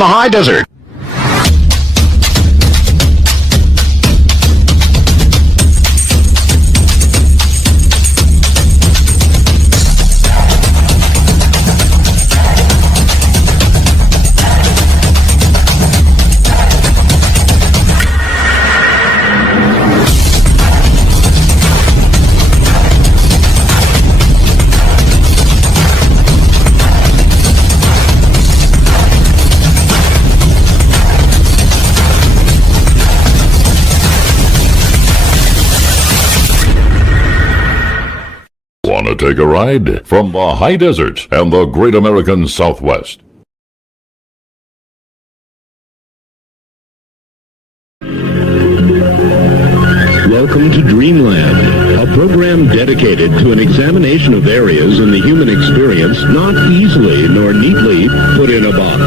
the high desert. Want to take a ride from the high desert and the great American Southwest? Welcome to Dreamland, a program dedicated to an examination of areas in the human experience not easily nor neatly put in a box.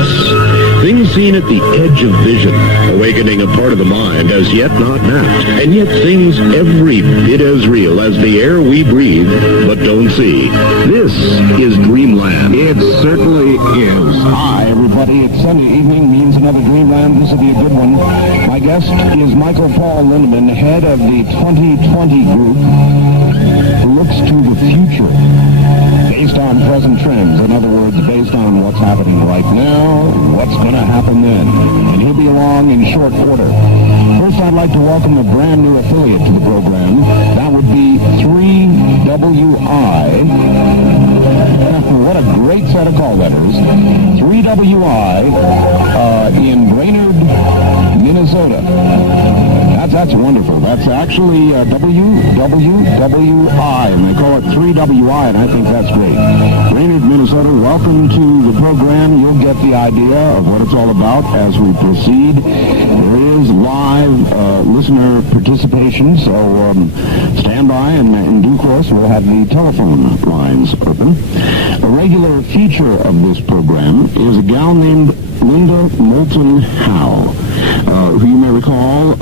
Things seen at the edge of vision, awakening a part of the mind as yet not mapped, and yet things every bit as real as the air we breathe but don't see. This is Dreamland. It certainly is. Hi, everybody. It's Sunday evening, means another Dreamland. This will be a good one. My guest is Michael Paul Lindeman, head of the 2020 group, who looks to the future based on present trends. In other words, based on what's happening right now, what's going to happen then. And he'll be along in short order. First, I'd like to welcome a brand new affiliate to the program. That would be 3WI. What a great set of call letters. 3WI in Brainerd, Minnesota. That's wonderful. That's actually WWWI, and they call it 3WI, and I think that's great. Brainerd, Minnesota, welcome to the program. You'll get the idea of what it's all about as we proceed. There is live listener participation, so stand by, and in due course we'll have the telephone lines open. A regular feature of this program is a gal named Linda Moulton Howe, who you may recall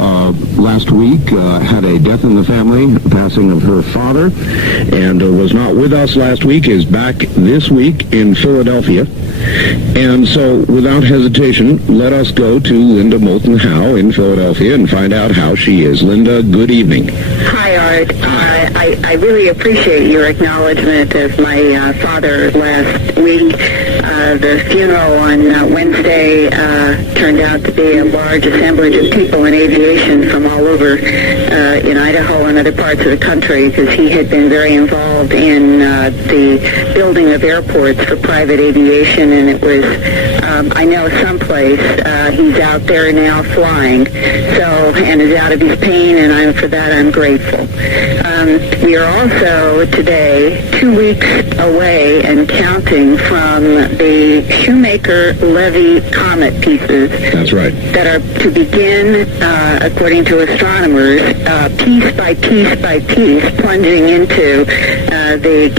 last week had a death in the family, the passing of her father, and was not with us last week, is back this week in Philadelphia. And so, without hesitation, let us go to Linda Moulton Howe in Philadelphia and find out how she is. Linda, good evening. Hi, Art. I really appreciate your acknowledgement of my father last week. The funeral on Wednesday turned out to be a large assemblage of people in aviation from all over in Idaho and other parts of the country, because he had been very involved in the building of airports for private aviation, and it was, I know someplace he's out there now flying, and is out of his pain, and for that I'm grateful. We are also today 2 weeks away and counting from the Shoemaker-Levy comet pieces. That's right. That are to begin, according to astronomers, piece by piece by piece, plunging into the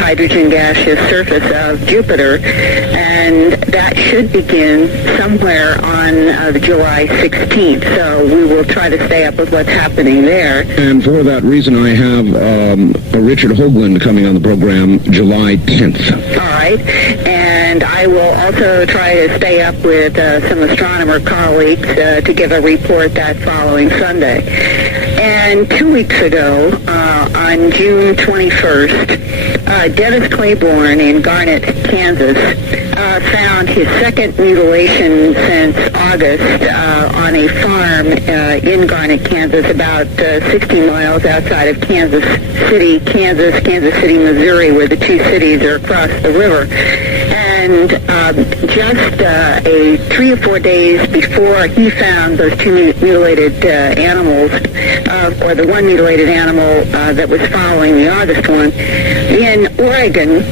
hydrogen gaseous surface of Jupiter, and that should begin somewhere on July 16th. So we will try to stay up with what's happening there. And for that reason, I have Richard Hoagland coming on the program July 10th. All right. And I will also try to stay up with some astronomer colleagues to give a report that following Sunday. And 2 weeks ago, on June 21st, Dennis Claiborne in Garnett, Kansas, found his second mutilation since August on a farm in Garnett, Kansas, about 60 miles outside of Kansas City, Missouri, where the two cities are across the river. And just 3 or 4 days before he found those two mutilated animals, or the one mutilated animal that was following the August one, in Oregon,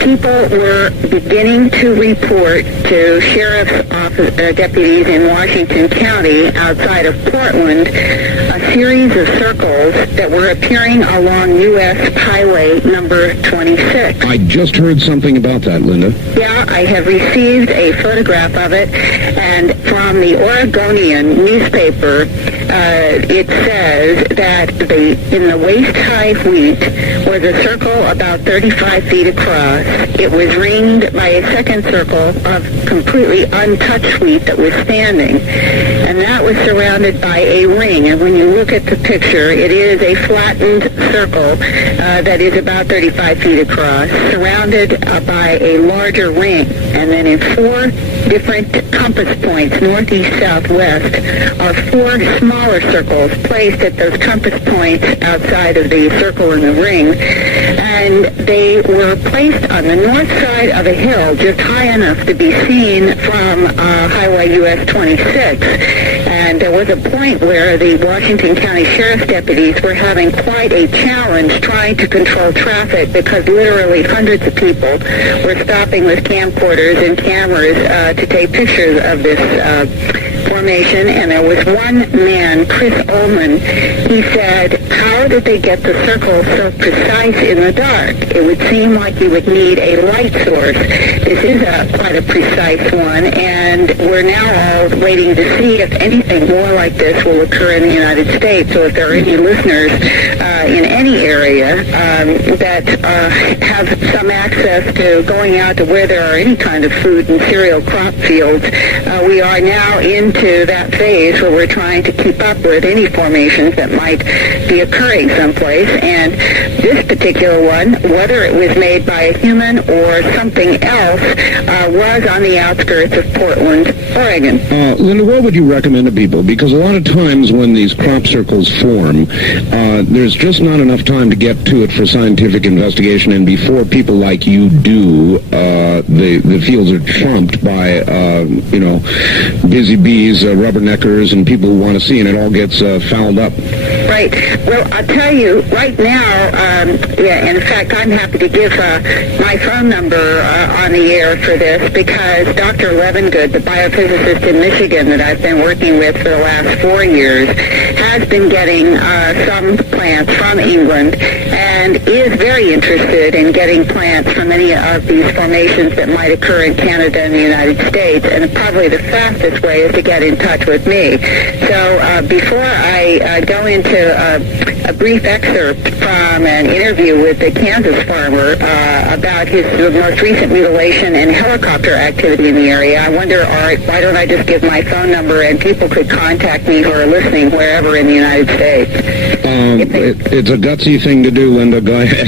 people were beginning to report to sheriff's office deputies in Washington County outside of Portland a series of circles that were appearing along U.S. Highway number 26. I just heard something about that, Linda. Yeah, I have received a photograph of it, and from the Oregonian newspaper, it says that in the waist-high wheat was a circle about 35 feet across. It was ringed by a second circle of completely untouched wheat that was standing, and that was surrounded by a ring. And when you look at the picture, it is a flattened circle that is about 35 feet across, surrounded by a larger ring. And then in 4 different compass points, northeast, southwest, are 4 smaller circles placed at those compass points outside of the circle in the ring. And they were placed on the north side of a hill, just high enough to be seen from Highway US 26. And there was a point where the Washington County Sheriff's deputies were having quite a challenge trying to control traffic, because literally hundreds of people were stopping with camcorders and cameras to take pictures of this formation. And there was one man, Chris Ullman. He said, how did they get the circle so precise in the dark? It would seem like you would need a light source. This is quite a precise one, and we're now all waiting to see if anything more like this will occur in the United States. So if there are any listeners in any area that have some access to going out to where there are any kind of food and cereal crop fields, we are now into that phase where we're trying to keep up with any formations that might be occurring someplace. And this particular one, whether it was made by a human or something else, was on the outskirts of Portland, Oregon. Linda, what would you recommend to people? Because a lot of times when these crop circles form, there's just not enough time to get to it for scientific investigation, and before people like you do, the fields are trumped by, busy bees, rubberneckers, and people who want to see, and it all gets fouled up. Right. Well, I'll tell you, right now, in fact, I'm happy to give my phone number on the air for this, because Dr. Levengood, the biophysicist in Michigan that I've been working with for the last 4 years, has been getting some plants from England and is very interested in getting plants from any of these formations that might occur in Canada and the United States. And probably the fastest way is to get in touch with me. So before I go into a brief excerpt from an interview with the Kansas farmer about his most recent mutilation and helicopter activity in the area, I wonder, why don't I just give my phone number and people could contact me who are listening wherever in the United States. It's a gutsy thing to do, Linda. Go ahead.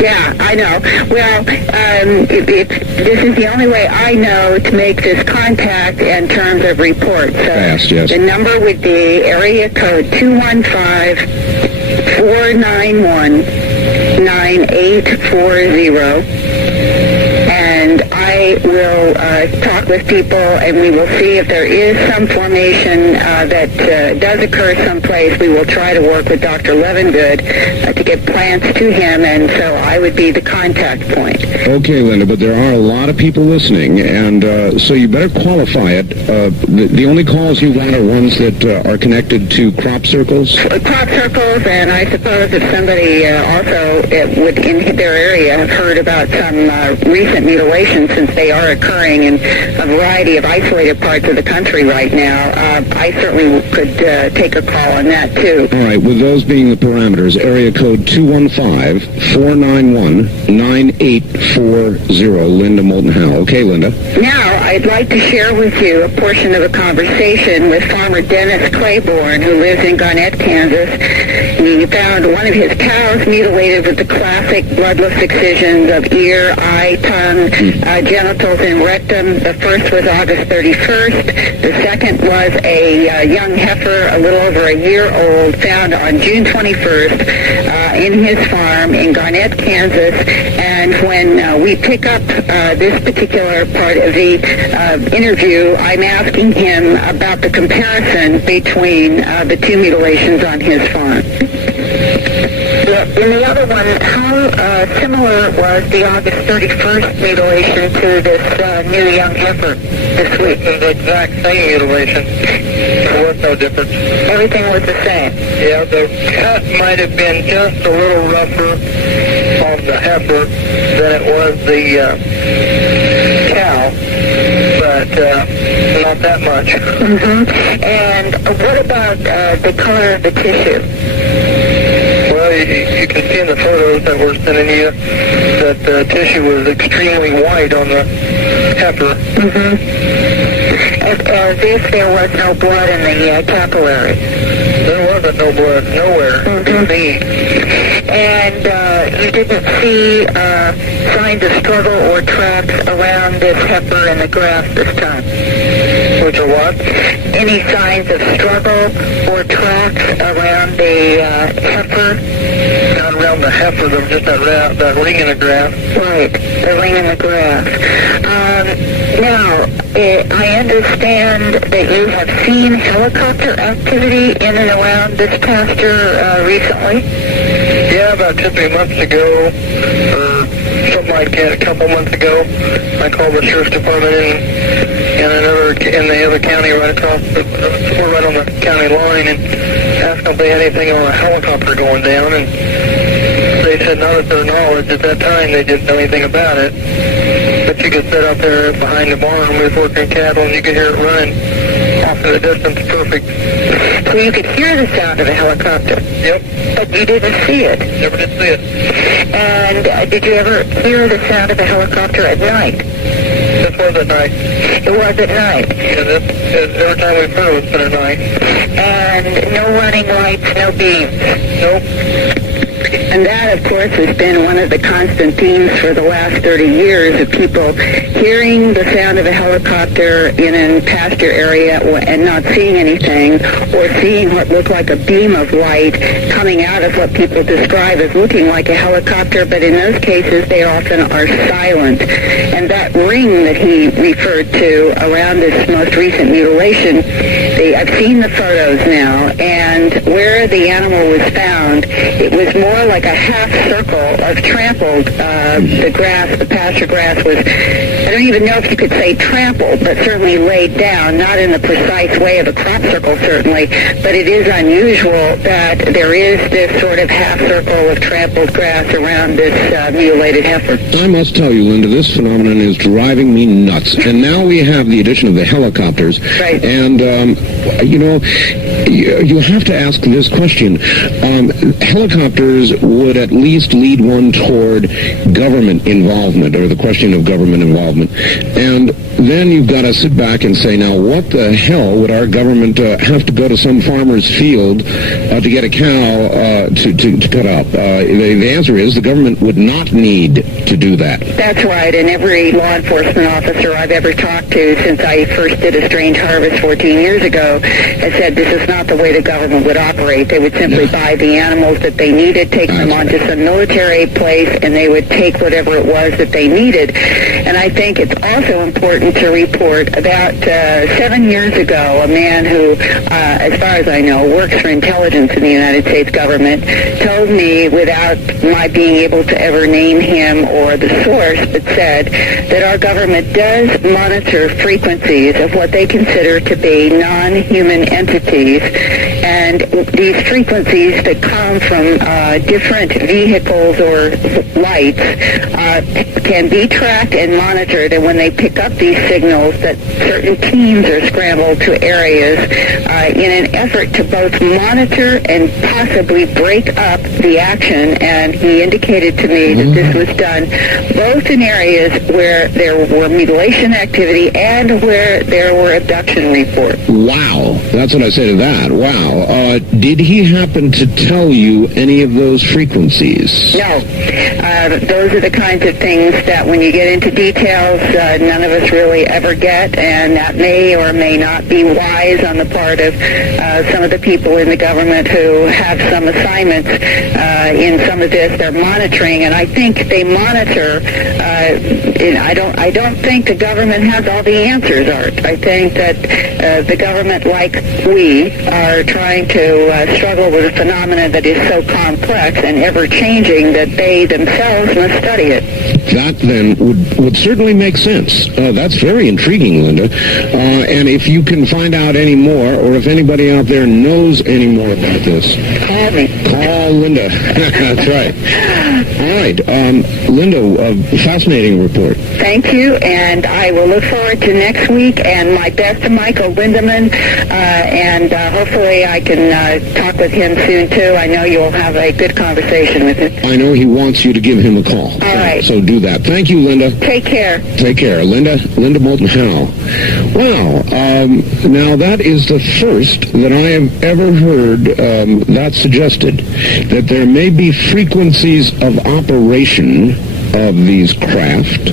Yeah, I know. Well, this is the only way I know to make this contact in terms of reports. So fast, yes. The number would be area code 215-491-9840. And I will talk with people, and we will see if there is some formation that does occur someplace. We will try to work with Dr. Levengood to get plants to him, and so I would be the contact point. Okay, Linda, but there are a lot of people listening, and so you better qualify it. The only calls you want are ones that are connected to crop circles? Crop circles, and I suppose if somebody also would in their area have heard about some recent mutilations, since they are occurring in a variety of isolated parts of the country right now, I certainly could take a call on that too. All right, with those being the parameters, area code 215-491-9840, Linda Moulton Howe. Okay, Linda. Now, I'd like to share with you a portion of a conversation with farmer Dennis Claiborne, who lives in Garnett, Kansas. He found one of his cows mutilated with the classic bloodless excisions of ear, eye, tongue, genitals, and rectum. The first was August 31st. The second was a young heifer, a little over a year old, found on June 21st in his farm in Garnett, Kansas. And when we pick up this particular part of the interview, I'm asking him about the comparison between the two mutilations on his farm. And the other one, how similar was the August 31st mutilation to this new young heifer this week? It was the exact same mutilation. There was no difference. Everything was the same. Yeah, the cut might have been just a little rougher on the heifer than it was the cow, but not that much. Mm-hmm. And what about the color of the tissue? Well, you can see in the photos that we're sending you that the tissue was extremely white on the heifer. Mm-hmm. As if there was no blood in the capillary. There wasn't no blood nowhere. Mm-hmm. And you didn't see signs of struggle or tracks around this heifer in the grass this time? Which are what? Any signs of struggle or tracks around the heifer? Not around the heifer, there was just that ring in the grass. Right, the ring in the grass. Now, I understand that you have seen helicopter activity in and around this pasture recently? Yeah, about 2 months ago, or something like that, a couple months ago, I called the sheriff's department in the other county right across, we're right on the county line, and asked if they had anything on a helicopter going down, and they said not at their knowledge. At that time, they didn't know anything about it. But you could sit out there behind the barn with working cattle, and you could hear it running off in the distance, perfect. So you could hear the sound of a helicopter? Yep. But you didn't see it? Never did see it. And did you ever hear the sound of a helicopter at night? This was at night. It was at night? Yeah, every time we've heard it, it's been at night. And no running lights, no beams? Nope. And that, of course, has been one of the constant themes for the last 30 years of people hearing the sound of a helicopter in a pasture area and not seeing anything, or seeing what looked like a beam of light coming out of what people describe as looking like a helicopter, but in those cases they often are silent. And that ring that he referred to around this most recent mutilation, I've seen the photos now, and where the animal was found, it was more like a half circle of trampled, the grass, the pasture grass was, I don't even know if you could say trampled, but certainly laid down, not in the precise way of a crop circle certainly, but it is unusual that there is this sort of half circle of trampled grass around this mutilated heifer. I must tell you, Linda, this phenomenon is driving me nuts. And now we have the addition of the helicopters. Right. And, you have to ask this question. Helicopters would at least lead one toward government involvement, or the question of government involvement. And then you've got to sit back and say, now, what the hell would our government have to go to some farmer's field to get a cow to cut up? The answer is the government would not need to do that. That's right, and every law enforcement officer I've ever talked to since I first did a strange harvest 14 years ago has said this is not the way the government would operate. They would simply buy the animals that they needed, take them onto some military place, and they would take whatever it was that they needed. And I think it's also important to report about 7 years ago, a man who, as far as I know, works for intelligence in the United States government, told me, without my being able to ever name him or the source, but said that our government does monitor frequencies of what they consider to be non-human entities, and these frequencies that come from different vehicles or lights can be tracked and monitored, and when they pick up these signals, that certain teams are scrambled to areas in an effort to both monitor and possibly break up the action. And he indicated to me that this was done both in areas where there were mutilation activity and where there were abduction reports. Wow. That's what I say to that. Wow. Did he happen to tell you any of those frequencies? No. Those are the kinds of things that when you get into details, none of us really ever get, and that may or may not be wise on the part of some of the people in the government who have some assignments in some of this. They're monitoring, and I think they monitor. I don't think the government has all the answers, Art. I think that the government, like we, are trying trying to struggle with a phenomenon that is so complex and ever-changing that they themselves must study it. That then would certainly make sense. That's very intriguing, Linda. And if you can find out any more, or if anybody out there knows any more about this, Call me. call Linda. That's right. All right. Linda, fascinating report. Thank you, and I will look forward to next week, and my best to Michael Lindemann, and hopefully I can talk with him soon, too. I know you'll have a good conversation with him. I know he wants you to give him a call. All right. So do that. Thank you, Linda. Take care. Take care. Linda Moulton Howe. Wow. Now that is the first that I have ever heard that suggested, that there may be frequencies of operation of these craft,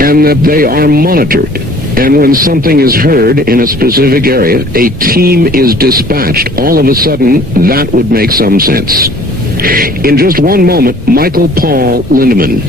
and that they are monitored. And when something is heard in a specific area, a team is dispatched. All of a sudden, that would make some sense. In just one moment, Michael Paul Lindemann.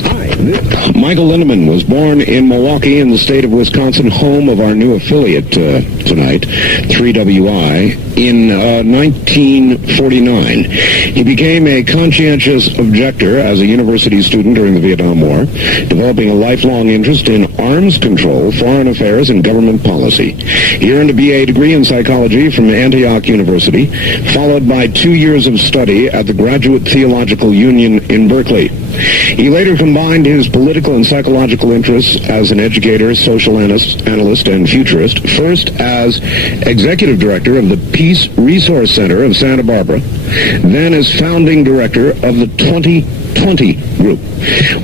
Michael Lindemann was born in Milwaukee in the state of Wisconsin, home of our new affiliate tonight, 3WI, in 1949. He became a conscientious objector as a university student during the Vietnam War, developing a lifelong interest in arms control, foreign affairs, and government policy. He earned a BA degree in psychology from Antioch University, followed by 2 years of study at the Graduate Theological Union in Berkeley. He later combined his political and psychological interests as an educator, social analyst, and futurist, first as executive director of the Peace Resource Center of Santa Barbara, then as founding director of the 2020 Group,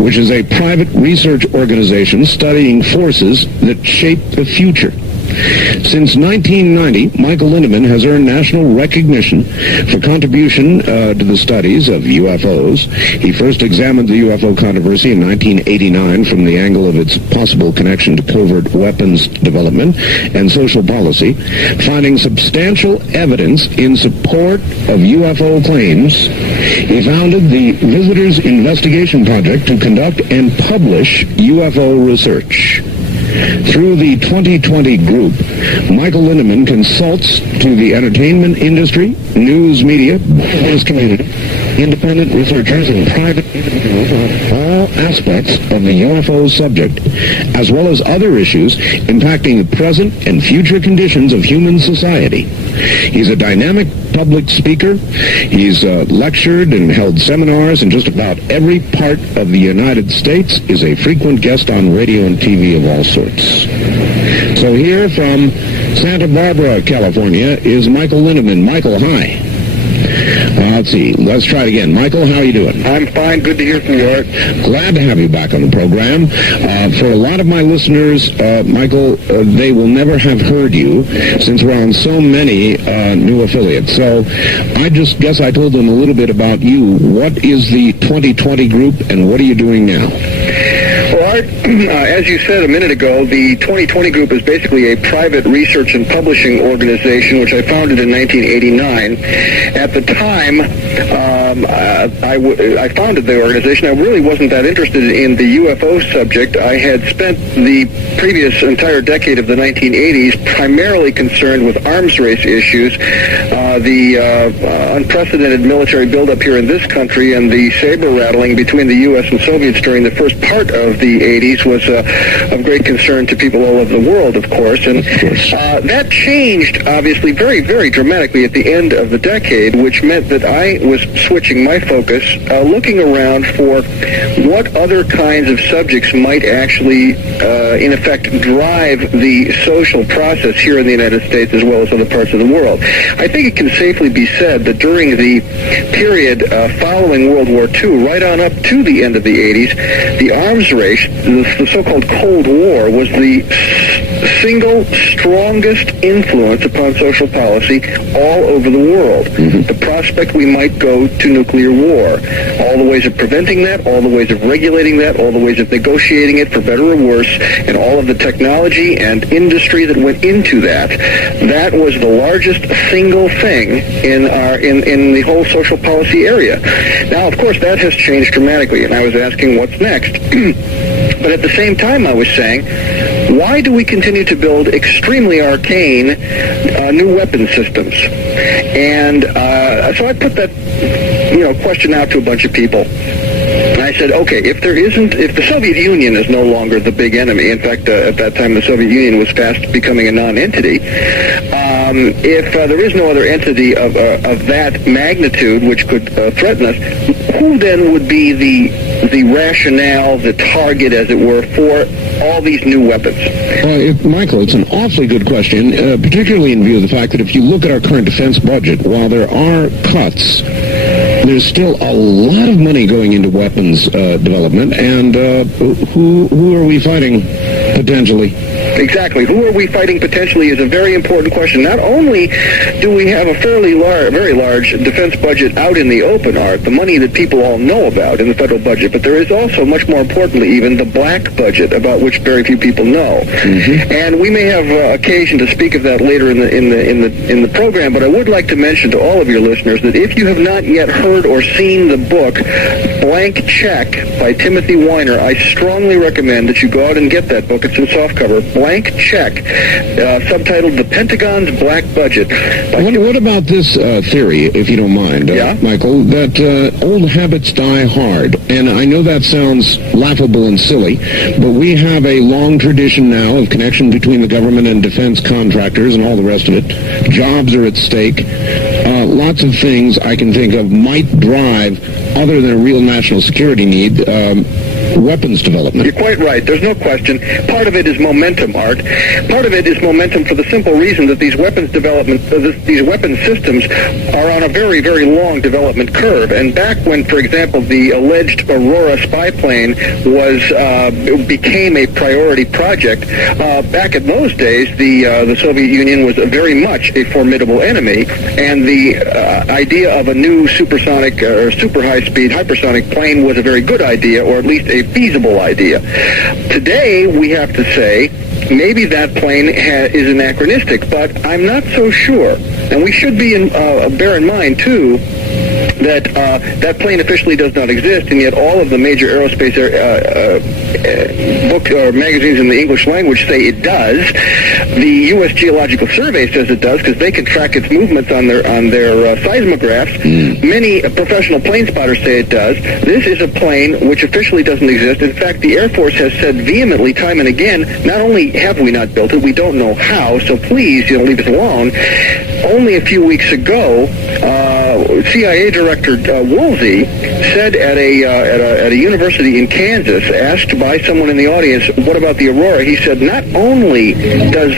which is a private research organization studying forces that shape the future. Since 1990, Michael Lindemann has earned national recognition for contribution to the studies of UFOs. He first examined the UFO controversy in 1989 from the angle of its possible connection to covert weapons development and social policy, finding substantial evidence in support of UFO claims. He founded the Visitors Investigation Project to conduct and publish UFO research. Through the 2020 Group, Michael Lindemann consults to the entertainment industry, news media, business community, independent researchers, and private individuals on all aspects of the UFO subject, as well as other issues impacting the present and future conditions of human society. He's a dynamic public speaker. He's lectured and held seminars in just about every part of the United States, is a frequent guest on radio and TV of all sorts. So here from Santa Barbara, California, is Michael Lindemann. Michael, hi. Let's see. Let's try it again. Michael, how are you doing? I'm fine. Good to hear from you, Art. Glad to have you back on the program. For a lot of my listeners, Michael, they will never have heard you since we're on so many new affiliates. So I just guess I told them a little bit about you. What is the 2020 Group, and what are you doing now? Well, Art, as you said a minute ago, the 2020 Group is basically a private research and publishing organization, which I founded in 1989. At the time, I founded the organization. I really wasn't that interested in the UFO subject. I had spent the previous entire decade of the 1980s primarily concerned with arms race issues, the unprecedented military buildup here in this country, and the saber rattling between the U.S. and Soviets during the first part of the 80s was of great concern to people all over the world, of course. And that changed, obviously, very, very dramatically at the end of the decade, which meant that I was switching my focus, looking around for what other kinds of subjects might actually, in effect, drive the social process here in the United States as well as other parts of the world. I think it can safely be said that during the period following World War II, right on up to the end of the 80s, the arms race, the so-called Cold War, was the single strongest influence upon social policy all over the world. The prospect we might go to nuclear war, all the ways of preventing that, all the ways of regulating that, all the ways of negotiating it for better or worse, and all of the technology and industry that went into that. That was the largest single thing in the whole social policy area. Now, of course, that has changed dramatically, and I was asking what's next. But at the same time, I was saying, why do we continue to build extremely arcane new weapon systems? And so I put that question out to a bunch of people. And I said, okay, if the Soviet Union is no longer the big enemy, in fact, at that time the Soviet Union was fast becoming a non-entity, if there is no other entity of that magnitude which could threaten us, who then would be the rationale, the target, as it were, for all these new weapons? Michael, it's an awfully good question, particularly in view of the fact that if you look at our current defense budget, while there are cuts, there's still a lot of money going into weapons development, and who are we fighting potentially? Exactly. Who are we fighting potentially is a very important question. Not only do we have a very large defense budget out in the open, Art, the money that people all know about in the federal budget, but there is also, much more importantly even, the black budget, about which very few people know. Mm-hmm. And we may have occasion to speak of that later in the program, but I would like to mention to all of your listeners that if you have not yet heard or seen the book Blank Check by Timothy Weiner, I strongly recommend that you go out and get that book. It's in softcover. Blank Check, subtitled The Pentagon's Black Budget. What about this theory, if you don't mind, Michael, that old habits die hard? And I know that sounds laughable and silly, but we have a long tradition now of connection between the government and defense contractors and all the rest of it. Jobs are at stake. Lots of things I can think of might drive, other than a real national security need, weapons development. You're quite right. There's no question. Part of it is momentum, Art. Part of it is momentum for the simple reason that these weapons development, these weapon systems are on a very, very long development curve. And back when, for example, the alleged Aurora spy plane became a priority project, back in those days, the Soviet Union was very much a formidable enemy, and the idea of a new supersonic or super high-speed hypersonic plane was a very good idea, or at least a feasible idea. Today, we have to say, maybe that plane is anachronistic, but I'm not so sure. And we should bear in mind, too, that that plane officially does not exist, and yet all of the major aerospace book or magazines in the English language say it does. The U.S. Geological Survey says it does because they can track its movements on their seismographs. Many professional plane spotters say it does. This is a plane which officially doesn't exist. In fact, the Air Force has said vehemently time and again, not only have we not built it, we don't know how, so please, leave us alone. Only a few weeks ago, CIA Director Woolsey said at a university in Kansas, asked by someone in the audience, what about the Aurora? He said, not only does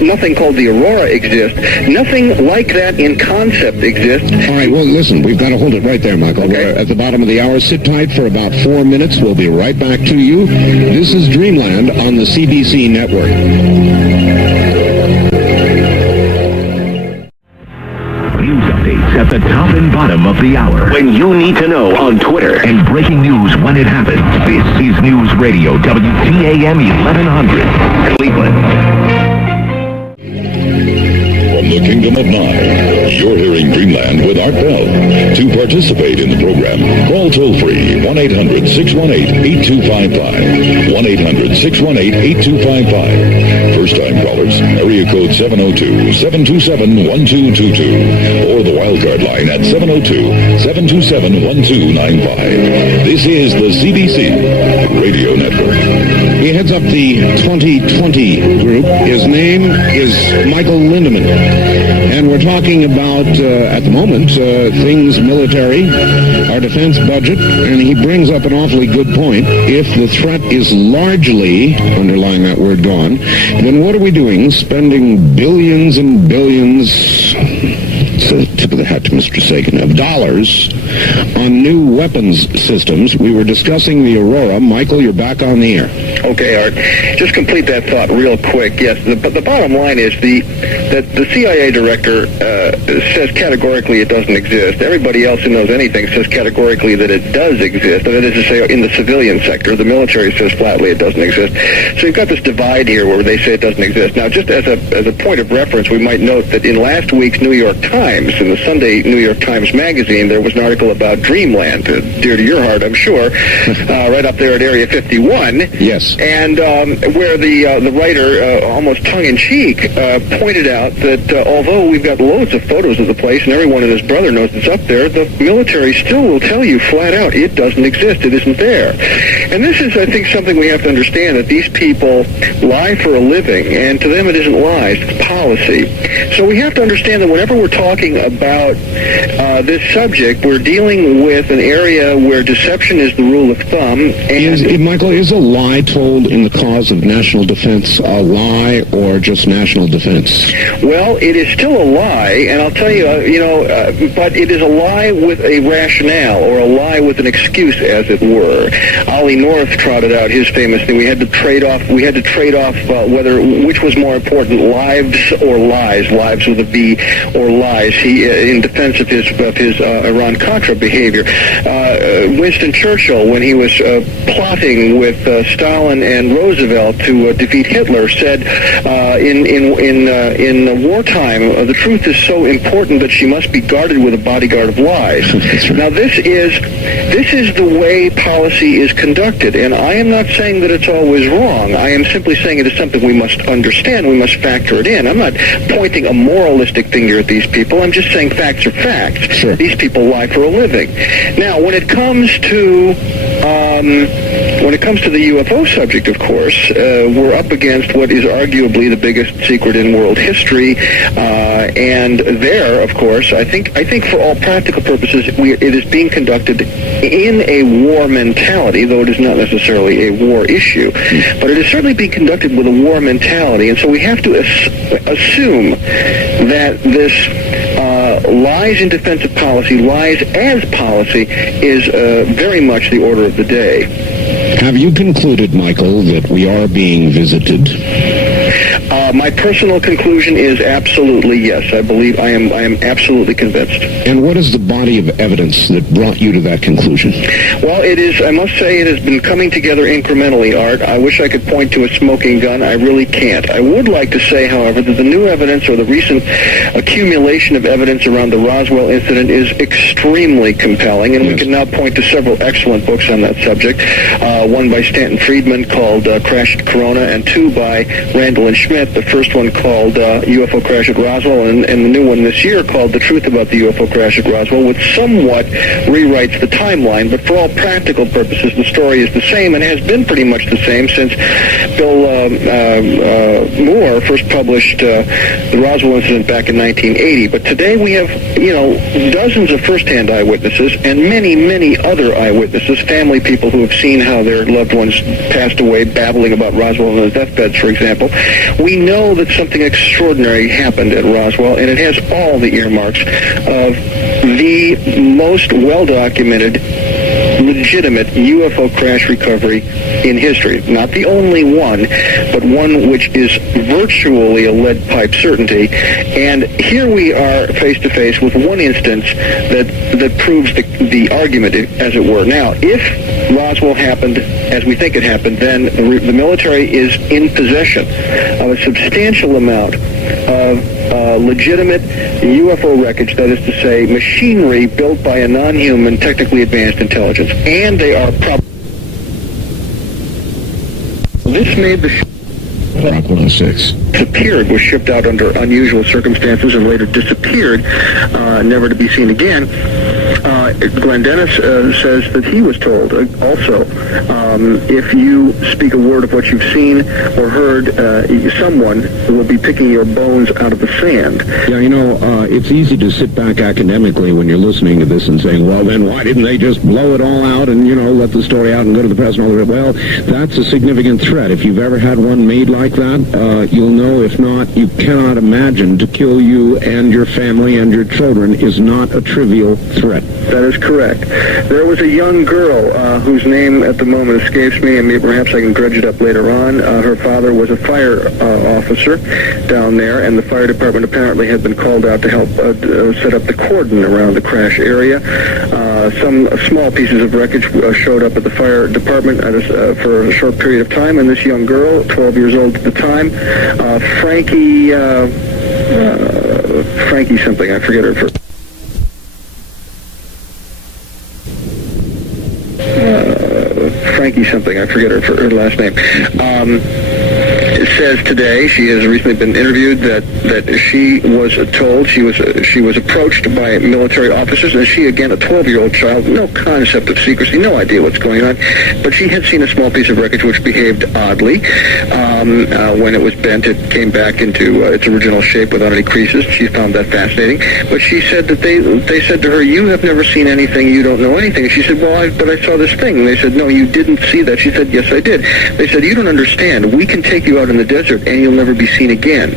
nothing called the Aurora exist, nothing like that in concept exists. All right, well, listen, we've got to hold it right there, Michael. Okay. We're at the bottom of the hour. Sit tight for about 4 minutes. We'll be right back to you. This is Dreamland on the CBC Network. News updates at the top and bottom of the hour. When you need to know on Twitter. And breaking news when it happens. This is News Radio WTAM 1100. Cleveland. From the Kingdom of Nye, you're hearing Dreamland with Art Bell. To participate in the program, call toll-free 1-800-618-8255. 1-800-618-8255. First-time callers, area code 702-727-1222. Or the wildcard line at 702-727-1295. This is the CBC Radio Network. He heads up the 2020 group. His name is Michael Lindemann. And we're talking about, at the moment, things military, our defense budget, and he brings up an awfully good point. If the threat is largely, underlying that word, gone, then what are we doing? Spending billions and billions, it's a tip of the hat to Mr. Sagan, of dollars on new weapons systems. We were discussing the Aurora. Michael, you're back on the air. Okay, Art. Just complete that thought real quick. Yes, the bottom line is that the CIA director says categorically it doesn't exist. Everybody else who knows anything says categorically that it does exist. And that is to say, in the civilian sector, the military says flatly it doesn't exist. So you've got this divide here where they say it doesn't exist. Now, just as a point of reference, we might note that in last week's New York Times, Times, in the Sunday New York Times Magazine, there was an article about Dreamland, dear to your heart, I'm sure, right up there at Area 51. Yes. And where the writer, almost tongue-in-cheek, pointed out that although we've got loads of photos of the place and everyone and his brother knows it's up there, the military still will tell you flat out it doesn't exist, it isn't there. And this is, I think, something we have to understand, that these people lie for a living, and to them it isn't lies, it's policy. So we have to understand that whenever we're talking about this subject, we're dealing with an area where deception is the rule of thumb. And Michael, is a lie told in the cause of national defense a lie or just national defense? Well, it is still a lie, and I'll tell you, but it is a lie with a rationale, or a lie with an excuse, as it were. Ollie North trotted out his famous thing: we had to trade off which was more important, lives or lies, lives with a V, or lies. He, in defense of his Iran-Contra behavior, Winston Churchill, when he was plotting with Stalin and Roosevelt to defeat Hitler, said in wartime, the truth is so important that she must be guarded with a bodyguard of lies. Now, this is the way policy is conducted, and I am not saying that it's always wrong. I am simply saying it is something we must understand. We must factor it in. I'm not pointing a moralistic finger at these people. I'm just saying facts are facts. Sure. These people lie for a living. Now, when it comes to the UFO subject, of course, we're up against what is arguably the biggest secret in world history, and there, of course, I think for all practical purposes, it is being conducted in a war mentality, though it is not necessarily a war issue, but it is certainly being conducted with a war mentality, and so we have to assume that this lies in defense of policy, lies as policy, is very much the order of the day. Have you concluded, Michael, that we are being visited? My personal conclusion is absolutely yes. I believe I am absolutely convinced. And what is the body of evidence that brought you to that conclusion? Well, it is, I must say, it has been coming together incrementally, Art. I wish I could point to a smoking gun. I really can't. I would like to say, however, that the new evidence, or the recent accumulation of evidence around the Roswell incident, is extremely compelling, and we can now point to several excellent books on that subject. One by Stanton Friedman called Crash at Corona, and two by Randall and Schmidt. The first one called UFO Crash at Roswell, and the new one this year called The Truth About the UFO Crash at Roswell, which somewhat rewrites the timeline, but for all practical purposes, the story is the same, and has been pretty much the same since Bill Moore first published the Roswell incident back in 1980. But today we have, dozens of first-hand eyewitnesses and many, many other eyewitnesses, family people who have seen how their loved ones passed away, babbling about Roswell on their deathbeds, for example. We know that something extraordinary happened at Roswell, and it has all the earmarks of the most well-documented, legitimate UFO crash recovery in history. Not the only one, but one which is virtually a lead pipe certainty. And here we are face to face with one instance that proves the argument, as it were. Now, if Roswell happened as we think it happened, then the military is in possession of a substantial amount of legitimate UFO wreckage, that is to say, machinery built by a non-human, technically advanced intelligence. And they are probably... This made the... Rock 106. Disappeared, was shipped out under unusual circumstances and later disappeared, never to be seen again. Glenn Dennis says that he was told also, if you speak a word of what you've seen or heard, someone will be picking your bones out of the sand. Yeah, it's easy to sit back academically when you're listening to this and saying, well, then why didn't they just blow it all out and, let the story out and go to the press and all that? Well, that's a significant threat. If you've ever had one made like that, you'll know. If not, you cannot imagine to kill you and your family and your children is not a trivial threat. That is correct. There was a young girl whose name at the moment escapes me, and perhaps I can dredge it up later on. Her father was a fire officer down there, and the fire department apparently had been called out to help set up the cordon around the crash area. Some small pieces of wreckage showed up at the fire department for a short period of time, and this young girl, 12 years old at the time, Frankie Frankie something. I forget her first. Frankie something. I forget her last name. Says today she has recently been interviewed that she was told she was approached by military officers, and she, again, a 12-year-old child, no concept of secrecy, no idea what's going on, but she had seen a small piece of wreckage which behaved oddly. When it was bent, it came back into its original shape without any creases. She found that fascinating, but she said that they said to her, "You have never seen anything, you don't know anything." She said, "Well, but I saw this thing." And they said, "No, you didn't see that." She said, "Yes, I did." They said, "You don't understand. We can take you out in the desert and you'll never be seen again."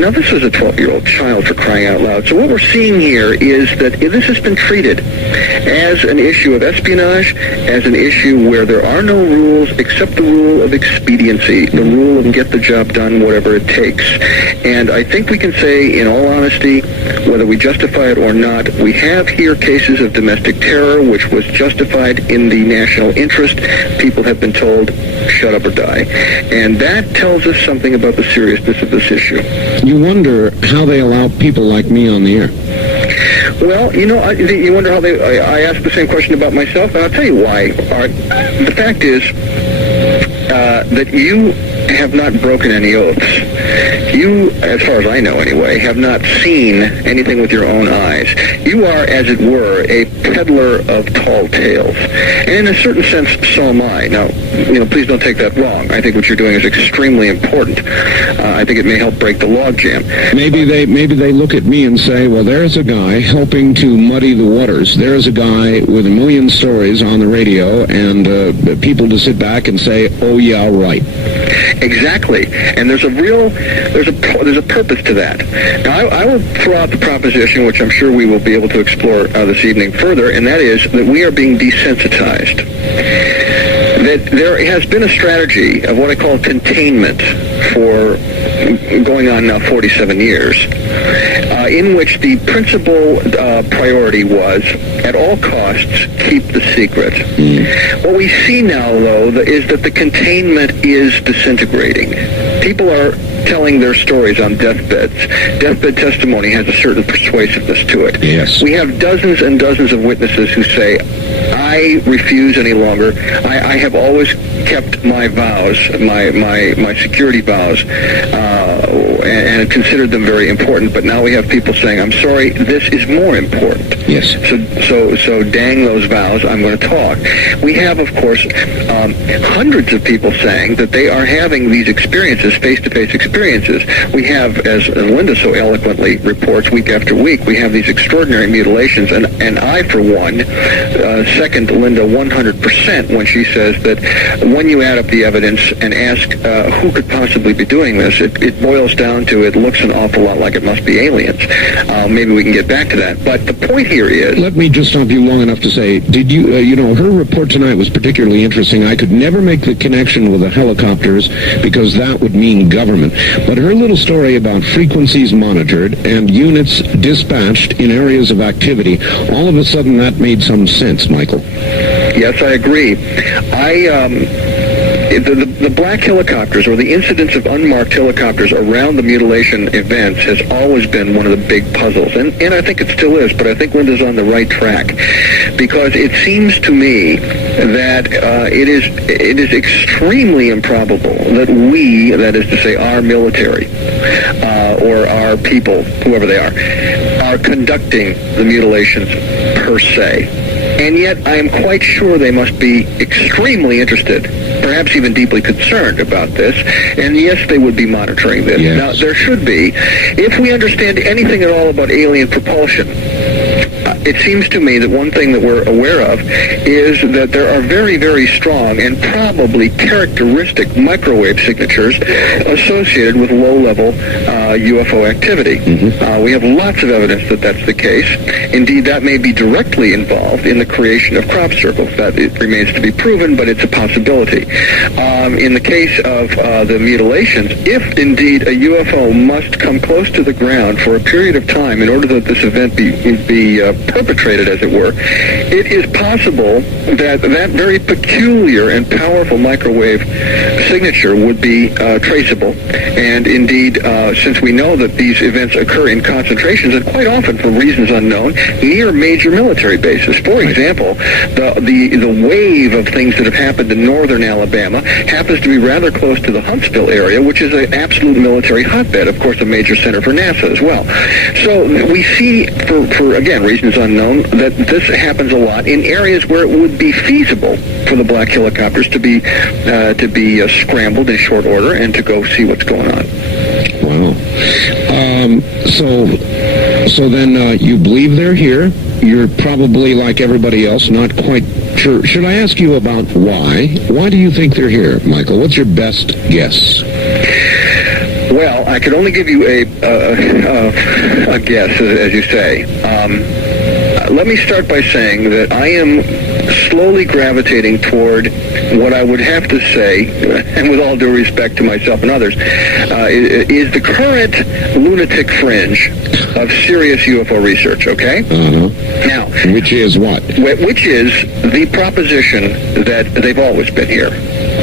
Now, this is a 12-year-old child, for crying out loud. So what we're seeing here is that this has been treated as an issue of espionage, as an issue where there are no rules except the rule of expediency, the rule of get the job done, whatever it takes. And I think we can say, in all honesty, whether we justify it or not, we have here cases of domestic terror, which was justified in the national interest. People have been told, shut up or die. And that tells us something about the seriousness of this issue. You wonder how they allow people like me on the air. Well, you wonder how I ask the same question about myself, and I'll tell you why, Art. The fact is that you have not broken any oaths. You, as far as I know anyway, have not seen anything with your own eyes. You are, as it were, a peddler of tall tales. And in a certain sense, so am I. Now, please don't take that wrong. I think what you're doing is extremely important. I think it may help break the logjam. Maybe they look at me and say, well, there's a guy helping to muddy the waters. There's a guy with a million stories on the radio, and people to sit back and say, oh, yeah, right. Exactly. And there's a purpose to that. Now, I will throw out the proposition, which I'm sure we will be able to explore this evening further, and that is that we are being desensitized. That there has been a strategy of what I call containment for going on now 47 years, in which the principal priority was, at all costs, keep the secret. What we see now, though, is that the containment is disintegrating. People are telling their stories on deathbeds. Deathbed testimony has a certain persuasiveness to it. Yes. We have dozens and dozens of witnesses who say, I refuse any longer. I have always kept my vows, my security vows, and considered them very important. But now we have people saying, I'm sorry, this is more important. Yes. So dang those vows, I'm going to talk. We have, of course, hundreds of people saying that they are having these experiences, face-to-face experiences. We have, as Linda so eloquently reports week after week, we have these extraordinary mutilations, and I, for one, second Linda 100% when she says that when you add up the evidence and ask who could possibly be doing this, it boils down to it looks an awful lot like it must be aliens. Maybe we can get back to that. But the point here is... Let me just stop you long enough to say, did you, her report tonight was particularly interesting. I could never make the connection with the helicopters because that would mean government. But her little story about frequencies monitored and units dispatched in areas of activity, all of a sudden that made some sense, Michael. Yes, I agree. The black helicopters, or the incidence of unmarked helicopters around the mutilation events, has always been one of the big puzzles. And I think it still is, but I think Linda's on the right track. Because it seems to me that it is extremely improbable that we, that is to say our military, or our people, whoever they are conducting the mutilations per se. And yet I am quite sure they must be extremely interested, perhaps even deeply concerned about this, and yes, they would be monitoring this. Yes. Now, there should be. If we understand anything at all about alien propulsion, it seems to me that one thing that we're aware of is that there are very, very strong and probably characteristic microwave signatures associated with low-level UFO activity. We have lots of evidence that that's the case. Indeed, that may be directly involved in the creation of crop circles. That it remains to be proven, but it's a possibility. In the case of the mutilations, if indeed a UFO must come close to the ground for a period of time in order that this event be perpetrated, as it were, it is possible that that very peculiar and powerful microwave signature would be traceable. And indeed, since events. We know that these events occur in concentrations and quite often, for reasons unknown, near major military bases. For example, the wave of things that have happened in northern Alabama happens to be rather close to the Huntsville area, which is an absolute military hotbed, of course, a major center for NASA as well. So we see, for again, reasons unknown, that this happens a lot in areas where it would be feasible for the black helicopters to be scrambled in short order and to go see what's going on. Wow. So then you believe they're here. You're probably, like everybody else, not quite sure. Should I ask you about why? Why do you think they're here, Michael? What's your best guess? Well, I could only give you a guess, as you say. Let me start by saying that I am slowly gravitating toward what I would have to say, and with all due respect to myself and others, is the current lunatic fringe of serious UFO research, okay? Now, which is what? Which is the proposition that they've always been here,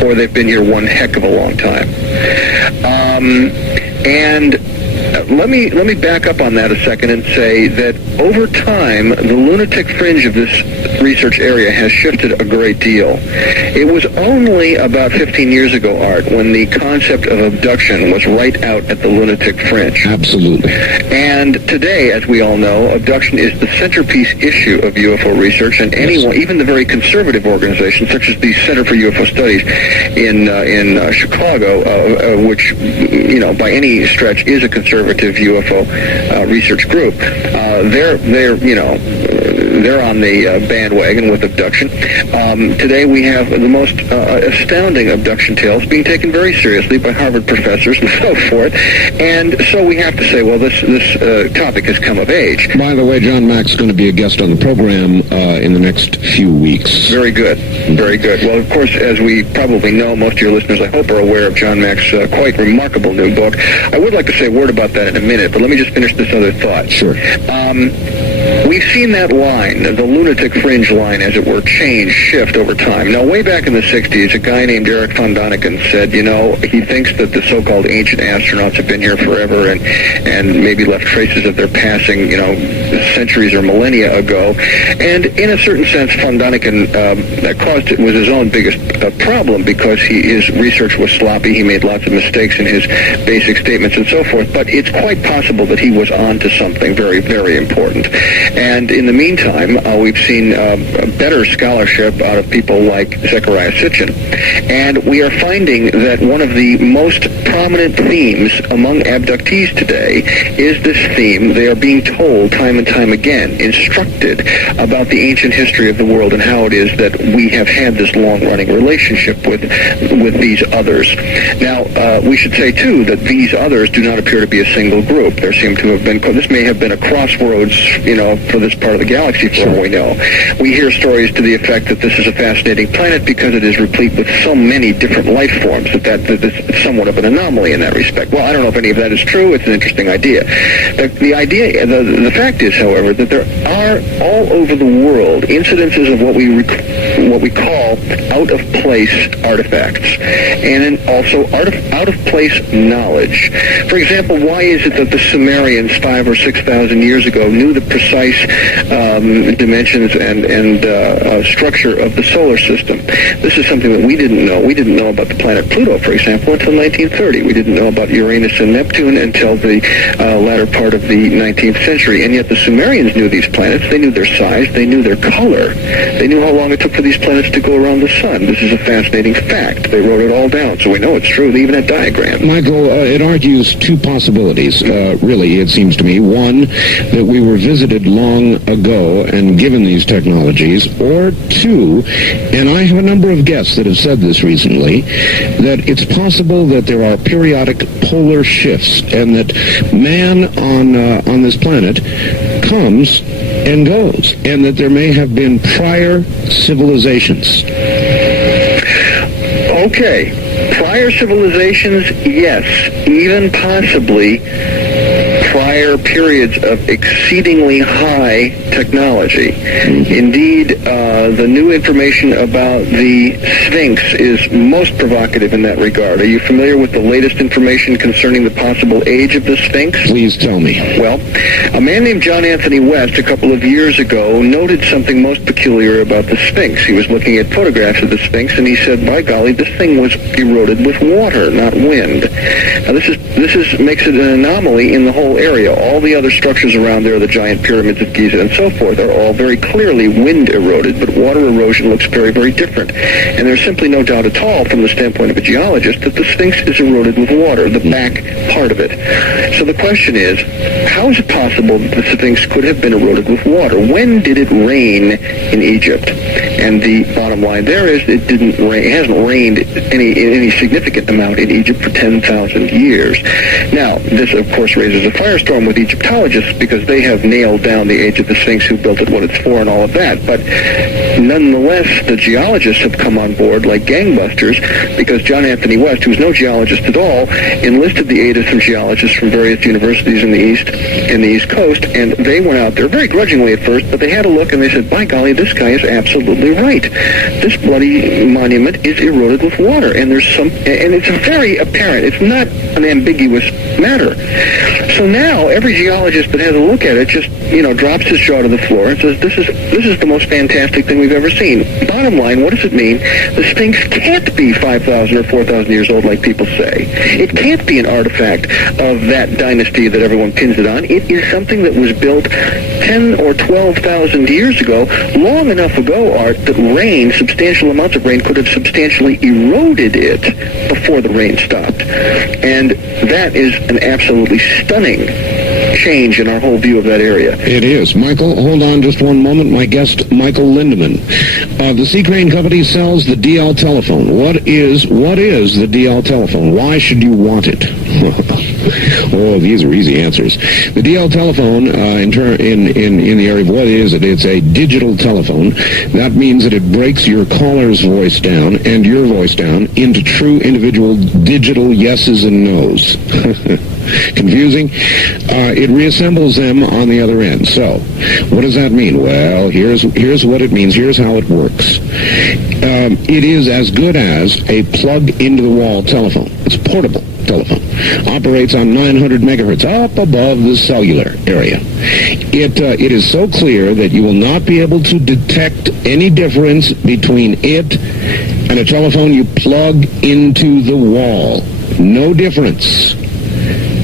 or they've been here one heck of a long time. And let me back up on that a second and say that over time, the lunatic fringe of this research area has shifted a great deal. It was only about 15 years ago, Art, when the concept of abduction was right out at the lunatic fringe. Absolutely. And today, as we all know, abduction is the centerpiece issue of UFO research, and anyone, even the very conservative organizations, such as the Center for UFO Studies in Chicago, which, you know, by any stretch is a conservative UFO research group, they're on the bandwagon with abduction. Today we have the most astounding abduction tales being taken very seriously by Harvard professors and so forth. And so we have to say, well, this topic has come of age. By the way, John Mack's going to be a guest on the program in the next few weeks. Very good. Very good. Well, of course, as we probably know, most of your listeners, I hope, are aware of John Mack's quite remarkable new book. I would like to say a word about that in a minute, but let me just finish this other thought. Sure. We've seen that line, the lunatic fringe line, as it were, shift over time. Now, way back in the 60s, a guy named Eric von Daniken said, you know, he thinks that the so-called ancient astronauts have been here forever and maybe left traces of their passing, you know, centuries or millennia ago. And in a certain sense, von Daniken was his own biggest problem because his research was sloppy. He made lots of mistakes in his basic statements and so forth. But it's quite possible that he was onto something very, very important. And in the meantime, we've seen better scholarship out of people like Zecharia Sitchin. And we are finding that one of the most prominent themes among abductees today is this theme. They are being told time and time again, instructed about the ancient history of the world and how it is that we have had this long-running relationship with these others. Now, we should say, too, that these others do not appear to be a single group. There seem to have been, this may have been a crossroads, you know, for this part of the galaxy, for all we know. We hear stories to the effect that this is a fascinating planet because it is replete with so many different life forms that it's somewhat of an anomaly in that respect. Well, I don't know if any of that is true. It's an interesting idea. The fact is, however, that there are all over the world incidences of what we call out-of-place artifacts, and also out-of-place knowledge. For example, why is it that the Sumerians 5,000 or 6,000 years ago knew the precise dimensions and structure of the solar system? This is something that we didn't know. We didn't know about the planet Pluto, for example, until 1930. We didn't know about Uranus and Neptune until the latter part of the 19th century. And yet the Sumerians knew these planets. They knew their size. They knew their color. They knew how long it took for these planets to go around the sun. This is a fascinating fact. They wrote it all down, so we know it's true. They even had diagrams. Michael, it argues two possibilities, really, it seems to me. One, that we were visited long ago and given these technologies, or two, and I have a number of guests that have said this recently, that it's possible that there are periodic polar shifts and that man on this planet comes and goes, and that there may have been prior civilizations. Okay. Prior civilizations, yes. Even possibly prior entire periods of exceedingly high technology. Indeed, the new information about the Sphinx is most provocative in that regard. Are you familiar with the latest information concerning the possible age of the Sphinx? Please tell me. Well, a man named John Anthony West a couple of years ago noted something most peculiar about the Sphinx. He was looking at photographs of the Sphinx, and he said, by golly, this thing was eroded with water, not wind. Now, this makes it an anomaly in the whole area. All the other structures around there, the giant pyramids of Giza and so forth, are all very clearly wind eroded, but water erosion looks very, very different. And there's simply no doubt at all, from the standpoint of a geologist, that the Sphinx is eroded with water, the back part of it. So the question is, how is it possible that the Sphinx could have been eroded with water? When did it rain in Egypt? And the bottom line there is it didn't rain. It hasn't rained any significant amount in Egypt for 10,000 years. Now, this of course raises a firestorm with Egyptologists because they have nailed down the age of the Sphinx, who built it, what it's for, and all of that. But nonetheless, the geologists have come on board like gangbusters because John Anthony West, who's no geologist at all, enlisted the aid of some geologists from various universities in the East Coast, and they went out there very grudgingly at first, but they had a look and they said, by golly, this guy is absolutely right. This bloody monument is eroded with water, and it's very apparent. It's not an ambiguous matter. So now every geologist that has a look at it just, drops his jaw to the floor and says, this is the most fantastic thing we've ever seen. Bottom line, what does it mean? The Sphinx can't be 5,000 or 4,000 years old like people say. It can't be an artifact of that dynasty that everyone pins it on. It is something that was built 10 or 12,000 years ago, long enough ago, Art, that rain, substantial amounts of rain, could have substantially eroded it before the rain stopped. And that is an absolutely stunning change in our whole view of that area. It is. Michael, hold on just one moment. My guest, Michael Lindemann. The C. Crane Company sells the DL telephone. What is the DL telephone? Why should you want it? Oh, these are easy answers. The DL telephone, in the area of what is it? It's a digital telephone. That means that it breaks your caller's voice down and your voice down into true individual digital yeses and nos. Confusing? It reassembles them on the other end. So, what does that mean? Well, here's what it means. Here's how it works. It is as good as a plug-into-the-wall telephone. It's a portable telephone. Operates on 900 megahertz, up above the cellular area. It is so clear that you will not be able to detect any difference between it and a telephone you plug into the wall. No difference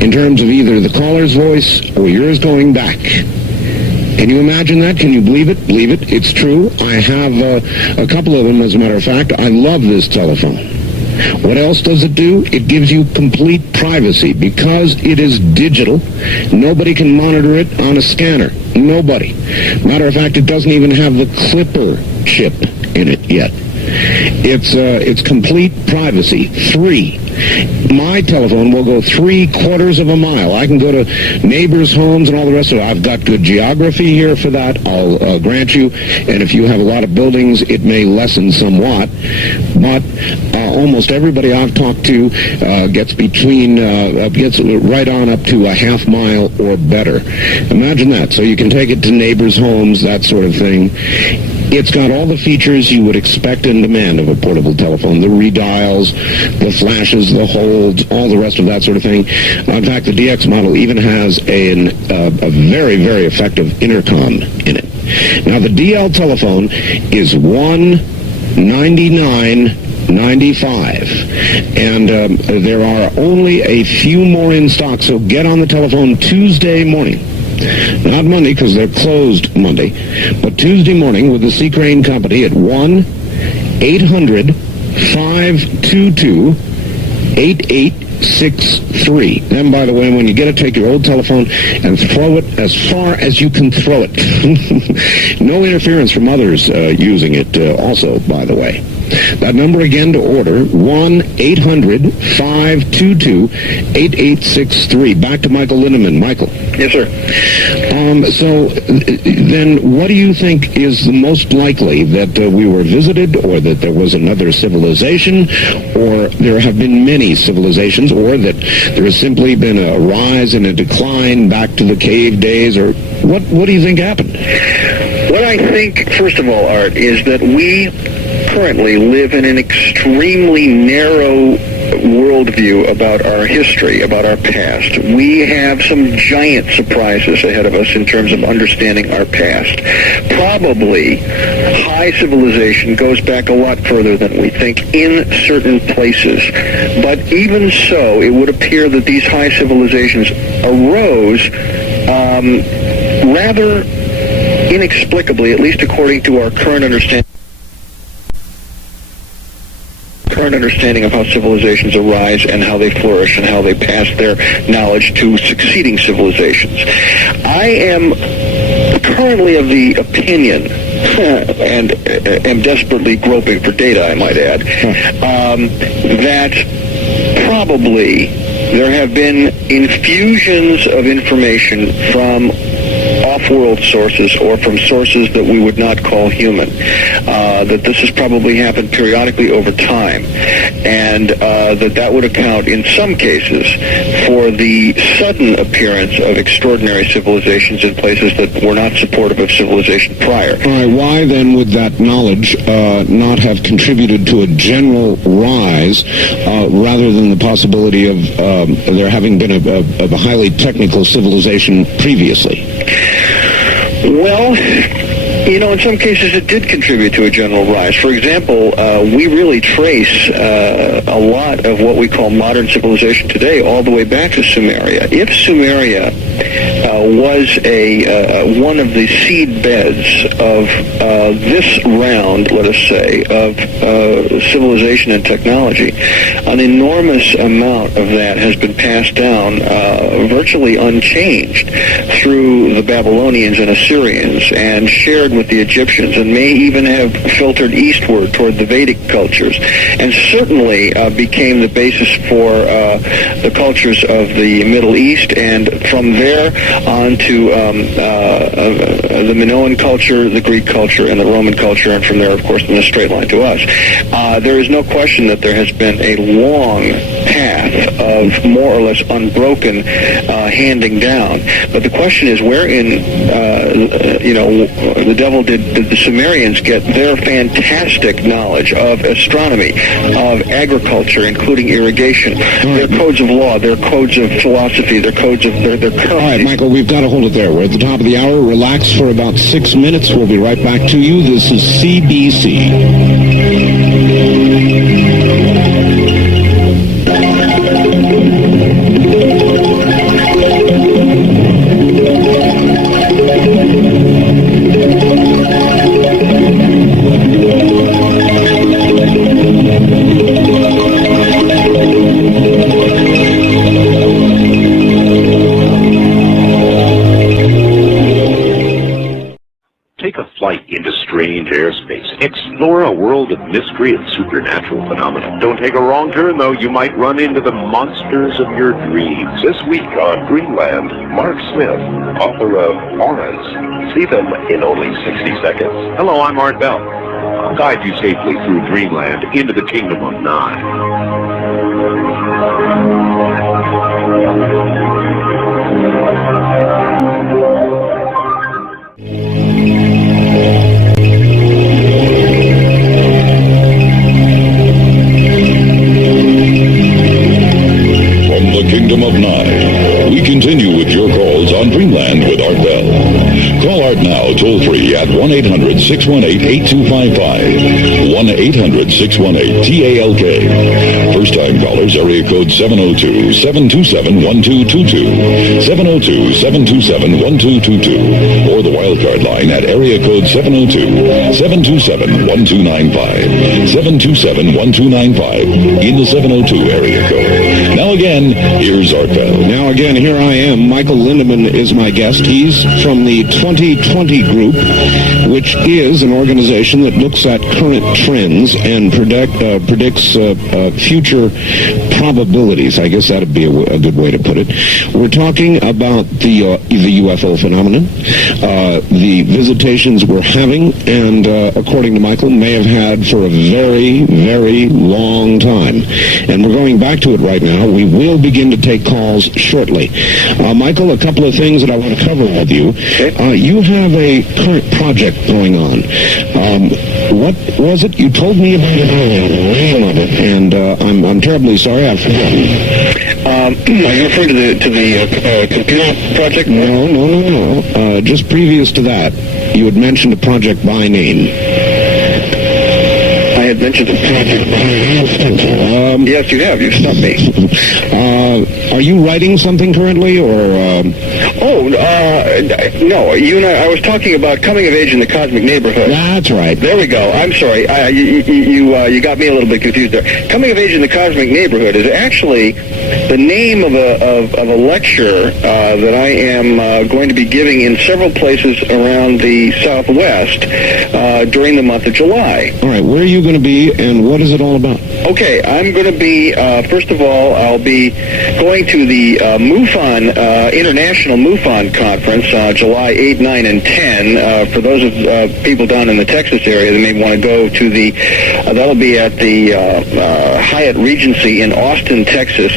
in terms of either the caller's voice or yours going back. Can you imagine that? Can you believe it? Believe it. It's true. I have a couple of them, as a matter of fact. I love this telephone. What else does it do? It gives you complete privacy. Because it is digital, nobody can monitor it on a scanner. Nobody. Matter of fact, it doesn't even have the clipper chip in it yet. It's complete privacy. Free. My telephone will go 3/4 of a mile. I can go to neighbors' homes and all the rest of it. I've got good geography here for that, I'll grant you. And if you have a lot of buildings, it may lessen somewhat. But almost everybody I've talked to gets right on up to a half mile or better. Imagine that. So you can take it to neighbors' homes, that sort of thing. It's got all the features you would expect and demand of a portable telephone. The redials, the flashes, the holds, all the rest of that sort of thing. In fact, the DX model even has a very, very effective intercom in it. Now, the DL telephone is $199.95, and there are only a few more in stock, so get on the telephone Tuesday morning. Not Monday, because they're closed Monday, but Tuesday morning with the C. Crane Company at 1-800-522-8863. Then, by the way, when you get it, take your old telephone and throw it as far as you can throw it. No interference from others using it also, by the way. That number again to order, 1-800-522-8863. Back to Michael Lindemann. Michael. Yes, sir. So then what do you think is the most likely, that we were visited, or that there was another civilization, or there have been many civilizations, or that there has simply been a rise and a decline back to the cave days, or what do you think happened? What I think, first of all, Art, is that we currently live in an extremely narrow worldview about our history, about our past. We have some giant surprises ahead of us in terms of understanding our past. Probably high civilization goes back a lot further than we think in certain places. But even so, it would appear that these high civilizations arose rather inexplicably, at least according to our current understanding of how civilizations arise and how they flourish and how they pass their knowledge to succeeding civilizations. I am currently of the opinion, and am desperately groping for data, I might add, that probably there have been infusions of information from off-world sources or from sources that we would not call human. That this has probably happened periodically over time, and that would account in some cases for the sudden appearance of extraordinary civilizations in places that were not supportive of civilization prior. All right, why then would that knowledge not have contributed to a general rise rather than the possibility of there having been a highly technical civilization previously? Well, you know, in some cases it did contribute to a general rise. For example, we really trace a lot of what we call modern civilization today all the way back to Sumeria. If Sumeria was one of the seed beds of this round, let us say, of civilization and technology, an enormous amount of that has been passed down virtually unchanged through the Babylonians and Assyrians and shared with the Egyptians, and may even have filtered eastward toward the Vedic cultures, and certainly became the basis for the cultures of the Middle East, and from there on to the Minoan culture, the Greek culture, and the Roman culture, and from there, of course, in a straight line to us. There is no question that there has been a long path of more or less unbroken handing down. But the question is, where in, the devil did the Sumerians get their fantastic knowledge of astronomy, of agriculture, including irrigation, their codes of law, their codes of philosophy, their codes of their currency. All right, Michael, we've got to hold it there. We're at the top of the hour. Relax for about 6 minutes. We'll be right back to you. This is CBC. Explore a world of mystery and supernatural phenomena. Don't take a wrong turn, though. You might run into the monsters of your dreams. This week on Dreamland, Mark Smith, author of Auras. See them in only 60 seconds. Hello, I'm Art Bell. I'll guide you safely through Dreamland into the Kingdom of Nine. Kingdom of Nine. We continue with your calls on Dreamland with Art Bell. Call Art now, toll free at 1-800-618-8255. 1-800-618-TALK. First time callers, area code 702-727-1222. 702-727-1222. Or the wildcard line at area code 702-727-1295. 727-1295 in the 702 area code. Now Now again, here's Art Bell. Now again, here I am. Michael Lindemann is my guest. He's from the 2020 Group, which is an organization that looks at current trends and predicts future probabilities. I guess that would be a good way to put it. We're talking about the UFO phenomenon, the visitations we're having, and according to Michael, may have had for a very, very long time. And we're going back to it right now. We will begin to take calls shortly. Michael, a couple of things that I want to cover with you. You have a current project going on. What was it? You told me about it earlier, the name of it, and I'm terribly sorry, I've forgotten. Are you referring to the computer project? No. Just previous to that, you had mentioned a project by name. I had mentioned the project by name. Yes, you have. You've stumped me. Are you writing something currently, or? No. You and I was talking about coming of age in the cosmic neighborhood. That's right. There we go. I'm sorry. You got me a little bit confused there. Coming of age in the cosmic neighborhood is actually the name of a lecture that I am going to be giving in several places around the Southwest during the month of July. All right. Where are you going to be, and what is it all about? Okay. I'm going to be, first of all, I'll be going to the MUFON, International MUFON Conference, July 8, 9, and 10. For those of people down in the Texas area that may want to go to the, that'll be at the Hyatt Regency in Austin, Texas,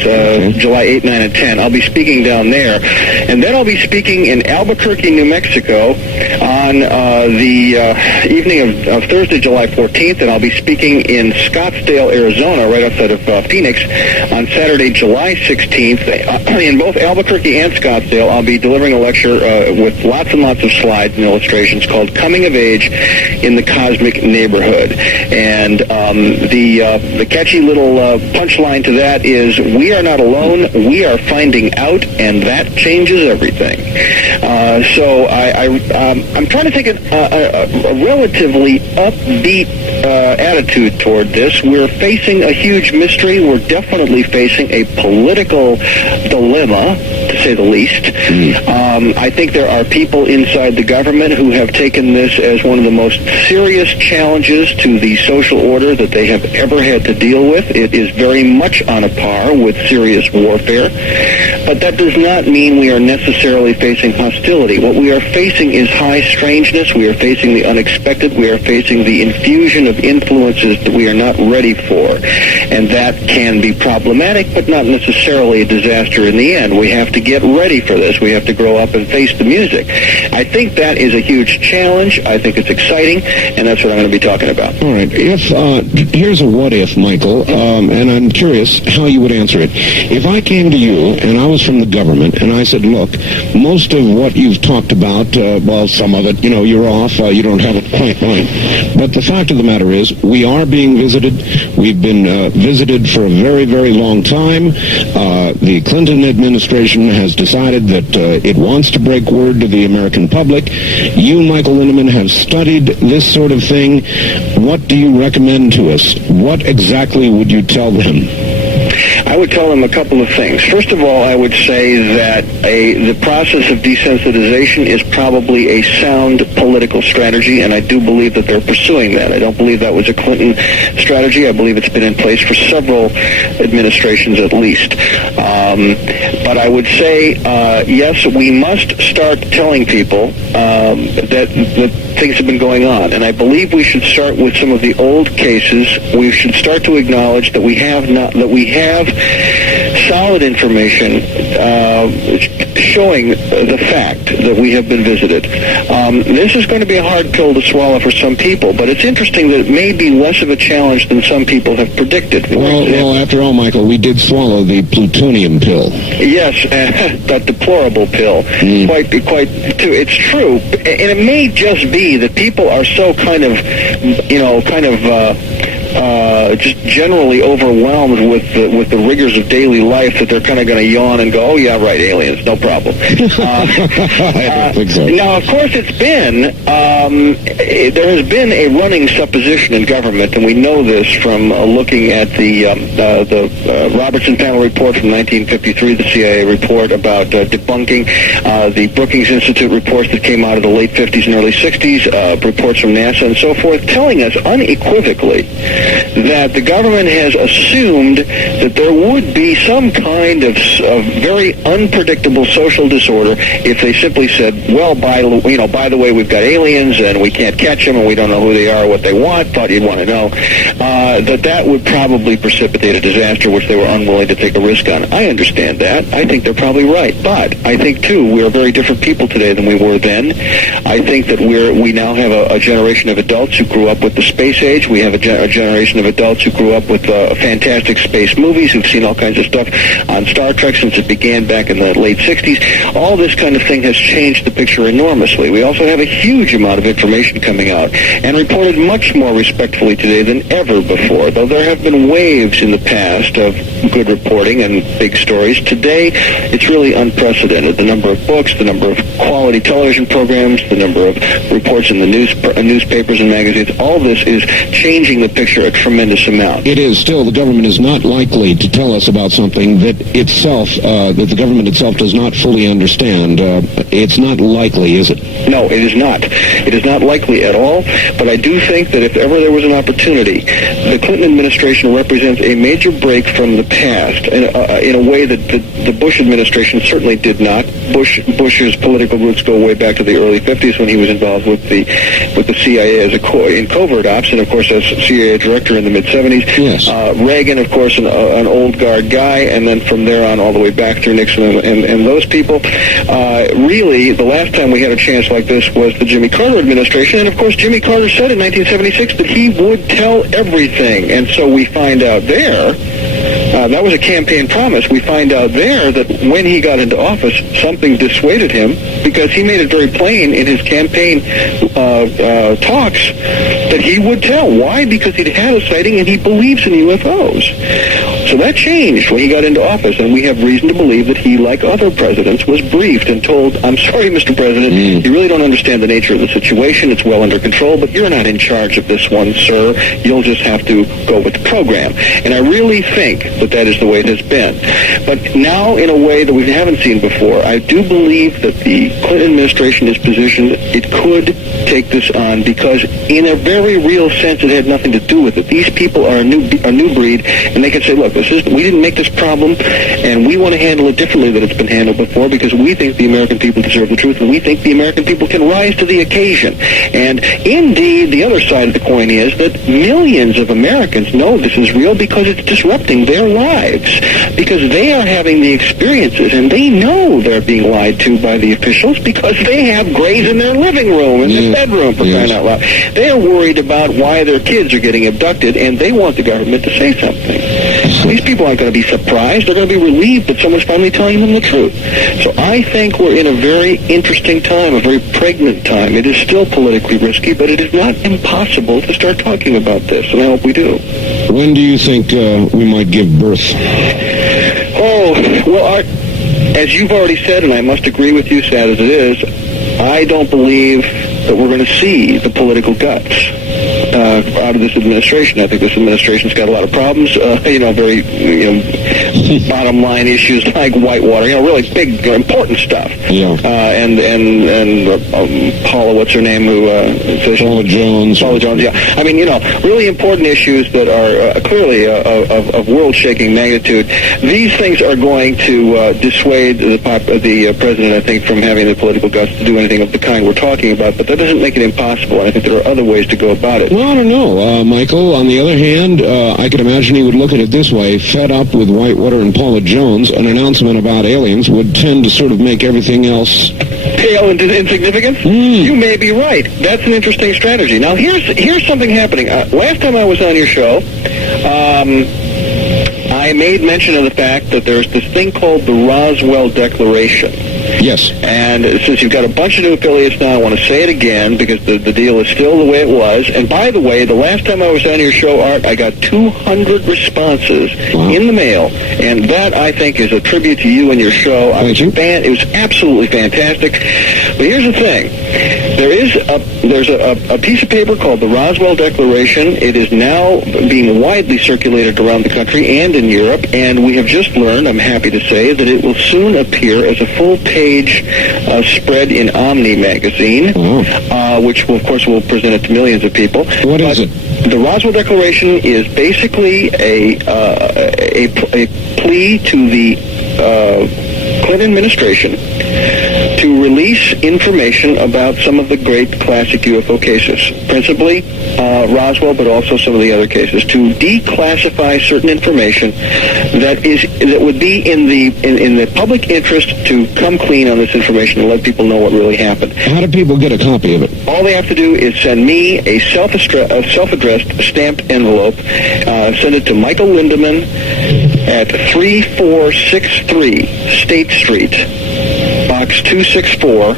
July 8, 9, and 10. I'll be speaking down there. And then I'll be speaking in Albuquerque, New Mexico on the evening of Thursday, July 14th, and I'll be speaking in Scottsdale, Arizona, right outside of Phoenix, on Saturday, July 16th. In both Albuquerque and Scottsdale, I'll be delivering a lecture with lots and lots of slides and illustrations called Coming of Age in the Cosmic Neighborhood. And the catchy little punchline to that is, we are not alone, we are finding out, and that changes everything. So I'm trying to take a relatively upbeat attitude toward this. We're facing a huge mystery. We're definitely facing a political dilemma, to say the least. I think there are people inside the government who have taken this as one of the most serious challenges to the social order that they have ever had to deal with. It is very much on a par with serious warfare. But that does not mean we are necessarily facing hostility. What we are facing is high strangeness. We are facing the unexpected. We are facing the infusion of influences that we are not ready for. And that can be problematic, but not necessarily a disaster in the end. We have to get ready for this. We have to grow up and face the music. I think that is a huge challenge. I think it's exciting, and that's what I'm going to be talking about. All right. Here's a what if, Michael, and I'm curious how you would answer it. If I came to you, and I was from the government, and I said, look, most of what you've talked about, well, some of it, you're off, you don't have it quite right. But the fact of the matter is, we are being visited. We've been visited for a very, very long time. The Clinton administration has decided that it wants to break word to the American public. You, Michael Lindemann, have studied this sort of thing. What do you recommend to us? What exactly would you tell them? I would tell them a couple of things. First of all, I would say that the process of desensitization is probably a sound political strategy, and I do believe that they're pursuing that. I don't believe that was a Clinton strategy. I believe it's been in place for several administrations at least. But I would say, yes, we must start telling people that things have been going on. And I believe we should start with some of the old cases. We should start to acknowledge that we have solid information showing the fact that we have been visited. This is going to be a hard pill to swallow for some people, but it's interesting that it may be less of a challenge than some people have predicted. Well, after all, Michael, we did swallow the plutonium pill. Yes, that deplorable pill. It's true, and it may just be that people are so kind of just generally overwhelmed with the rigors of daily life that they're kind of going to yawn and go, oh, yeah, right, aliens, no problem. I don't think so. Now, of course, it's been, there has been a running supposition in government, and we know this from looking at the Robertson Panel report from 1953, the CIA report about debunking the Brookings Institute reports that came out of the late 50s and early 60s, reports from NASA and so forth, telling us unequivocally that the government has assumed that there would be some kind of very unpredictable social disorder if they simply said, well, by the way, we've got aliens and we can't catch them and we don't know who they are or what they want, thought you'd want to know, that would probably precipitate a disaster which they were unwilling to take a risk on. I understand that. I think they're probably right. But I think, too, we are very different people today than we were then. I think that we now have a generation of adults who grew up with the space age. We have a generation of adults who grew up with fantastic space movies, who've seen all kinds of stuff on Star Trek since it began back in the late 60s. All this kind of thing has changed the picture enormously. We also have a huge amount of information coming out and reported much more respectfully today than ever before, though there have been waves in the past of good reporting and big stories. Today, it's really unprecedented. The number of books, the number of quality television programs, the number of reports in the newspapers and magazines, all this is changing the picture a tremendous amount. It is. Still, the government is not likely to tell us about something that that the government itself does not fully understand. It's not likely, is it? No, it is not. It is not likely at all, but I do think that if ever there was an opportunity, the Clinton administration represents a major break from the past in a way that the Bush administration certainly did not. Bush's political roots go way back to the early 50s when he was involved with the CIA in covert ops, and of course as CIA director in the mid-70s. Yes. Reagan, of course, an old guard guy, and then from there on all the way back through Nixon and those people. Really, the last time we had a chance like this was the Jimmy Carter administration, and of course Jimmy Carter said in 1976 that he would tell everything, and so we find out there, that was a campaign promise, we find out there that when he got into office, something dissuaded him, because he made it very plain in his campaign talks that he would tell. Why? Because he'd had a sighting and he believes in UFOs. So that changed when he got into office, and we have reason to believe that he, like other presidents, was briefed and told, I'm sorry, Mr. President, you really don't understand the nature of the situation. It's well under control, but you're not in charge of this one, sir. You'll just have to go with the program. And I really think that is the way it has been. But now, in a way that we haven't seen before, I do believe that the Clinton administration is positioned it could take this on, because in a very real sense it had nothing to do with it. These people are a new breed, and they can say, look, we didn't make this problem, and we want to handle it differently than it's been handled before, because we think the American people deserve the truth, and we think the American people can rise to the occasion. And indeed, the other side of the coin is that millions of Americans know this is real because it's disrupting their lives, because they are having the experiences, and they know they're being lied to by the officials because they have grays in their living room, in their bedroom, for crying out loud. They are worried about why their kids are getting abducted, and they want the government to say something. These people aren't going to be surprised. They're going to be relieved that someone's finally telling them the truth. So I think we're in a very interesting time, a very pregnant time. It is still politically risky, but it is not impossible to start talking about this, and I hope we do. When do you think we might give birth? Oh, well, as you've already said, and I must agree with you, sad as it is, I don't believe that we're going to see the political guts out of this administration. I think this administration's got a lot of problems, very, bottom line issues like Whitewater, really big, important stuff. Yeah. Paula, what's her name? Paula Jones. Paula Jones, yeah. I mean, really important issues that are clearly of world-shaking magnitude. These things are going to dissuade the president, I think, from having the political guts to do anything of the kind we're talking about, but that doesn't make it impossible, and I think there are other ways to go about it. Well, I don't know, Michael. On the other hand, I could imagine he would look at it this way. Fed up with Whitewater and Paula Jones, an announcement about aliens would tend to sort of make everything else pale into insignificance? You may be right. That's an interesting strategy. Now, here's something happening. Last time I was on your show, I made mention of the fact that there's this thing called the Roswell Declaration. Yes. And since you've got a bunch of new affiliates now, I want to say it again because the deal is still the way it was. And by the way, the last time I was on your show, Art, I got 200 responses in the mail. And that, I think, is a tribute to you and your show. It was absolutely fantastic. But here's the thing. There's a piece of paper called the Roswell Declaration. It is now being widely circulated around the country and in Europe, and we have just learned, I'm happy to say, that it will soon appear as a full-page spread in Omni magazine, which, of course, will present it to millions of people. What is it? The Roswell Declaration is basically a plea to the Clinton administration to release information about some of the great classic UFO cases, principally Roswell, but also some of the other cases, to declassify certain information that would be in the public interest to come clean on this information and let people know what really happened. How do people get a copy of it? All they have to do is send me a self-addressed stamped envelope. Send it to Michael Lindemann at 3463 State Street, Box 264,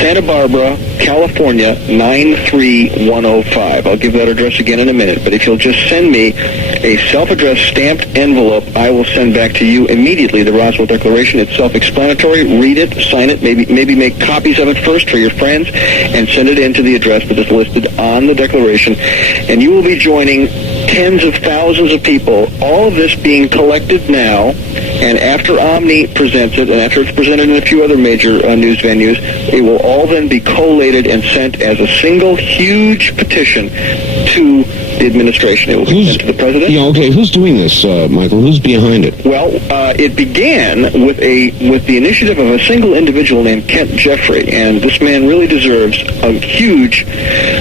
Santa Barbara, California, 93105. I'll give that address again in a minute, but if you'll just send me a self-addressed stamped envelope, I will send back to you immediately the Roswell Declaration. It's self-explanatory. Read it, sign it, maybe make copies of it first for your friends, and send it in to the address that is listed on the Declaration. And you will be joining tens of thousands of people, all of this being collected now, and after Omni presents it, and after it's presented in a few other major news venues, it will all then be collated and sent as a single huge petition to the administration. It will be sent to the president. Yeah, okay. Who's doing this, Michael? Who's behind it? Well, it began with the initiative of a single individual named Kent Jeffrey, and this man really deserves a huge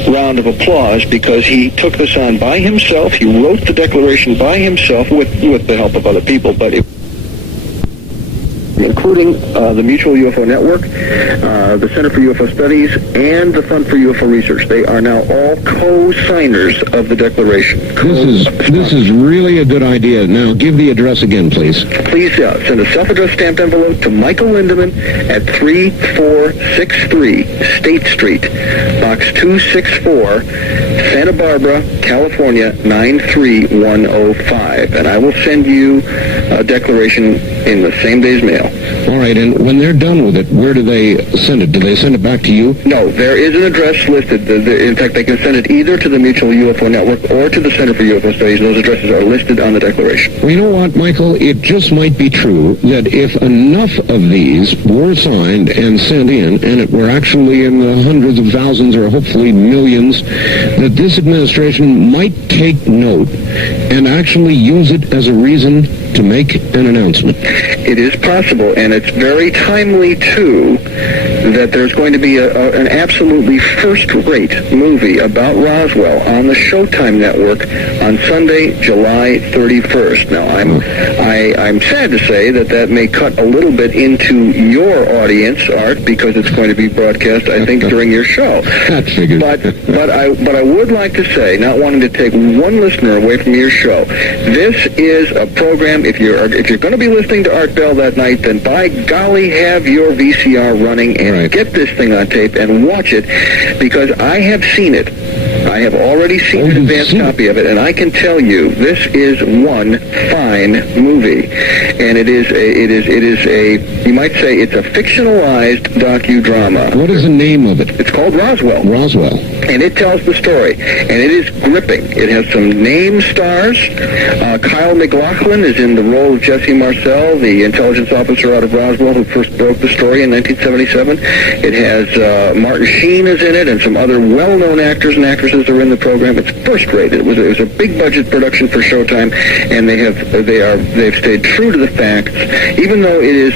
round of applause because he took this on by himself. He wrote the Declaration by himself with the help of other people, but including the Mutual UFO Network, the Center for UFO Studies, and the Fund for UFO Research. They are now all co-signers of the Declaration. This is really a good idea. Now, give the address again, please. Please send a self-addressed stamped envelope to Michael Lindemann at 3463 State Street, Box 264, Santa Barbara, California, 93105. And I will send you a declaration in the same day's mail. All right, and when they're done with it, where do they send it? Do they send it back to you? No, there is an address listed. In fact, they can send it either to the Mutual UFO Network or to the Center for UFO Studies. Those addresses are listed on the Declaration. Well, you know what, Michael? It just might be true that if enough of these were signed and sent in, and it were actually in the hundreds of thousands or hopefully millions, that this administration might take note and actually use it as a reason to make an announcement. It is possible, and it's very timely, too, that there's going to be an absolutely first-rate movie about Roswell on the Showtime network on Sunday, July 31st. Now, I'm sad to say that may cut a little bit into your audience, Art, because it's going to be broadcast, I think, during your show. That figures. But I would like to say, not wanting to take one listener away from your show, this is a program. If you're going to be listening to Art Bell that night, then by golly, have your VCR running and get this thing on tape and watch it, because I have seen it. I have already seen an advanced copy of it, and I can tell you this is one fine movie, and it is a you might say it's a fictionalized docudrama. What is the name of it? It's called Roswell. Roswell. And it tells the story, and it is gripping. It has some name stars. Kyle MacLachlan is in the role of Jesse Marcel, the intelligence officer out of Roswell who first broke the story in 1977. It has Martin Sheen is in it, and some other well-known actors and actresses are in the program. It's first-rate. It was a big-budget production for Showtime, and they've stayed true to the facts, even though it is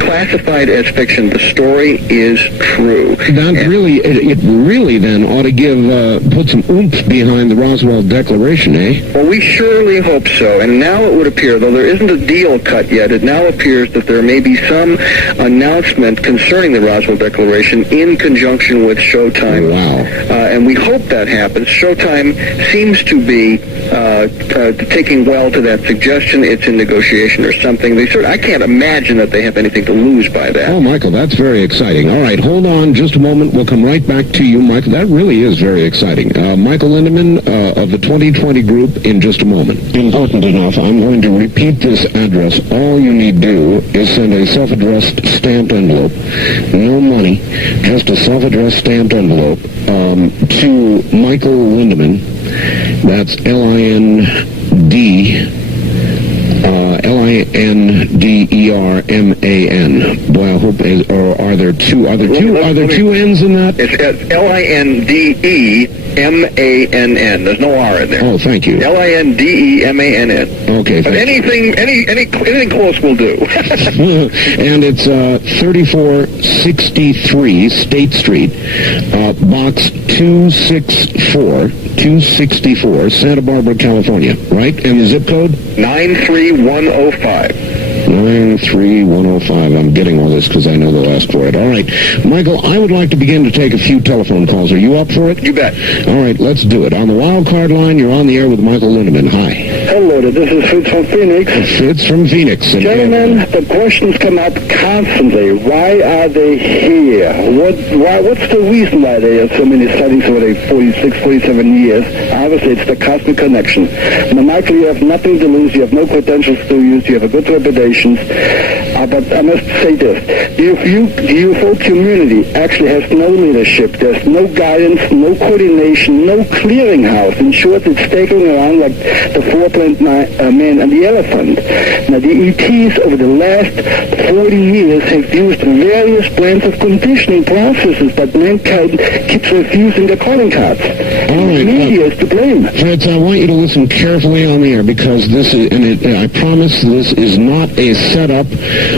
classified as fiction. The story is true. It really then ought to put some oomph behind the Roswell Declaration, eh? Well, we surely hope so. And now it would appear, though there isn't a deal cut yet, it now appears that there may be some announcement concerning the Roswell Declaration in conjunction with Showtime. Wow. And and we hope that happens. Showtime seems to be taking well to that suggestion. It's in negotiation or something. I can't imagine that they have anything to lose by that. Oh, Michael, that's very exciting. All right, hold on just a moment. We'll come right back to you, Michael. That really is very exciting. Michael Lindemann of the 2020 Group in just a moment. Important enough, I'm going to repeat this address. All you need do is send a self-addressed stamped envelope, no money, just a self-addressed stamped envelope to Michael Lindemann. That's Linderman. Boy, I hope. Or are there two N's in that? It's Lindemann. There's no R in there. Oh, thank you. Lindemann. Okay. But anything close will do. And it's 3463 State Street, box 264, Santa Barbara, California. Right? And the zip code? 93105. 93105. I'm getting all this because I know they'll ask for it. All right. Michael, I would like to begin to take a few telephone calls. Are you up for it? You bet. All right, let's do it. On the wild card line, you're on the air with Michael Lindemann. Hi. Hello, this is Fritz from Phoenix. Fritz from Phoenix. Gentlemen, the questions come up constantly. Why are they here? What's the reason why they have so many sightings over the 46, 47 years? Obviously, it's the cosmic connection. Now, Michael, you have nothing to lose. You have no credentials to use. You have a good reputation. But I must say this. The UFO community actually has no leadership. There's no guidance, no coordination, no clearinghouse. In short, it's taking around like the four-planet man and the elephant. Now, the ETs over the last 40 years have used various plans of conditioning processes, but mankind keeps refusing the calling cards. All right. The media is to blame. Fritz, I want you to listen carefully on the air because this is, I promise this is not a setup.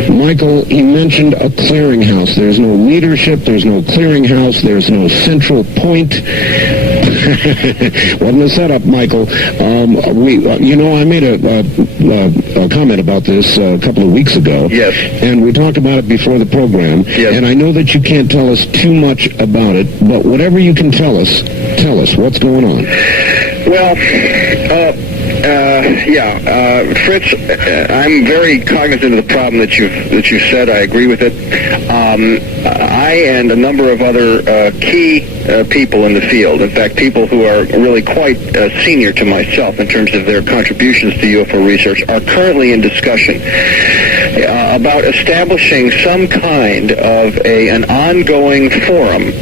Michael, he mentioned a clearinghouse. There's no leadership. There's no clearinghouse. There's no central point. Wasn't a setup, Michael. I made a comment about this a couple of weeks ago. Yes. And we talked about it before the program. Yes. And I know that you can't tell us too much about it, but whatever you can tell us what's going on. Well, Fritz, I'm very cognizant of the problem that you've said. I agree with it. I and a number of other key people in the field, in fact, people who are really quite senior to myself in terms of their contributions to UFO research, are currently in discussion about establishing some kind of an ongoing forum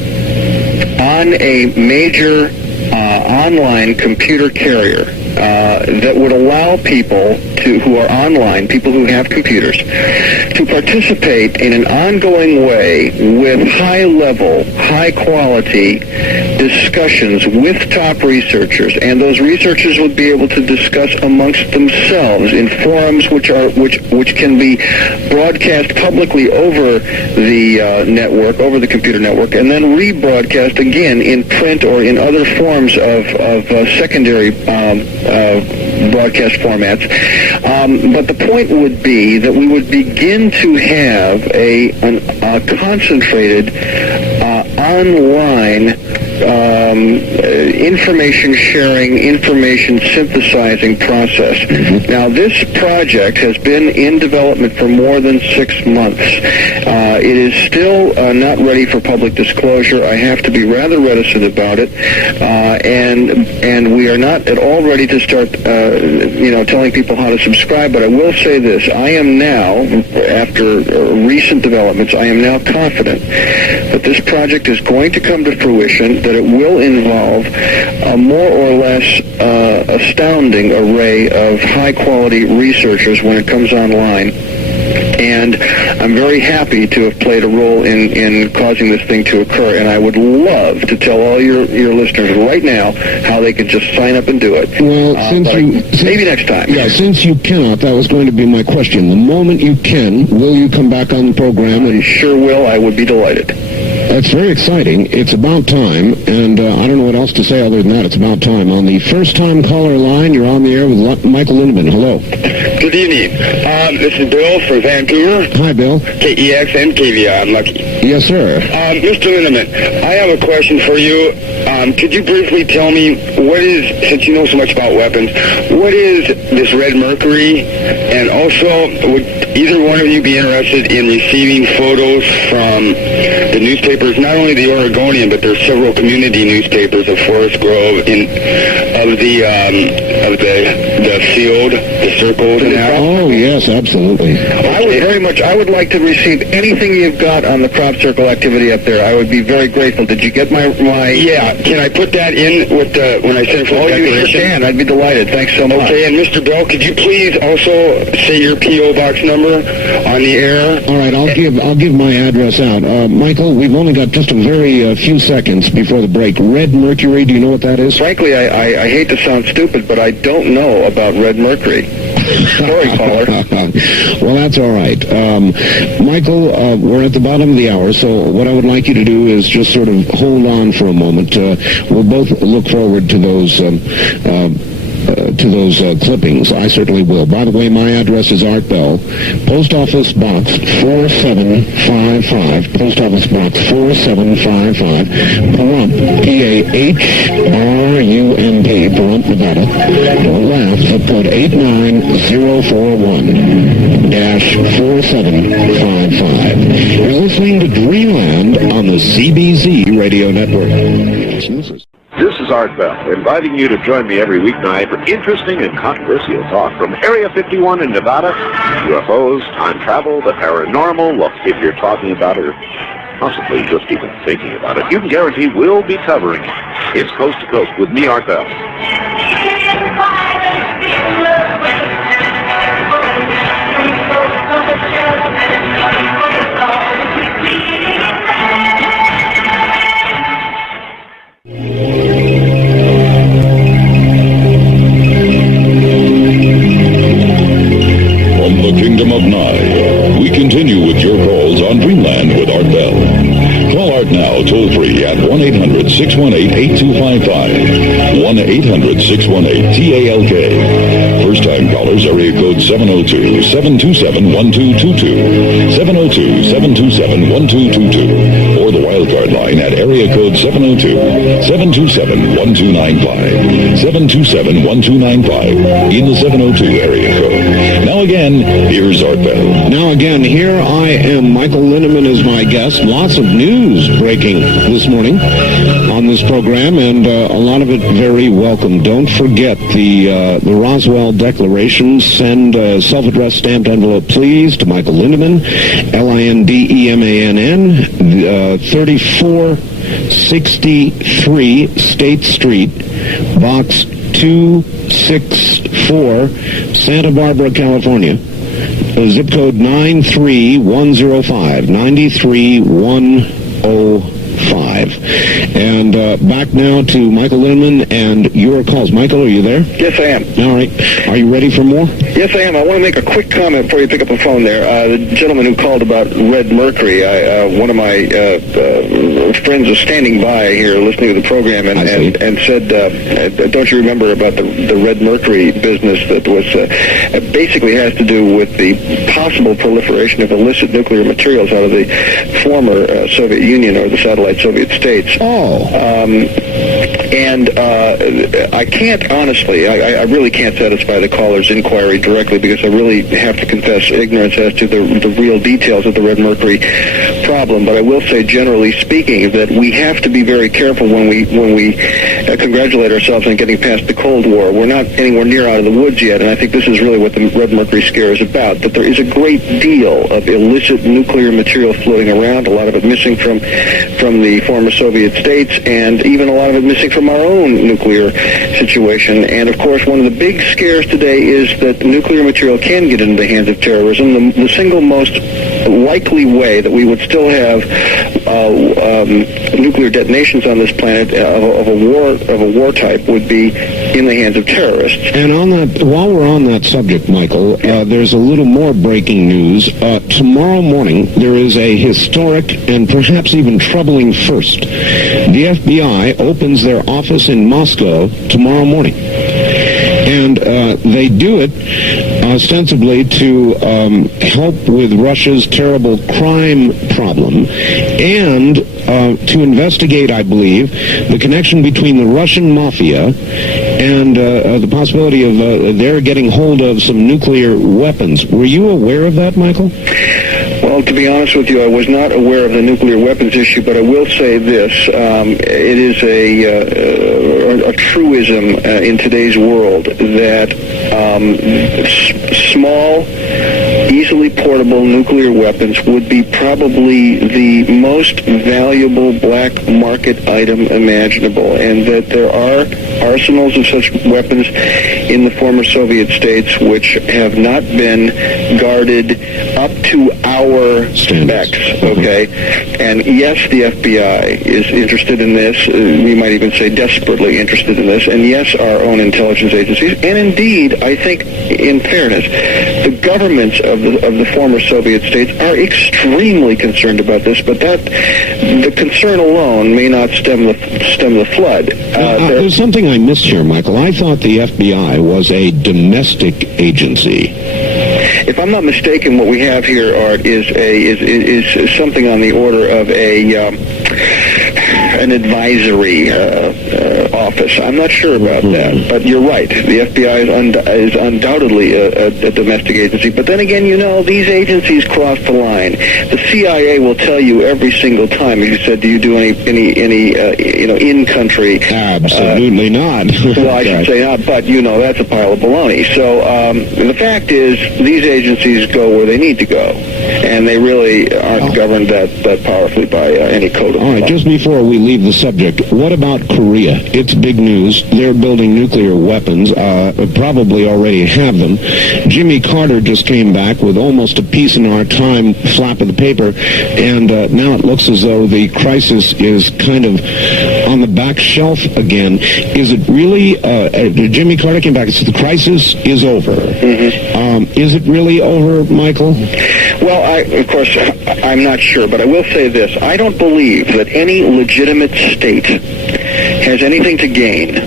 on a major online computer carrier that would allow people who are online, people who have computers, to participate in an ongoing way with high-level, high-quality discussions with top researchers, and those researchers would be able to discuss amongst themselves in forums which can be broadcast publicly over the network, over the computer network, and then rebroadcast again in print or in other forms of secondary broadcast formats. But the point would be that we would begin to have a concentrated online information sharing, information synthesizing process. Mm-hmm. Now, this project has been in development for more than 6 months. It is still not ready for public disclosure. I have to be rather reticent about it, and we are not at all ready to start, telling people how to subscribe. But I will say this: I am now, after recent developments, I am now confident that this project is going to come to fruition, that it will involve a more or less astounding array of high-quality researchers when it comes online. And I'm very happy to have played a role in causing this thing to occur. And I would love to tell all your listeners right now how they can just sign up and do it. Well, maybe next time. Yeah, since you cannot, that was going to be my question. The moment you can, will you come back on the program? I sure will. I would be delighted. That's very exciting. It's about time, and I don't know what else to say other than that. It's about time. On the first-time caller line, you're on the air with Michael Lindemann. Hello. Good evening. This is Bill from Vancouver. Hi, Bill. KEX and KVI. I'm lucky. Yes, sir. Mr. Lindemann, I have a question for you. Could you briefly tell me what is, since you know so much about weapons, what is this red mercury? And also, would either one of you be interested in receiving photos from the newspapers, not only the Oregonian, but there's several community newspapers of Forest Grove, of the field, the circles, and that? Oh, yes, absolutely. I would like to receive anything you've got on the crop circle activity up there. I would be very grateful. Did you get my... Yeah, can I put that in with when I send for the declaration? You can. I'd be delighted. Thanks so much. Okay, and Mr. Bell, could you please also say your P.O. box number on the air? All right, I'll give my address out. Michael, we've only got just a very few seconds before the break. Red mercury, do you know what that is? Frankly, I hate to sound stupid, but I don't know about red mercury. Sorry, caller. Well, that's all right. Michael, we're at the bottom of the hour, so what I would like you to do is just sort of hold on for a moment. We'll both look forward to those clippings. I certainly will. By the way, my address is Art Bell, Post Office Box 4755, Post Office Box 4755, Pahrump, P-A-H-R-U-M-P, Pahrump, Nevada. Don't laugh, zip code 89041-4755. You're listening to Dreamland on the CBZ Radio Network. This is Art Bell, inviting you to join me every weeknight for interesting and controversial talk from Area 51 in Nevada, UFOs, time travel, the paranormal. Look, if you're talking about it or possibly just even thinking about it, you can guarantee we'll be covering it. It's Coast to Coast with me, Art Bell. From the Kingdom of Nye, we continue with your calls on Dreamland with Art Bell. Call Art now toll-free at 1-800-618-8255. 1-800-618-TALK. First-time callers, area code 702-727-1222. 702-727-1222. Or the wildcard line at area code 702-727-1295. 727-1295 in the 702 area code. Now again, here's Art Bell. Now again, here I am. Michael Linneman is my guest. Lots of news breaking this morning on this program, and a lot of it very welcome. Don't forget the Roswell Declaration. Send a self-addressed stamped envelope, please, to Michael Lindemann, Lindemann, 3463 State Street, Box 264, Santa Barbara, California. Zip code 93105, 93105. And back now to Michael Lindemann and your calls. Michael, are you there? Yes, I am. All right. Are you ready for more? Yes, I am. I want to make a quick comment before you pick up the phone there. The gentleman who called about red mercury, one of my friends was standing by here listening to the program and said, don't you remember about the red mercury business that was basically has to do with the possible proliferation of illicit nuclear materials out of the former Soviet Union or the satellite Soviet states. I can't, honestly, I really can't satisfy the caller's inquiry directly because I really have to confess ignorance as to the real details of the red mercury problem. But I will say, generally speaking, that we have to be very careful when we congratulate ourselves on getting past the Cold War. We're not anywhere near out of the woods yet, and I think this is really what the red mercury scare is about, that there is a great deal of illicit nuclear material floating around, a lot of it missing from the former Soviet states, and even a lot of it missing from our own nuclear situation. And of course, one of the big scares today is that nuclear material can get into the hands of terrorism. The single most likely way that we would still have nuclear detonations on this planet of a war type would be in the hands of terrorists. And on that, while we're on that subject, Michael, there's a little more breaking news. Tomorrow morning, there is a historic and perhaps even troubling first. The FBI opens their office in Moscow tomorrow morning. And they do it ostensibly to help with Russia's terrible crime problem and to investigate, I believe, the connection between the Russian mafia and the possibility of their getting hold of some nuclear weapons. Were you aware of that, Michael? Well, to be honest with you, I was not aware of the nuclear weapons issue, but I will say this. It is a truism in today's world that small, easily portable nuclear weapons would be probably the most valuable black market item imaginable, and that there are arsenals of such weapons in the former Soviet states which have not been guarded up to our specs, okay? And yes, the FBI is interested in this. We might even say desperately interested in this. And yes, our own intelligence agencies. And indeed, I think, in fairness, the governments of the former Soviet states are extremely concerned about this, but that the concern alone may not stem the flood. There's something I missed here, Michael. I thought the FBI was a domestic agency. If I'm not mistaken, what we have here, Art, is something on the order of an advisory office. I'm not sure about that, but you're right. The FBI is undoubtedly a domestic agency. But then again, you know, these agencies cross the line. The CIA will tell you every single time. If you said, "Do you do any in-country?" Absolutely not. Well, I should say not, but that's a pile of baloney. So the fact is, these agencies go where they need to go, and they really aren't governed that powerfully by any code of law. All right, just before we leave the subject, what about Korea? It's big news. They're building nuclear weapons, probably already have them. Jimmy Carter just came back with almost a peace in our time flap of the paper, and now it looks as though the crisis is kind of on the back shelf again. Is it really, Jimmy Carter came back and said the crisis is over. Is it really over, Michael? Well, of course, I'm not sure, but I will say this. I don't believe that any legitimate state has anything to gain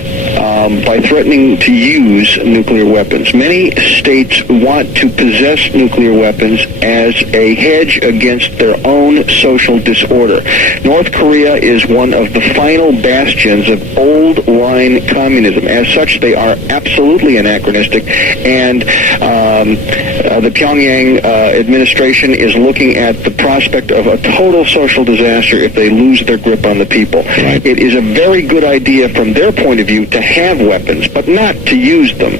by threatening to use nuclear weapons. Many states want to possess nuclear weapons as a hedge against their own social disorder. North Korea is one of the final bastions of old-line communism. As such, they are absolutely anachronistic, and the Pyongyang administration is looking at the prospect of a total social disaster if they lose their grip on the people. Right. It is a very good idea from their point of view to have weapons, but not to use them.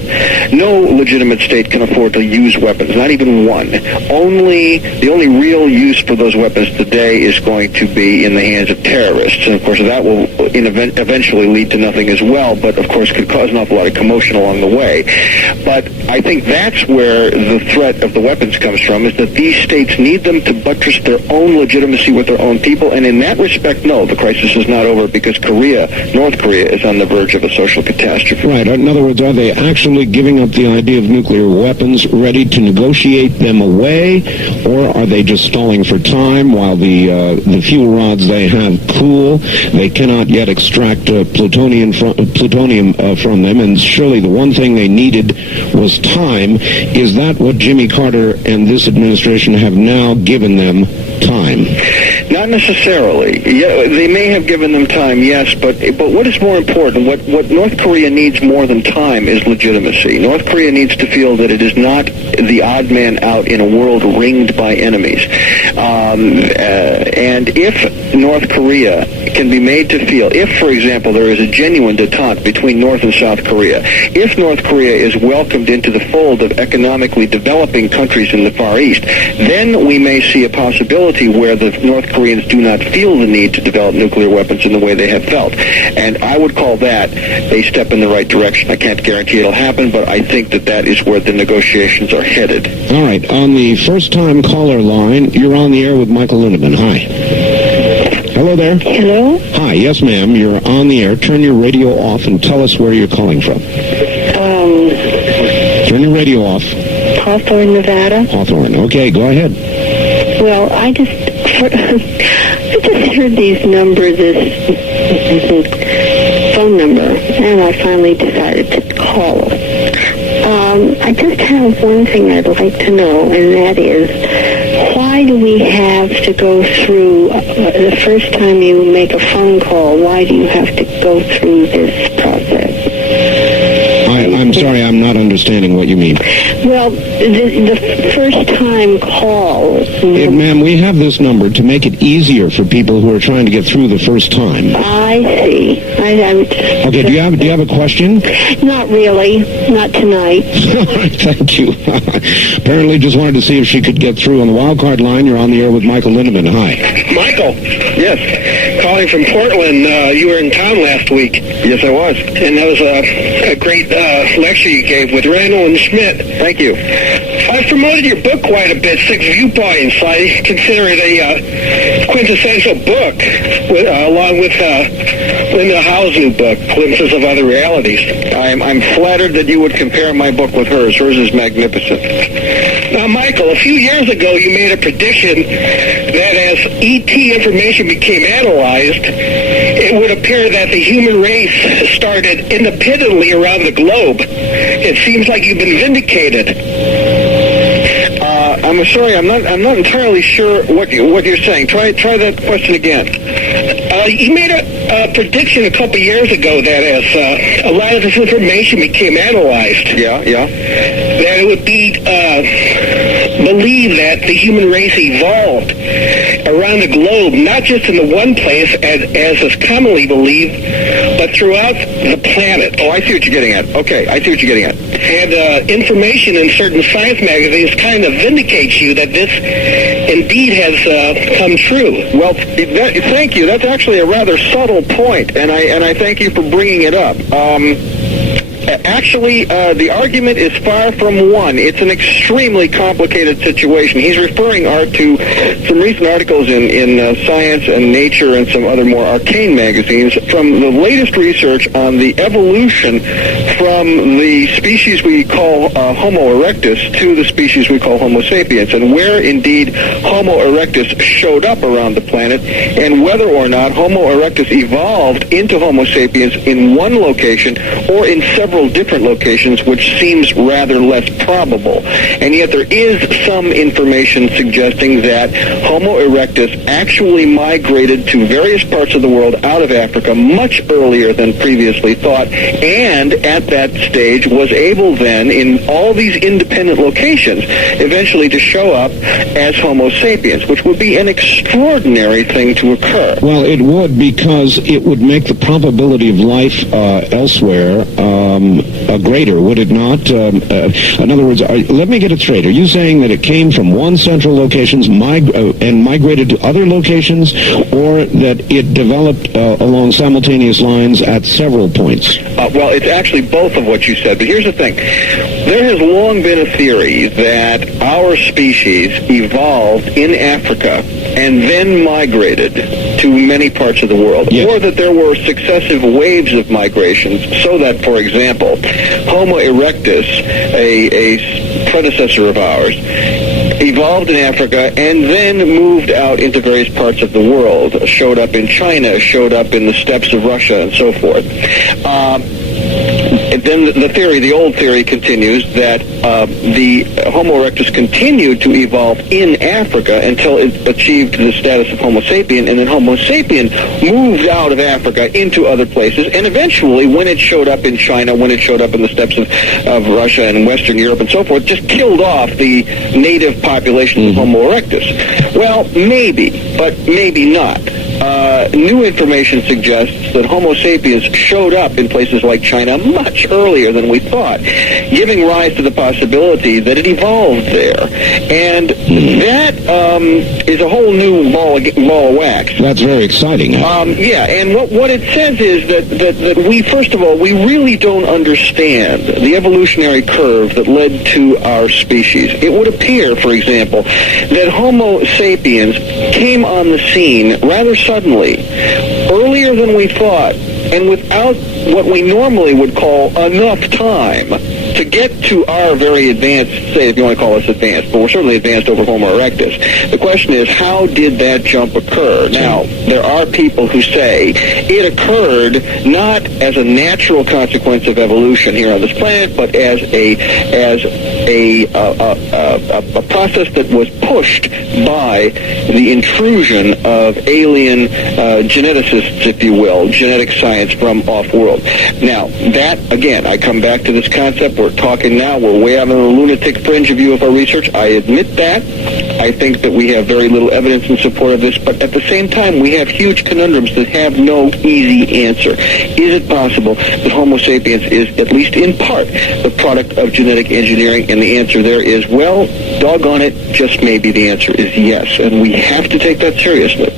No legitimate state can afford to use weapons, not even one. The only real use for those weapons today is going to be in the hands of terrorists, and of course that will eventually lead to nothing as well, but of course could cause an awful lot of commotion along the way. But I think that's where the threat of the weapons comes from, is that these states need them to buttress their own legitimacy with their own people, and in that respect, no, the crisis is not over, because North Korea is on the verge of a social catastrophe. Right. In other words, are they actually giving up the idea of nuclear weapons, ready to negotiate them away, or are they just stalling for time while the fuel rods they have cool? They cannot yet extract plutonium from them, and surely the one thing they needed was time. Is that what Jimmy Carter and this administration have now given them? Time? Not necessarily. Yeah, they may have given them time, yes, but what is more important, what North Korea needs more than time is legitimacy. North Korea needs to feel that it is not the odd man out in a world ringed by enemies. And if North Korea can be made to feel, if, for example, there is a genuine detente between North and South Korea, if North Korea is welcomed into the fold of economically developing countries in the Far East, then we may see a possibility where the North Koreans do not feel the need to develop nuclear weapons in the way they have felt. And I would call that a step in the right direction. I can't guarantee it'll happen, but I think that is where the negotiations are headed. All right. On the first-time caller line, you're on the air with Michael Lindemann. Hi. Hello there. Hello? Hi. Yes, ma'am. You're on the air. Turn your radio off and tell us where you're calling from. Turn your radio off. Hawthorne, Nevada. Hawthorne. Okay, go ahead. Well, I just heard these numbers, this phone number, and I finally decided to call. I just have one thing I'd like to know, and that is, why do we have to go through, the first time you make a phone call, why do you have to go through this process? I'm sorry, I'm not understanding what you mean. Well, the first time call... Ma'am, we have this number to make it easier for people who are trying to get through the first time. I see. Okay, do you have a question? Not really. Not tonight. All right, thank you. Apparently just wanted to see if she could get through on the wild card line. You're on the air with Michael Lindemann. Hi. Michael. Yes. Calling from Portland. You were in town last week. Yes, I was. And that was a great lecture you gave with Randall and Schmidt. Thank you. I've promoted your book quite a bit, Six Viewpoints. I consider it a quintessential book, along with Linda Howe's new book, Glimpses of Other Realities. I'm flattered that you would compare my book with hers. Hers is magnificent. Now, Michael, a few years ago you made a prediction that as ET information became analyzed, it would appear that the human race started independently around the globe. It seems like you've been vindicated. I'm sorry, I'm not entirely sure what you're saying. Try that question again. You made a prediction a couple years ago that as a lot of this information became analyzed, yeah, that it would be believed that the human race evolved around the globe, not just in the one place as is commonly believed, but throughout the planet. Oh, I see what you're getting at. Okay, I see what you're getting at. And information in certain science magazines kind of vindicates you that this indeed has come true. Well, thank you. That's actually a rather subtle point, and I thank you for bringing it up. Actually, the argument is far from one. It's an extremely complicated situation. He's referring, Art, to some recent articles in Science and Nature and some other more arcane magazines from the latest research on the evolution from the species we call Homo erectus to the species we call Homo sapiens, and where indeed Homo erectus showed up around the planet, and whether or not Homo erectus evolved into Homo sapiens in one location or in several different locations, which seems rather less probable. And yet there is some information suggesting that Homo erectus actually migrated to various parts of the world out of Africa much earlier than previously thought, and at that stage was able then, in all these independent locations, eventually to show up as Homo sapiens, which would be an extraordinary thing to occur. Well, it would, because it would make the probability of life elsewhere greater, would it not? In other words, let me get it straight. Are you saying that it came from one central location and migrated to other locations, or that it developed along simultaneous lines at several points? Well, it's actually both of what you said, but here's the thing. There has long been a theory that our species evolved in Africa and then migrated to many parts of the world, yes, or that there were successive waves of migrations, so that, for example, Homo erectus, a predecessor of ours, evolved in Africa and then moved out into various parts of the world, showed up in China, showed up in the steppes of Russia, and so forth. Then the old theory continues that the Homo erectus continued to evolve in Africa until it achieved the status of Homo sapien, and then Homo sapien moved out of Africa into other places, and eventually, when it showed up in China, when it showed up in the steppes of Russia and Western Europe and so forth, just killed off the native population of Homo erectus. Well, maybe, but maybe not. New information suggests that Homo sapiens showed up in places like China much earlier than we thought, giving rise to the possibility that it evolved there. And that is a whole new ball of wax. That's very exciting. Yeah, and what it says is that we, first of all, we really don't understand the evolutionary curve that led to our species. It would appear, for example, that Homo sapiens came on the scene rather suddenly, earlier than we thought, and without what we normally would call enough time to get to our very advanced, say if you want to call us advanced, but we're certainly advanced over Homo erectus, the question is, how did that jump occur? Now, there are people who say it occurred not as a natural consequence of evolution here on this planet, but as a process that was pushed by the intrusion of alien geneticists, if you will, genetic science from off-world. Now, that, again, I come back to this concept. We're talking now, we're way out on the lunatic fringe of UFO research. I admit that. I think that we have very little evidence in support of this, but at the same time, we have huge conundrums that have no easy answer. Is it possible that Homo sapiens is, at least in part, the product of genetic engineering? And the answer there is, well, doggone it, just maybe the answer is yes, and we have to take that seriously.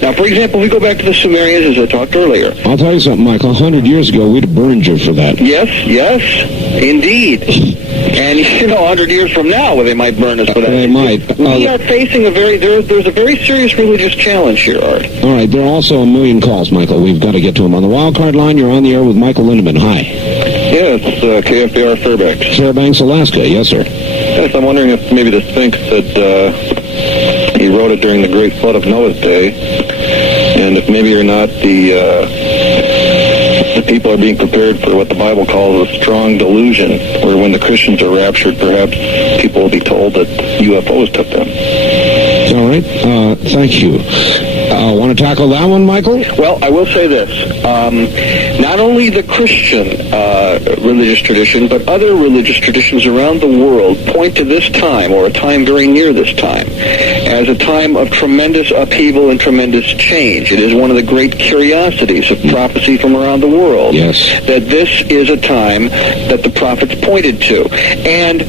Now, for example, we go back to the Sumerians, as I talked earlier. I'll tell you something, Michael. 100 years ago, we'd have burned you for that. Yes, indeed. And, 100 years from now, they might burn us for that. They might. We are facing there's a very serious religious challenge here, Art. All right, there are also a million calls, Michael. We've got to get to them. On the wildcard line, you're on the air with Michael Lindemann. Hi. Yes, KFDR Fairbanks. Fairbanks, Alaska. Yes, sir. Yes, I'm wondering if maybe the Sphinx he wrote it during the Great Flood of Noah's day, and if maybe or not the people are being prepared for what the Bible calls a strong delusion, where when the Christians are raptured, perhaps people will be told that UFOs took them. All right. Thank you. Want to tackle that one, Michael? Well, I will say this. Not only the Christian religious tradition, but other religious traditions around the world point to this time, or a time very near this time, as a time of tremendous upheaval and tremendous change. It is one of the great curiosities of prophecy from around the world. Yes. That this is a time that the prophets pointed to. And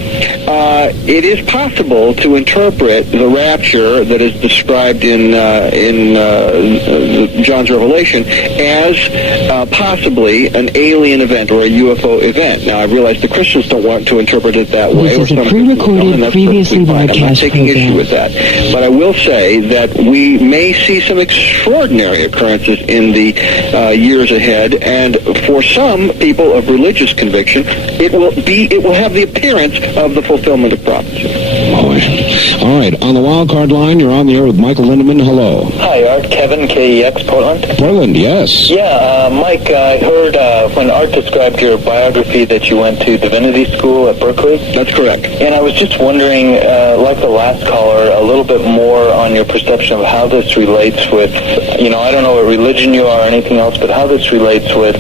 it is possible to interpret the rapture that is described in John's Revelation as possibly an alien event or a UFO event. Now, I realize the Christians don't want to interpret it that way. This is a pre-recorded, previously broadcast I'm not taking program. issue with that. But I will say that we may see some extraordinary occurrences in the years ahead, and for some people of religious conviction, it will have the appearance of the fulfillment of prophecy. All right. On the wildcard line, you're on the air with Michael Lindemann. Hello. Hi, Art. Kevin, KEX, Portland. Portland, yes. Yeah, Mike, I heard when Art described your biography that you went to divinity school at Berkeley. That's correct. And I was just wondering, like the last caller, a little bit more on your perception of how this relates with, I don't know what religion you are or anything else, but how this relates with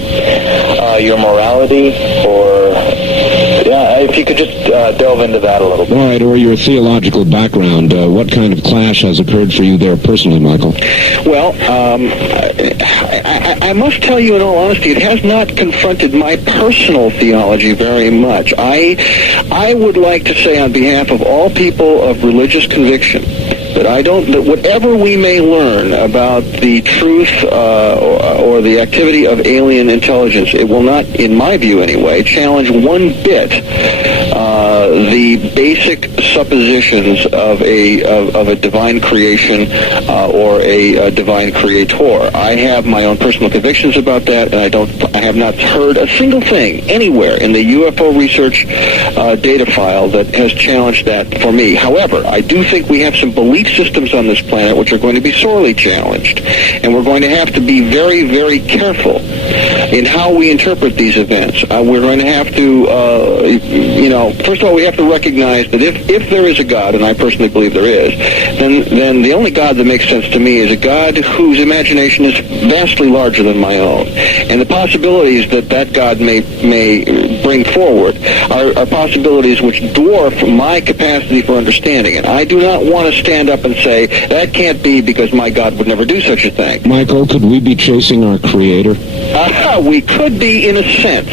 your morality, or, if you could just delve into that a little bit. All right, or your theological background. What kind of clash has occurred for you there personally, Michael? Well, I must tell you in all honesty, it has not confronted my personal theology very much. I would like to say on behalf of all people of religious conviction that whatever we may learn about the truth or the activity of alien intelligence, it will not, in my view anyway, challenge one bit the basic suppositions of a divine creation or a divine creator. I have my own personal convictions about that, and I have not heard a single thing anywhere in the UFO research data file that has challenged that for me. However, I do think we have some belief systems on this planet which are going to be sorely challenged, and we're going to have to be very, very careful in how we interpret these events. We're going to have to, first of all, we have to recognize that if there is a God, and I personally believe there is, then the only God that makes sense to me is a God whose imagination is vastly larger than my own. And the possibilities that God may bring forward are possibilities which dwarf my capacity for understanding it. I do not want to stand up and say, that can't be because my God would never do such a thing. Michael, could we be chasing our Creator? We could be in a sense.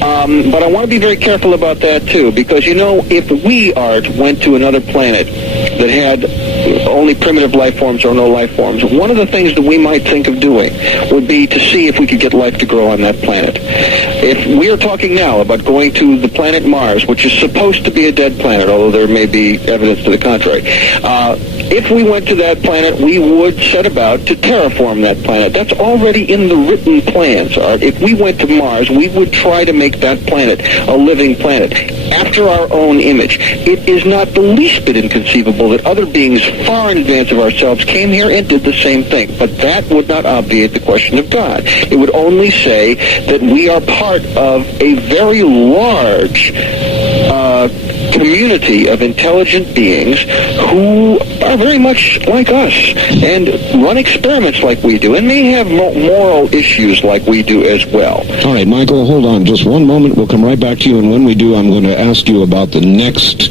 But I want to be very careful about that, too, because, if we, Art, went to another planet that had only primitive life forms or no life forms, one of the things that we might think of doing would be to see if we could get life to grow on that planet. If we are talking now about going to the planet Mars, which is supposed to be a dead planet, although there may be evidence to the contrary, if we went to that planet, we would set about to terraform that planet. That's already in the written plans, Art. If we went to Mars, we would try to make that planet a living planet after our own image. It is not the least bit inconceivable that other beings far in advance of ourselves came here and did the same thing. But that would not obviate the question of God. It would only say that we are part of a very large community of intelligent beings who are very much like us and run experiments like we do and may have moral issues like we do as well. All right, Michael, hold on just one moment. We'll come right back to you, and when we do, I'm going to ask you about the next,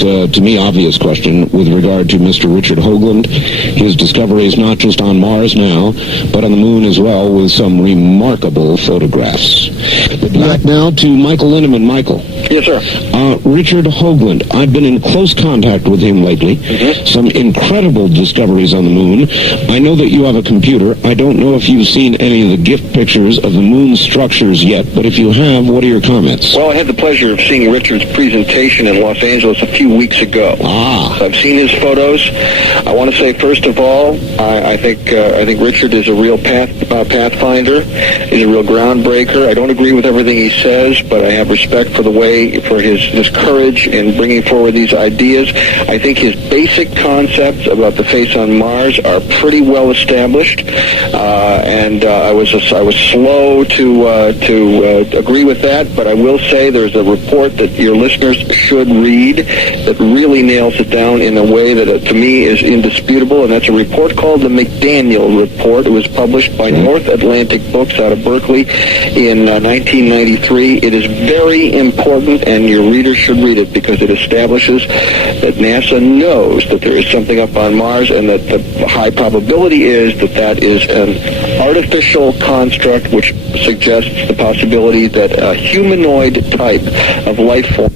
to me, obvious question with regard to Mr. Richard Hoagland. His discoveries not just on Mars now, but on the moon as well, with some remarkable photographs. Back now to Michael Linneman. Michael. Yes, sir. Richard Hoagland, I've been in close contact with him lately. Some incredible discoveries on the moon. I know that you have a computer. I don't know if you've seen any of the gift pictures of the moon structures yet, but if you have, what are your comments? Well, I had the pleasure of seeing Richard's presentation in Los Angeles a few weeks ago. So I've seen his photos. I want to say, first of all, I think Richard is a real pathfinder. He's a real groundbreaker. I don't agree with everything he says, but I have respect for his courage in bringing forward these ideas. I think his basic concepts about the face on Mars are pretty well established, and I was slow to agree with that. But I will say there's a report that your listeners should read that really nails it down in a way that to me is indisputable, and that's a report called the McDaniel Report. It was published by North Atlantic Books out of Berkeley in 1993. It is very important, and your readers should read it because it establishes that NASA knows that there is something up on Mars, and that the high probability is that that is an artificial construct which suggests the possibility that a humanoid type of life form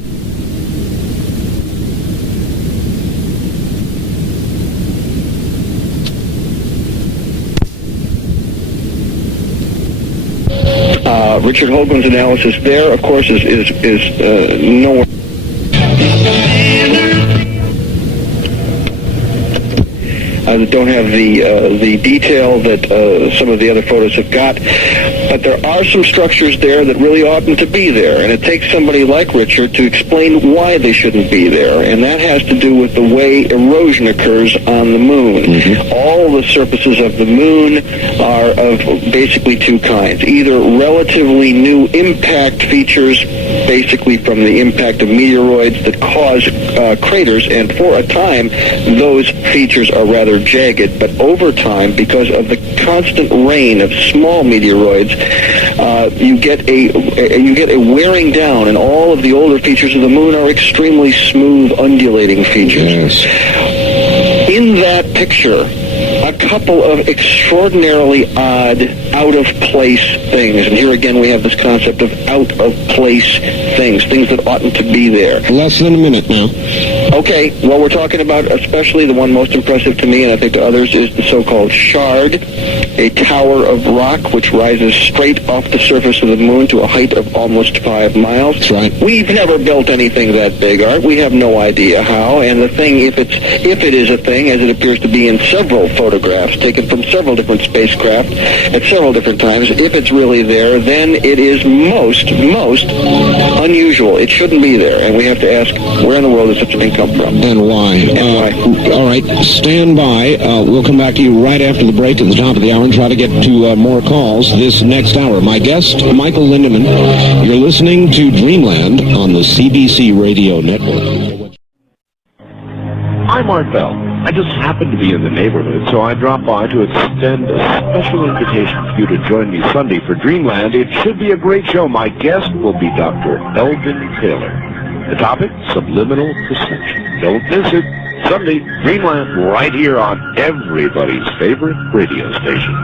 Richard Hoagland's analysis there, of course, is nowhere. That don't have the detail that some of the other photos have got, but there are some structures there that really oughtn't to be there, and it takes somebody like Richard to explain why they shouldn't be there, and that has to do with the way erosion occurs on the moon. All the surfaces of the moon are of basically two kinds: either relatively new impact features, basically from the impact of meteoroids that cause craters, and for a time those features are rather jagged, but over time, because of the constant rain of small meteoroids, you get a wearing down, and all of the older features of the moon are extremely smooth, undulating features. In that picture, a couple of extraordinarily odd, out-of-place things. And here again we have this concept of out-of-place things that oughtn't to be there. Less than a minute now. Okay, well, we're talking about especially the one most impressive to me, and I think to others, is the so-called shard, a tower of rock which rises straight off the surface of the moon to a height of almost 5 miles. That's right. We've never built anything that big, Art. We have no idea how, and the thing, if it is a thing, as it appears to be in several photographs taken from several different spacecraft at several different times, if it's really there, then it is most unusual. It shouldn't be there, and we have to ask, where in the world does such a thing come from? And why? All right, stand by. We'll come back to you right after the break at the top of the hour and try to get to more calls this next hour. My guest, Michael Linneman. You're listening to Dreamland on the CBC Radio Network. I'm Art Bell. I just happened to be in the neighborhood, so I dropped by to extend a special invitation for you to join me Sunday for Dreamland. It should be a great show. My guest will be Dr. Elvin Taylor. The topic, subliminal perception. Don't miss it. Sunday, Dreamland, right here on everybody's favorite radio station.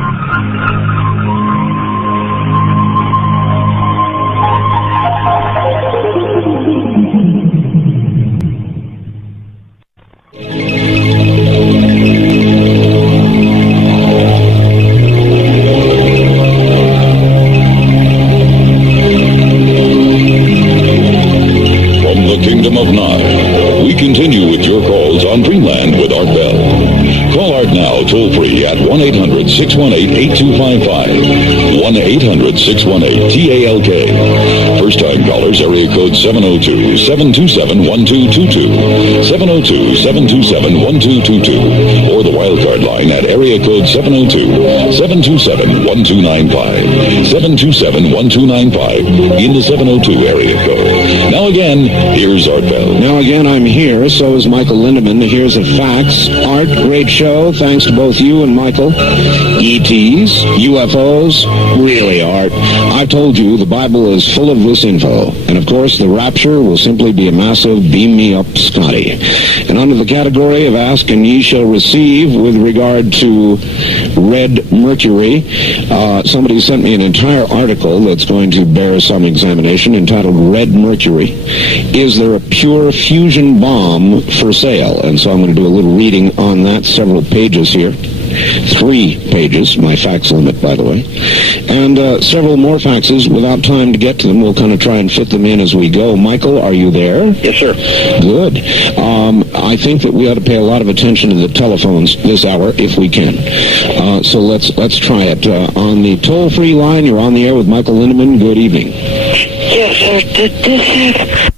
Kingdom of Nile. We continue with your calls on Dreamland. 1-800-618-8255. 1-800-618-TALK. First-time callers, area code 702-727-1222. 702-727-1222. Or the wildcard line at area code 702-727-1295. 727-1295 in the 702 area code. Now again, here's Art Bell. Now again, I'm here. So is Michael Lindemann. Here's a fax. Art, great show. Thanks to both you and Michael. ETs, UFOs, really, Art. I've told you the Bible is full of this info. And of course, the rapture will simply be a massive beam me up Scotty. And under the category of ask and ye shall receive with regard to red mercury, somebody sent me an entire article that's going to bear some examination entitled Red Mercury. Is there a pure fusion bomb for sale? And so I'm going to do a little reading on that, several pages here. 3 pages, my fax limit, by the way. And several more faxes. Without time to get to them, we'll kind of try and fit them in as we go. Michael, are you there? Yes, sir. Good. I think that we ought to pay a lot of attention to the telephones this hour, if we can. So let's try it. On the toll-free line, you're on the air with Michael Lindemann. Good evening. Yes, sir. Did this have...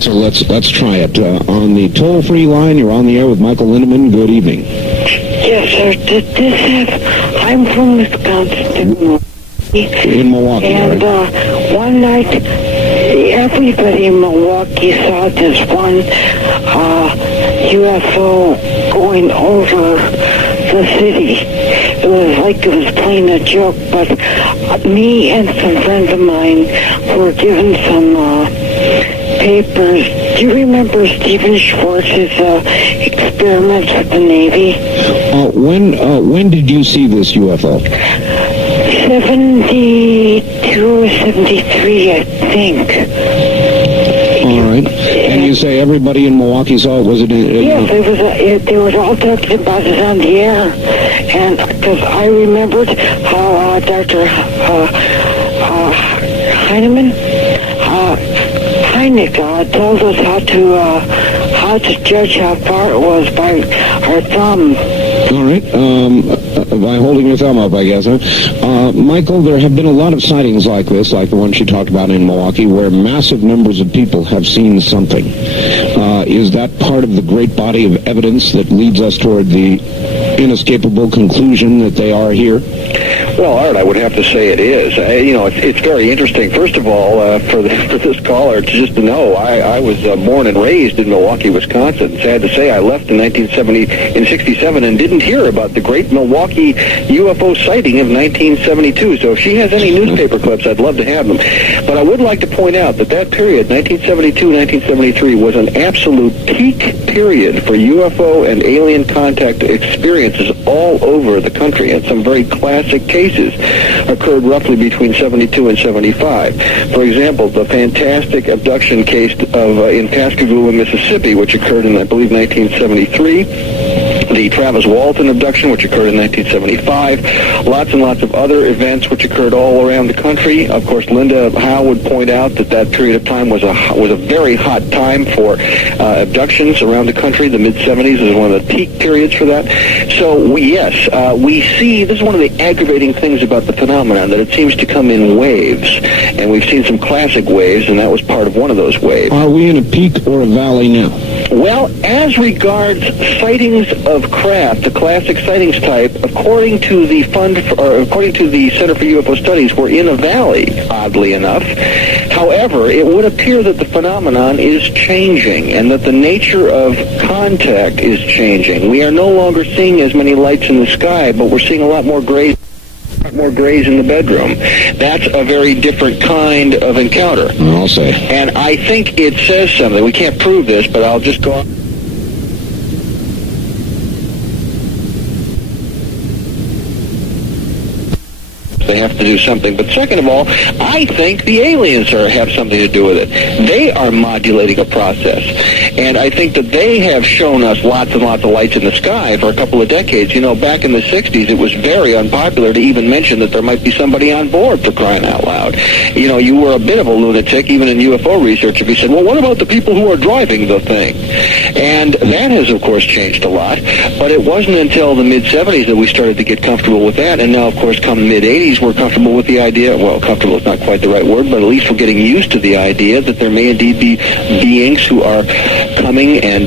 So let's try it. On the toll-free line, you're on the air with Michael Lindemann. Good evening. Yes, sir. Did this have... I'm from Wisconsin. In Milwaukee, and one night, everybody in Milwaukee saw this one UFO going over the city. It was like it was playing a joke, but me and some friends of mine were given some papers. Do you remember Stephen Schwartz's experiments with the Navy? When did you see this UFO? 72 or 73, I think. All right. And you say everybody in Milwaukee saw it? Was it? Yes, they were all talking about it on the air, and because I remembered how Dr. Heineck told us how to judge how far it was by our thumb. All right. By holding your thumb up, I guess. Huh? Michael, there have been a lot of sightings like this, like the one she talked about in Milwaukee, where massive numbers of people have seen something. Is that part of the great body of evidence that leads us toward the inescapable conclusion that they are here? Well, Art, I would have to say it is. It's very interesting. First of all, for this caller, just to know, I was born and raised in Milwaukee, Wisconsin. Sad to say, I left in 1967 and didn't hear about the great Milwaukee UFO sighting of 1972. So if she has any newspaper clips, I'd love to have them. But I would like to point out that period, 1972, 1973, was an absolute peak period for UFO and alien contact experiences all over the country, and some very classic cases occurred roughly between 72 and 75. For example, the fantastic abduction case in Pascagoula, Mississippi, which occurred in, I believe, 1973. The Travis Walton abduction, which occurred in 1975. Lots and lots of other events which occurred all around the country. Of course, Linda Howe would point out that period of time was a very hot time for abductions around the country. The mid-70s is one of the peak periods for that. So, we see, this is one of the aggravating things about the phenomenon, that it seems to come in waves. And we've seen some classic waves, and that was part of one of those waves. Are we in a peak or a valley now? Well, as regards sightings of craft, the classic sightings type, according to the Center for UFO Studies, we're in a valley, oddly enough. However, it would appear that the phenomenon is changing, and that the nature of contact is changing. We are no longer seeing as many lights in the sky, but we're seeing a lot more grays in the bedroom. That's a very different kind of encounter. I'll say. And I think it says something. We can't prove this, but I'll just go on. they have to do something. But second of all, I think the aliens have something to do with it. They are modulating a process. And I think that they have shown us lots and lots of lights in the sky for a couple of decades. You know, back in the 60s, it was very unpopular to even mention that there might be somebody on board, for crying out loud. You know, you were a bit of a lunatic, even in UFO research, if you said, well, what about the people who are driving the thing? And that has, of course, changed a lot. But it wasn't until the mid-70s that we started to get comfortable with that. And now, of course, come mid-80s, we're comfortable with the idea, well, comfortable is not quite the right word, but at least we're getting used to the idea that there may indeed be beings who are coming and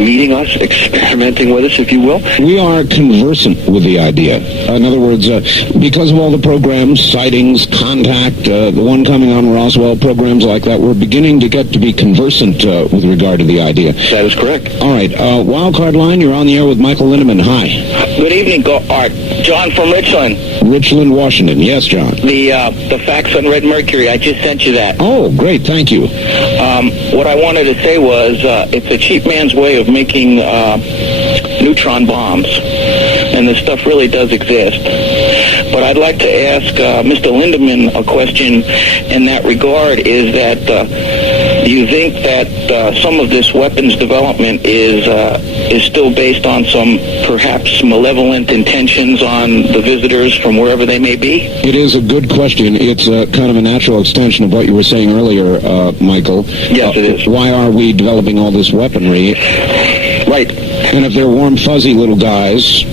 meeting us, experimenting with us, if you will. We are conversant with the idea. In other words, because of all the programs, sightings, contact, the one coming on Roswell, programs like that, we're beginning to get to be conversant with regard to the idea. That is correct. All right. Wildcard line, you're on the air with Michael Lindemann. Hi. Good evening, Art. John from Richland. Richland, Washington. Yes, John. The facts on Red Mercury, I just sent you that. Oh, great. Thank you. What I wanted to say was it's a cheap man's way of making neutron bombs, and this stuff really does exist. But I'd like to ask Mr. Lindemann a question in that regard, is that do you think that some of this weapons development is still based on some perhaps malevolent intentions on the visitors from wherever they may be? It is a good question. It's kind of a natural extension of what you were saying earlier, Michael. Yes, it is. Why are we developing all this weaponry? Right. And if they're warm, fuzzy little guys...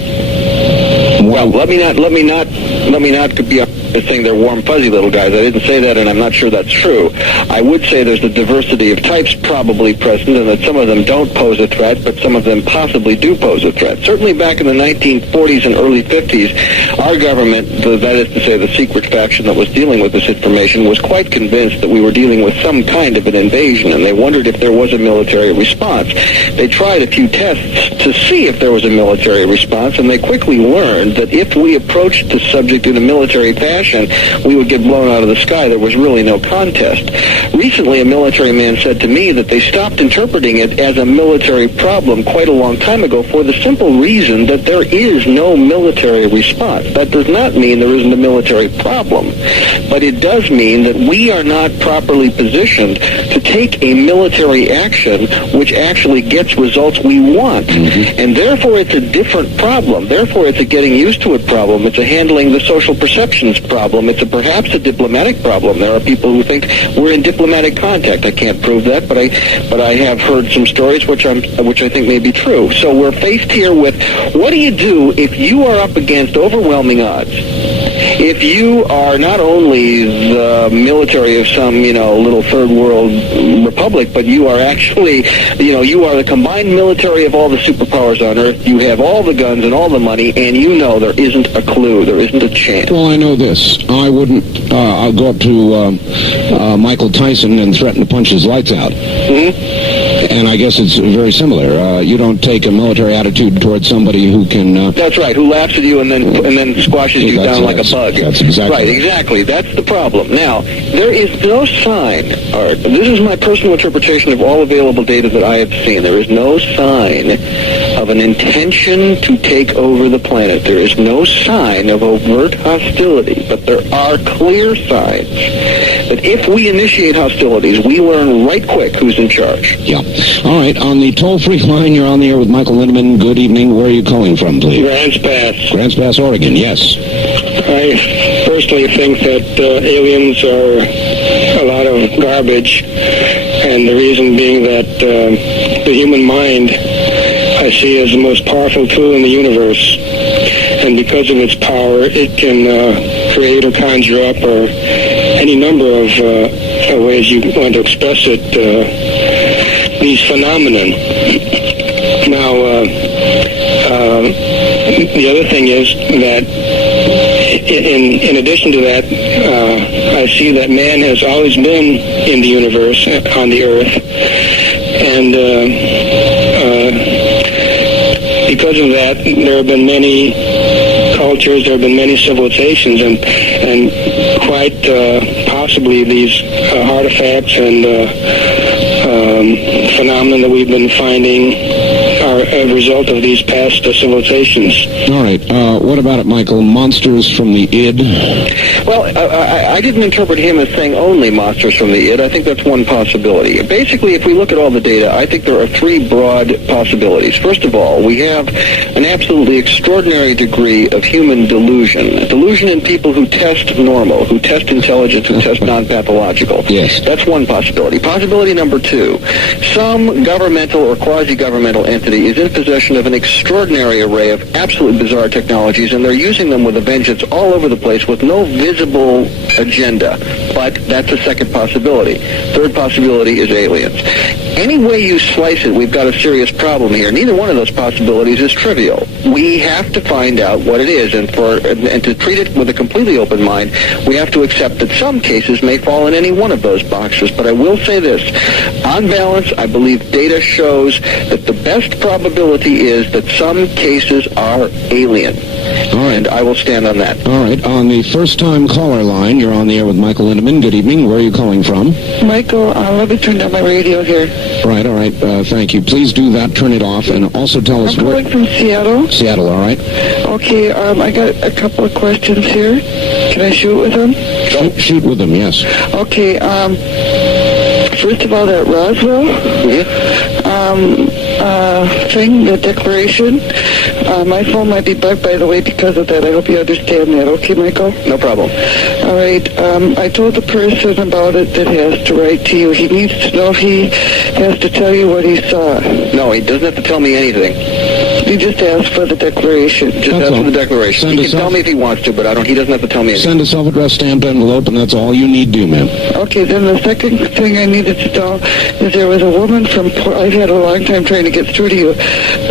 Well, let me not be saying they're warm, fuzzy little guys. I didn't say that, and I'm not sure that's true. I would say there's a diversity of types probably present, and that some of them don't pose a threat, but some of them possibly do pose a threat. Certainly back in the 1940s and early 50s, our government, that is to say the secret faction that was dealing with this information, was quite convinced that we were dealing with some kind of an invasion, and they wondered if there was a military response. They tried a few tests to see if there was a military response, and they quickly learned that if we approached the subject in a military fashion, we would get blown out of the sky. There was really no contest. Recently, a military man said to me that they stopped interpreting it as a military problem quite a long time ago for the simple reason that there is no military response. That does not mean there isn't a military problem, but it does mean that we are not properly positioned to take a military action which actually gets results we want. And therefore, it's a different problem. Therefore, it's a getting used to it problem. It's a handling the social perceptions problem. It's perhaps a diplomatic problem. There are people who think we're in diplomatic contact. I can't prove that, but I have heard some stories which I think may be true. So we're faced here with, what do you do if you are up against overwhelming odds? If you are not only the military of some, little third world republic, but you are actually, you are the combined military of all the superpowers on Earth. You have all the guns and all the money, and there isn't a clue. There isn't a chance. Well, I know this. I wouldn't, I'll go up to Michael Tyson and threaten to punch his lights out. And I guess it's very similar. You don't take a military attitude towards somebody who can... That's right, who laughs at you and then squashes you down like a bug. That's exactly right. Exactly. That's the problem. Now, there is no sign, Art, this is my personal interpretation of all available data that I have seen. There is no sign of an intention to take over the planet. There is no sign of overt hostility, but there are clear signs that if we initiate hostilities, we learn right quick who's in charge. Yeah. All right. On the toll-free line, you're on the air with Michael Lindemann. Good evening. Where are you calling from, please? Grants Pass. Grants Pass, Oregon. Yes. I personally think that aliens are a lot of garbage, and the reason being that the human mind I see as the most powerful tool in the universe, and because of its power, it can create or conjure up or any number of ways you want to express it, these phenomenon. Now, the other thing is that in addition to that, I see that man has always been in the universe, on the earth, and because of that, there have been many cultures, there have been many civilizations, and quite possibly these artifacts and phenomena that we've been finding are a result of these past civilizations. All right. What about it, Michael? Monsters from the id? Well, I didn't interpret him as saying only monsters from the id. I think that's one possibility. Basically, if we look at all the data, I think there are three broad possibilities. First of all, we have an absolutely extraordinary degree of human delusion. Delusion in people who test normal, who test intelligence, who test non-pathological. Yes. That's one possibility. Possibility number two, some governmental or quasi-governmental entity is in possession of an extraordinary array of absolutely bizarre technologies, and they're using them with a vengeance all over the place with no visible agenda. But that's a second possibility. Third possibility is aliens. Any way you slice it, we've got a serious problem here. Neither one of those possibilities is trivial. We have to find out what it is, and to treat it with a completely open mind, we have to accept that some cases may fall in any one of those boxes. But I will say this. On balance, I believe data shows that the best probability is that some cases are alien. All right. And I will stand on that. All right. On the first-time caller line, you're on the air with Michael Lindemann. Good evening. Where are you calling from? Michael, let me turn down my radio here. All right. Thank you. Please do that. Turn it off. And also tell us I'm calling from Seattle. Seattle, all right. Okay, I got a couple of questions here. Can I shoot with them? Shoot with them, yes. Okay, first of all, that Roswell thing, the declaration, my phone might be bugged, by the way, because of that. I hope you understand that. Okay, Michael? No problem. All right. I told the person about it that has to write to you. He needs to know if he has to tell you what he saw. No, he doesn't have to tell me anything. You just asked for the declaration. Just ask for the declaration. He can tell me if he wants to, but he doesn't have to tell me anything. Send a self-addressed stamped envelope, and that's all you need do, ma'am. Okay, then the second thing I needed to know is there was a woman from... I've had a long time trying to get through to you.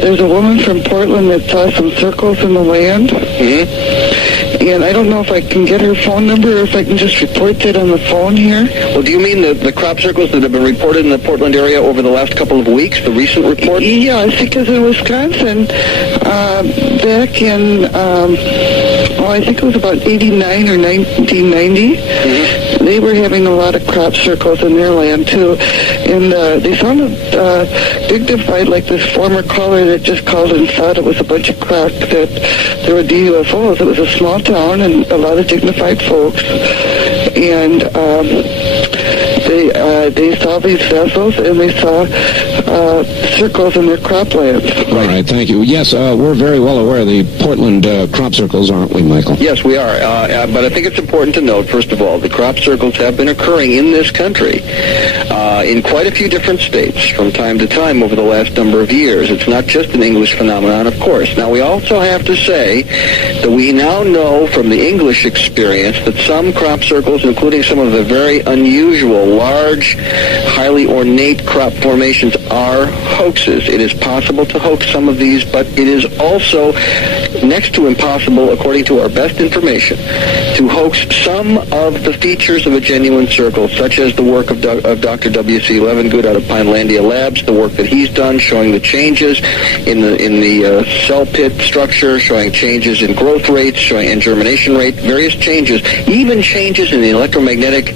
There's a woman from Portland that saw some circles in the land. And I don't know if I can get her phone number or if I can just report that on the phone here. Well, do you mean the crop circles that have been reported in the Portland area over the last couple of weeks, the recent report? Yeah, I think because in Wisconsin, back in, I think it was about 89 or 1990, they were having a lot of crop circles in their land, too. And they sounded dignified, like this former caller that just called and thought it was a bunch of crap, that there were UFOs. It was a small town and a lot of dignified folks. And they saw these vessels and they saw circles in their croplands. All right, thank you. Yes, we're very well aware of the Portland crop circles, aren't we, Michael? Yes, we are. But I think it's important to note, first of all, the crop circles have been occurring in this country in quite a few different states from time to time over the last number of years. It's not just an English phenomenon, of course. Now, we also have to say that we now know from the English experience that some crop circles, including some of the very unusual, large, highly ornate crop formations, are hoaxes. It is possible to hoax some of these, but it is also next to impossible, according to our best information, to hoax some of the features of a genuine circle, such as the work of Dr. W.C. Levengood out of Pinelandia Labs, the work that he's done showing the changes in the cell pit structure, showing changes in growth rates, showing in germination rate, various changes, even changes in the electromagnetic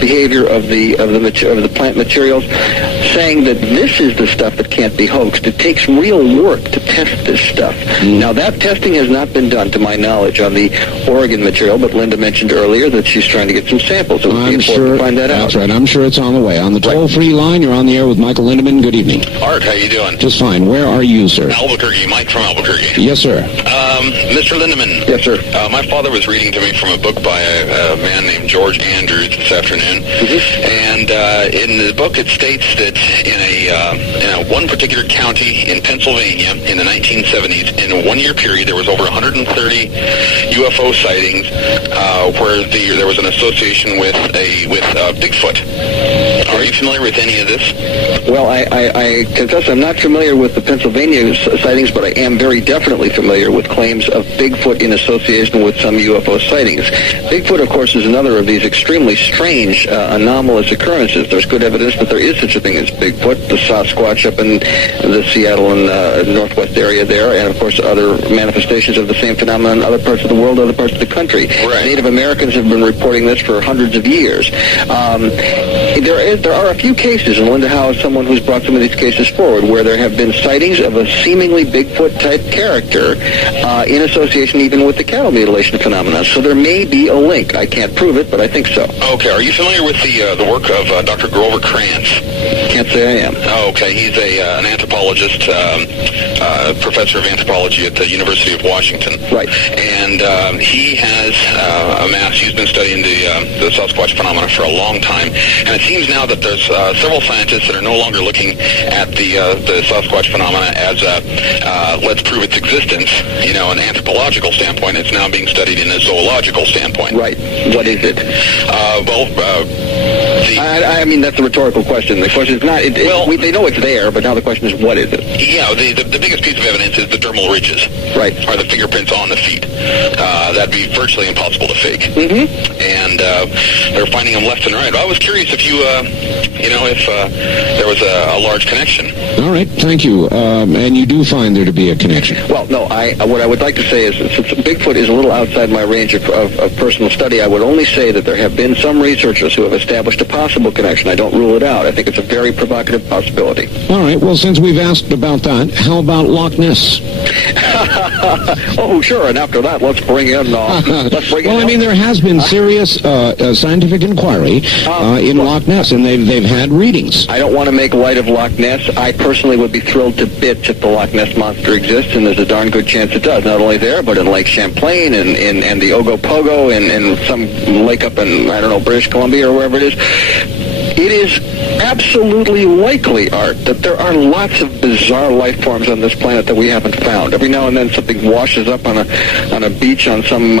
behavior of the plant materials, saying that this is the stuff that can't be hoaxed. It takes real work to test this stuff. Now, that testing has not been done, to my knowledge, on the Oregon material, but Linda mentioned earlier that she's trying to get some samples. It would be important to find that out. That's right. I'm sure it's on the way. On the toll-free line, you're on the air with Michael Lindemann. Good evening. Art, how you doing? Just fine. Where are you, sir? Albuquerque. Mike from Albuquerque. Yes, sir. Mr. Lindemann. Yes, sir. My father was reading to me from a book by a man named George Andrews this afternoon, and in the book it states that in a one particular county in Pennsylvania in the 1970s, in a one-year period, there was over 130 UFO sightings where there was an association with Bigfoot. Are you familiar with any of this? Well, I confess I'm not familiar with the Pennsylvania sightings, but I am very definitely familiar with claims of Bigfoot in association with some UFO sightings. Bigfoot, of course, is another of these extremely strange, anomalous occurrences. There's good evidence that there is such a thing as Bigfoot, the Sasquatch up in the Seattle and northwest area there, and, of course, other manifestations of the same phenomenon in other parts of the world, other parts of the country. Right. Native Americans have been reporting this for hundreds of years. there are a few cases, and Linda Howe is someone who's brought some of these cases forward, where there have been sightings of a seemingly Bigfoot-type character in association even with the cattle mutilation phenomenon. So there may be a link. I can't prove it, but I think so. Okay. Are you familiar with the work of Dr. Grover Krantz? Can't say I am. Oh, okay. He's an anthropologist, professor of anthropology at the University of Washington. Right. And he has amassed, he's been studying the Sasquatch phenomena for a long time, and it seems now that there's several scientists that are no longer looking at the Sasquatch phenomena as let's prove its existence, an anthropological standpoint. It's now being studied in a zoological standpoint. Right. What is it? I mean, that's a rhetorical question. The question is not, they know it's there, but now the question is, what is it? Yeah, the biggest piece of evidence is the dermal ridges. Right. Are the fingerprints on the feet. That'd be virtually impossible to fake. Mm-hmm. And they're finding them left and right. I was curious if if there was a large connection. All right, thank you. And you do find there to be a connection. Well, no, what I would like to say is, since Bigfoot is a little outside my range of personal study, I would only say that there have been some researchers who have established a possible connection. I don't rule it out. I think it's a very provocative possibility. All right, well, since we've asked about that, how about Loch Ness? Oh, sure, and after that, let's bring in... Well, I mean, there has been serious scientific inquiry in Loch Ness, and they've had readings. I don't want to make light of Loch Ness. I personally would be thrilled to bits if the Loch Ness Monster exists, and there's a darn good chance it does. Not only there, but in Lake Champlain and the Ogopogo and some lake up in, I don't know, British Columbia or wherever it is. It is absolutely likely, Art, that there are lots of bizarre life forms on this planet that we haven't found. Every now and then something washes up on a beach on some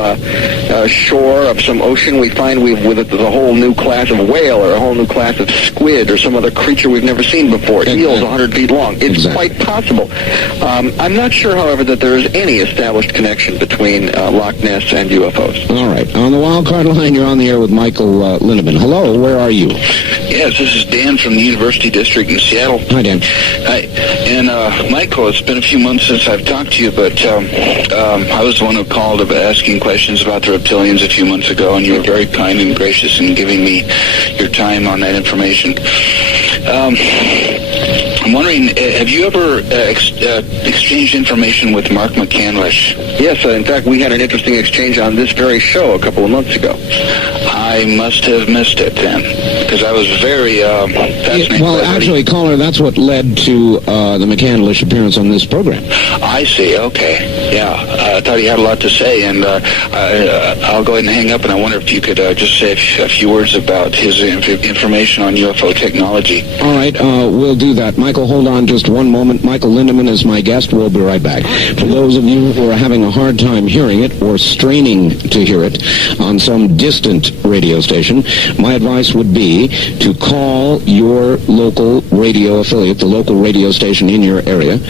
shore of some ocean. We find with it there's a whole new class of whale or a whole new class of squid or some other creature we've never seen before. Eels 100 feet long. It's quite possible. I'm not sure, however, that there is any established connection between Loch Ness and UFOs. All right. On the wild card line, you're on the air with Michael Lindeman. Hello, where are you? Yes, this is Dan from the University District in Seattle. Hi, Dan. Hi. And, Michael, it's been a few months since I've talked to you, but I was the one who called about asking questions about the reptilians a few months ago, and you were very kind and gracious in giving me your time on that information. I'm wondering, have you ever exchanged information with Mark McCandlish? Yes, in fact, we had an interesting exchange on this very show a couple of months ago. I must have missed it then, because I was very fascinated. Well, actually, caller, that's what led to the McCandlish appearance on this program. I see. Okay. Yeah, I thought he had a lot to say, and I'll go ahead and hang up, and I wonder if you could just say a few words about his information on UFO technology. All right, we'll do that. Michael, hold on just one moment. Michael Lindeman is my guest. We'll be right back. For those of you who are having a hard time hearing it or straining to hear it on some distant radio station, my advice would be to call your local radio affiliate, the local radio station in your area,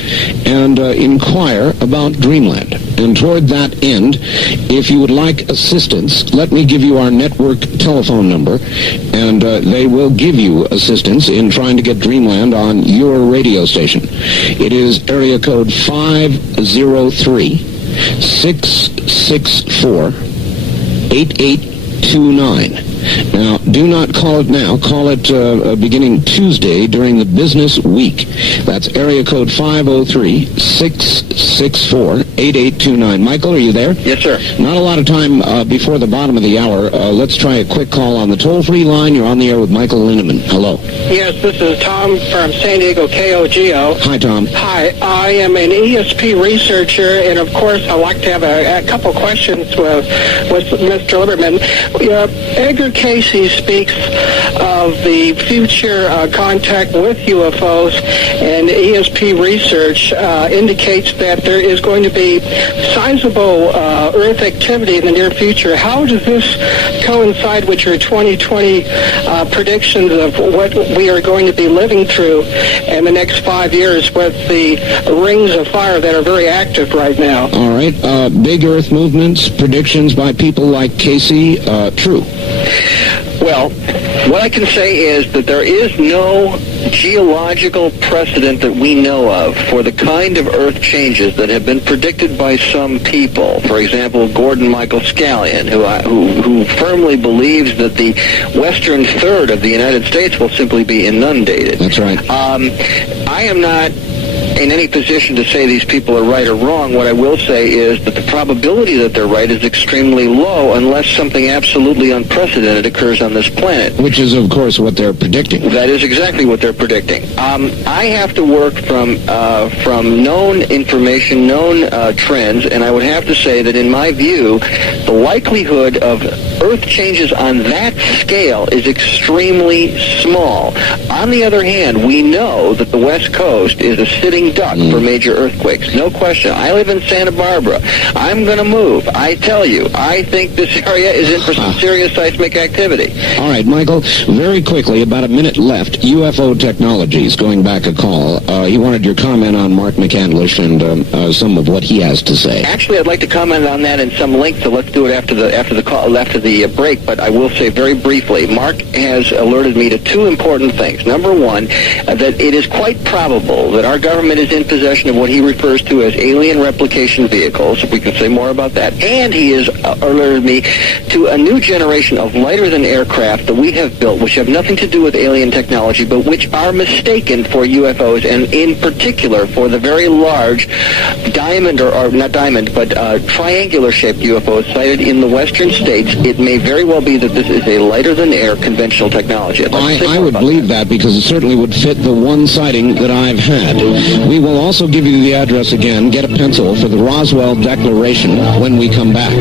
and inquire about Dreamland. And toward that end, if you would like assistance, let me give you our network telephone number, and they will give you assistance in trying to get Dreamland on your radio station. It is area code 503-664-8829. Now, do not call it now. Call it beginning Tuesday during the business week. That's area code 503-664-8829. Michael, are you there? Yes, sir. Not a lot of time before the bottom of the hour. Let's try a quick call on the toll-free line. You're on the air with Michael Lindeman. Hello. Yes, this is Tom from San Diego KOGO. Hi, Tom. Hi, I am an ESP researcher, and of course I'd like to have a couple questions with Mr. Lieberman. Edgar Casey speaks of the future contact with UFOs, and ESP research indicates that there is going to be sizable Earth activity in the near future. How does this coincide with your 2020 predictions of what we are going to be living through in the next 5 years with the rings of fire that are very active right now? All right. Big Earth movements, predictions by people like Casey, true. Well, What I can say is that there is no geological precedent that we know of for the kind of Earth changes that have been predicted by some people. For example, Gordon Michael Scallion, who firmly believes that the western third of the United States will simply be inundated. That's right. I am not in any position to say these people are right or wrong. What I will say is that the probability that they're right is extremely low unless something absolutely unprecedented occurs on this planet. Which is, of course, what they're predicting. That is exactly what they're predicting. I have to work from known information, known trends, and I would have to say that in my view, the likelihood of Earth changes on that scale is extremely small. On the other hand, we know that the West Coast is a sitting duck for major earthquakes. No question. I live in Santa Barbara. I'm going to move. I tell you, I think this area is in for some serious seismic activity. All right, Michael, very quickly, about a minute left. UFO Technologies, going back a call. He wanted your comment on Mark McCandlish and some of what he has to say. Actually, I'd like to comment on that in some length, so let's do it after the break, but I will say very briefly, Mark has alerted me to two important things. Number one, that it is quite probable that our government is in possession of what he refers to as alien replication vehicles, if we can say more about that, and he has alerted me to a new generation of lighter-than-air craft that we have built, which have nothing to do with alien technology, but which are mistaken for UFOs, and in particular for the very large diamond, or not diamond, but triangular-shaped UFOs sighted in the western states. It may very well be that this is a lighter-than-air conventional technology. I would believe that because it certainly would fit the one sighting that I've had. We will also give you the address again. Get a pencil for the Roswell Declaration when we come back.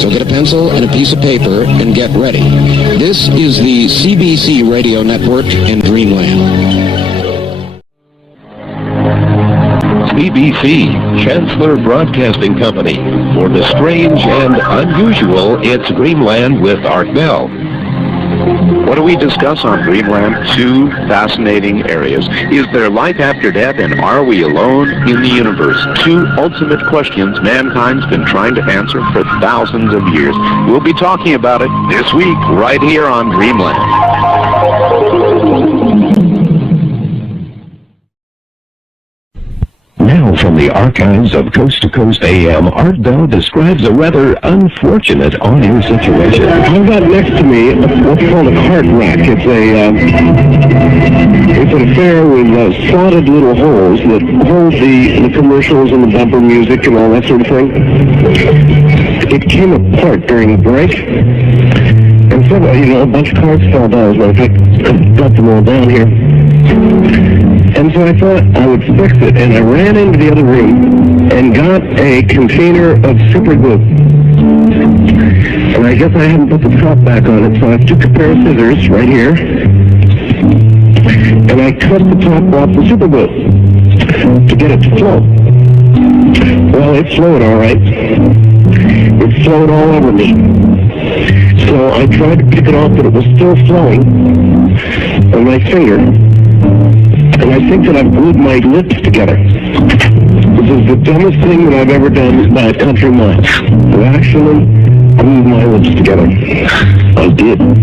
So get a pencil and a piece of paper and get ready. This is the CBC Radio Network in Dreamland. CBC, Chancellor Broadcasting Company. For the strange and unusual, it's Dreamland with Art Bell. What do we discuss on Dreamland? Two fascinating areas. Is there life after death, and are we alone in the universe? Two ultimate questions mankind's been trying to answer for thousands of years. We'll be talking about it this week, right here on Dreamland. Now from the archives of Coast to Coast AM, Art Bell describes a rather unfortunate on-air situation. I've got next to me what's called a cart rack. It's an affair with slotted little holes that hold the commercials and the bumper music and all that sort of thing. It came apart during the break, and so a bunch of carts fell down. So I got them all down here. And so I thought I would fix it, and I ran into the other room and got a container of super glue. And I guess I hadn't put the top back on it, so I took a pair of scissors right here, and I cut the top off the super glue to get it to flow. Well, it flowed all right. It flowed all over me. So I tried to pick it off, but it was still flowing on my finger. And I think that I've glued my lips together. This is the dumbest thing that I've ever done by a country mile. I actually glued my lips together. I did. In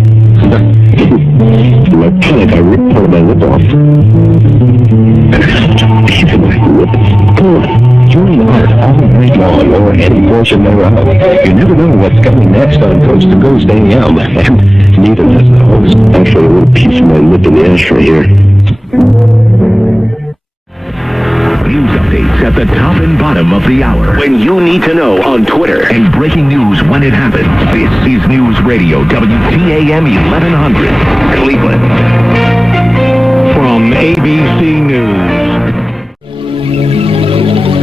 my panic, I ripped part of my lip off. And I had a piece of my lip. Good. Join Art all night long, or any portion thereof. You never know what's coming next on Coast to Coast AM, and neither does the host. Actually, a little piece of my lip in the ashtray here. News updates at the top and bottom of the hour. When you need to know on Twitter. And breaking news when it happens. This is News Radio WTAM 1100, Cleveland. From ABC News.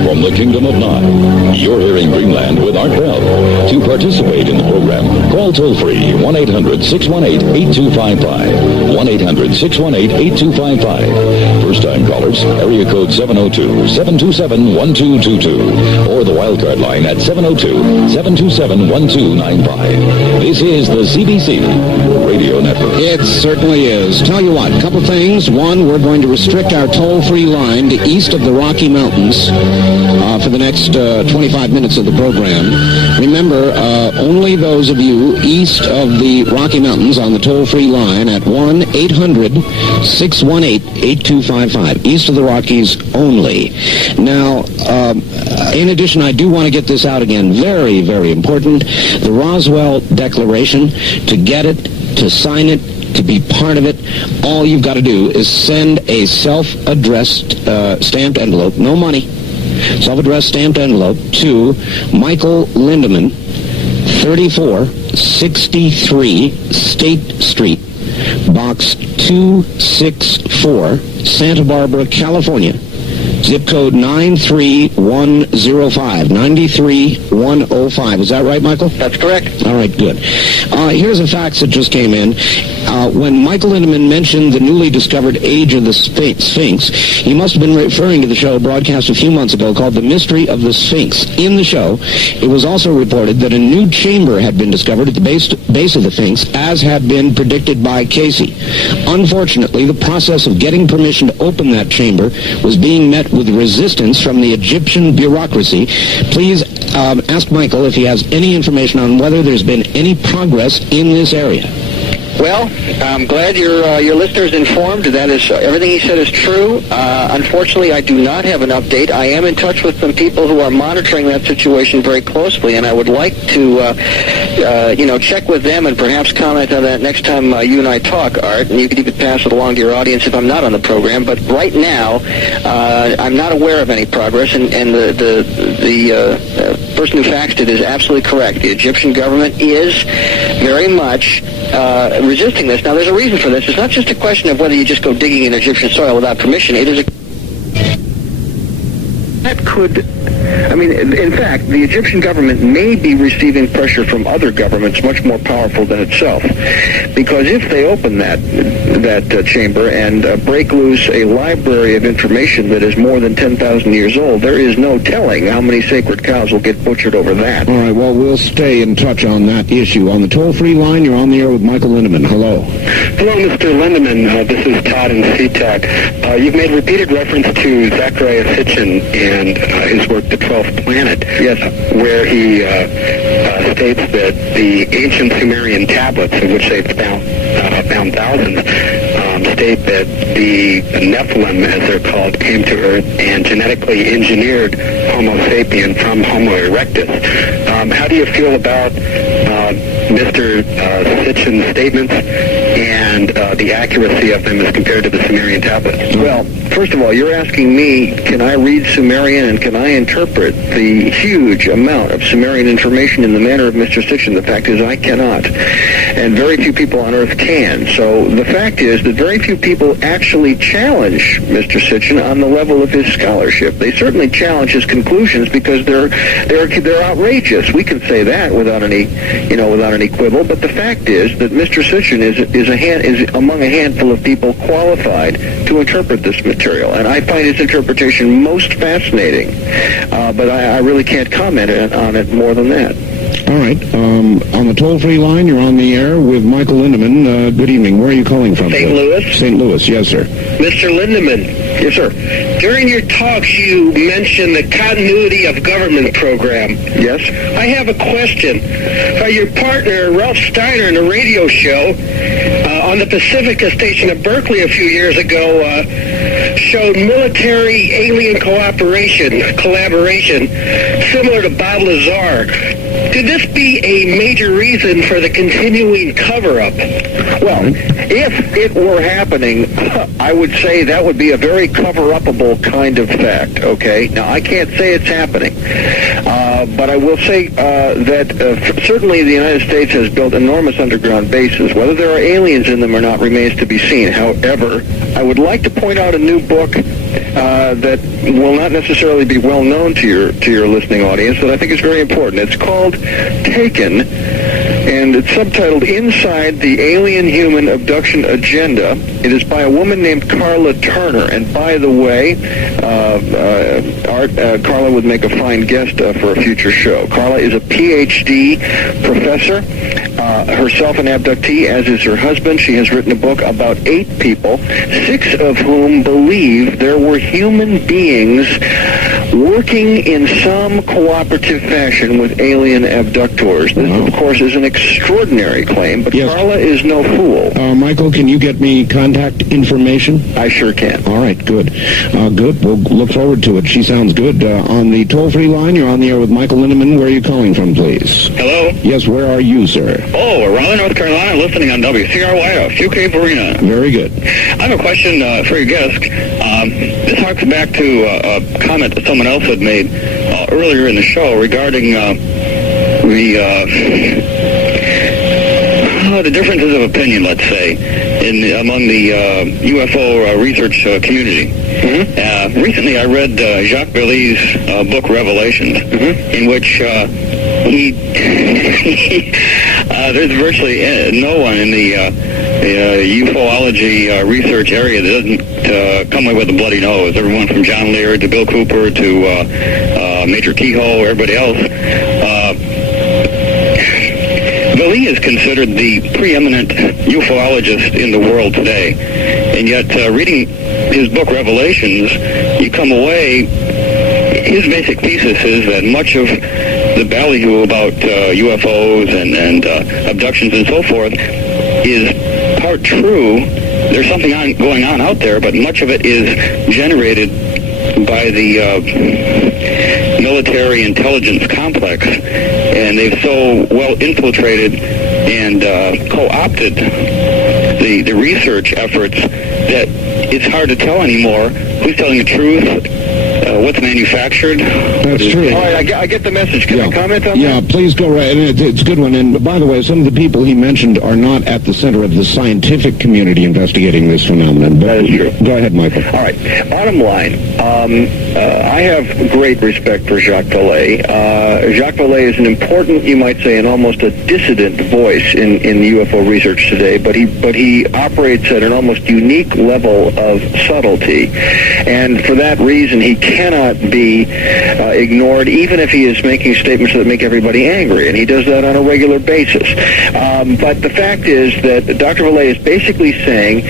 From the Kingdom of Nine, you're hearing Dreamland with Art Bell. To participate in the program, call toll-free 1-800-618-8255. 1-800-618-8255. First-time callers, area code 702-727-1222. Or the wildcard line at 702-727-1295. This is the CBC Radio Network. It certainly is. Tell you what, a couple things. One, we're going to restrict our toll-free line to east of the Rocky Mountains. for the next 25 minutes of the program. Remember, only those of you east of the Rocky Mountains on the toll-free line at 1-800-618-8255. East of the Rockies only. Now, in addition, I do want to get this out again. Very, very important. The Roswell Declaration, to get it, to sign it, to be part of it, all you've got to do is send a self-addressed stamped envelope, no money, self-addressed stamped envelope to Michael Lindemann, 3463 State Street, Box 264, Santa Barbara, California. Zip code 93105. 93105. Is that right, Michael? That's correct. All right, good. Here's the facts that just came in. When Michael Lindemann mentioned the newly discovered age of the Sphinx, he must have been referring to the show broadcast a few months ago called The Mystery of the Sphinx. In the show, it was also reported that a new chamber had been discovered at the base of the Sphinx, as had been predicted by Casey. Unfortunately, the process of getting permission to open that chamber was being met with resistance from the Egyptian bureaucracy. Please ask Michael if he has any information on whether there's been any progress in this area. Well, I'm glad your listeners informed. That is, everything he said is true. Unfortunately, I do not have an update. I am in touch with some people who are monitoring that situation very closely, and I would like to, check with them and perhaps comment on that next time you and I talk, Art. And you could pass it along to your audience if I'm not on the program. But right now, I'm not aware of any progress, and the person who faxed it is absolutely correct. The Egyptian government is very much resisting this. Now, there's a reason for this. It's not just a question of whether you just go digging in Egyptian soil without permission. It is in fact, the Egyptian government may be receiving pressure from other governments much more powerful than itself. Because if they open that chamber and break loose a library of information that is more than 10,000 years old, there is no telling how many sacred cows will get butchered over that. All right, well, we'll stay in touch on that issue. On the toll-free line, you're on the air with Michael Lindemann. Hello. Hello, Mr. Lindemann. This is Todd in SeaTac. You've made repeated reference to Zecharia Sitchin and his work, The 12th Planet, yes, where he states that the ancient Sumerian tablets, of which they've found thousands, state that the Nephilim, as they're called, came to Earth and genetically engineered Homo sapien from Homo erectus. How do you feel about Mr. Sitchin's statements and the accuracy of them as compared to the Sumerian tablets? Well, first of all, you're asking me, can I read Sumerian and can I interpret the huge amount of Sumerian information in the manner of Mr. Sitchin? The fact is I cannot. And very few people on Earth can. So the fact is that very few people actually challenge Mr. Sitchin on the level of his scholarship. They certainly challenge his conclusions because they're outrageous. We can say that without any quibble. But the fact is that Mr. Sitchin is among a handful of people qualified to interpret this material, and I find his interpretation most fascinating. But I really can't comment on it more than that. All right. On the toll-free line, you're on the air with Michael Lindemann. Good evening. Where are you calling from? St. Louis. St. Louis, yes, sir. Mr. Lindemann. Yes, sir. During your talks, you mentioned the continuity of government program. Yes. I have a question. Your partner, Ralph Steiner, in a radio show on the Pacifica station of Berkeley a few years ago, showed military alien collaboration similar to Bob Lazar. Could this be a major reason for the continuing cover-up? Well, if it were happening, I would say that would be a very cover-upable kind of fact, okay? Now, I can't say it's happening, but I will say that certainly the United States has built enormous underground bases. Whether there are aliens in them or not remains to be seen. However, I would like to point out a new book that will not necessarily be well known to your listening audience, but I think is very important. It's called Taken, and it's subtitled Inside the Alien Human Abduction Agenda. It is by a woman named Carla Turner, and by the way, Carla would make a fine guest for a future show. Carla is a PhD professor, herself an abductee, as is her husband. She has written a book about 8 people, 6 of whom believe there were human beings working in some cooperative fashion with alien abductors. This, of course, is an extraordinary claim, but Carla is no fool. Michael, can you get me contact information? I sure can. All right, good. Good. We'll look forward to it. She sounds good. On the toll-free line, you're on the air with Michael Lindemann. Where are you calling from, please? Hello? Yes, where are you, sir? Oh, Raleigh, North Carolina, listening on WCRY, Fuel Cave Arena. Very good. I have a question for your guest. This harks back to a comment that someone else had made earlier in the show regarding the differences of opinion, let's say, among the UFO research community. Recently, I read Jacques Vallée's book Revelations, in which there's virtually no one in the ufology research area that doesn't come away with a bloody nose. Everyone from John Lear to Bill Cooper to Major Keyhole, everybody else. Vallee is considered the preeminent ufologist in the world today, and yet reading his book Revelations, you come away, his basic thesis is that much of the ballyhoo about UFOs and abductions and so forth is part true. There's something going on out there, but much of it is generated by the military intelligence complex, and they've so well infiltrated and co-opted the research efforts that it's hard to tell anymore who's telling the truth, what's manufactured. That's true. All right, I get the message. Can I comment on that? Yeah, please go right. It's a good one. And by the way, some of the people he mentioned are not at the center of the scientific community investigating this phenomenon. But that is true. Go ahead, Michael. All right. Bottom line, I have great respect for Jacques Vallée. Jacques Vallée is an important, you might say, and almost a dissident voice in UFO research today, but he operates at an almost unique level of subtlety. And for that reason, he cannot be ignored, even if he is making statements that make everybody angry, and he does that on a regular basis. But the fact is that Dr. Vallée is basically saying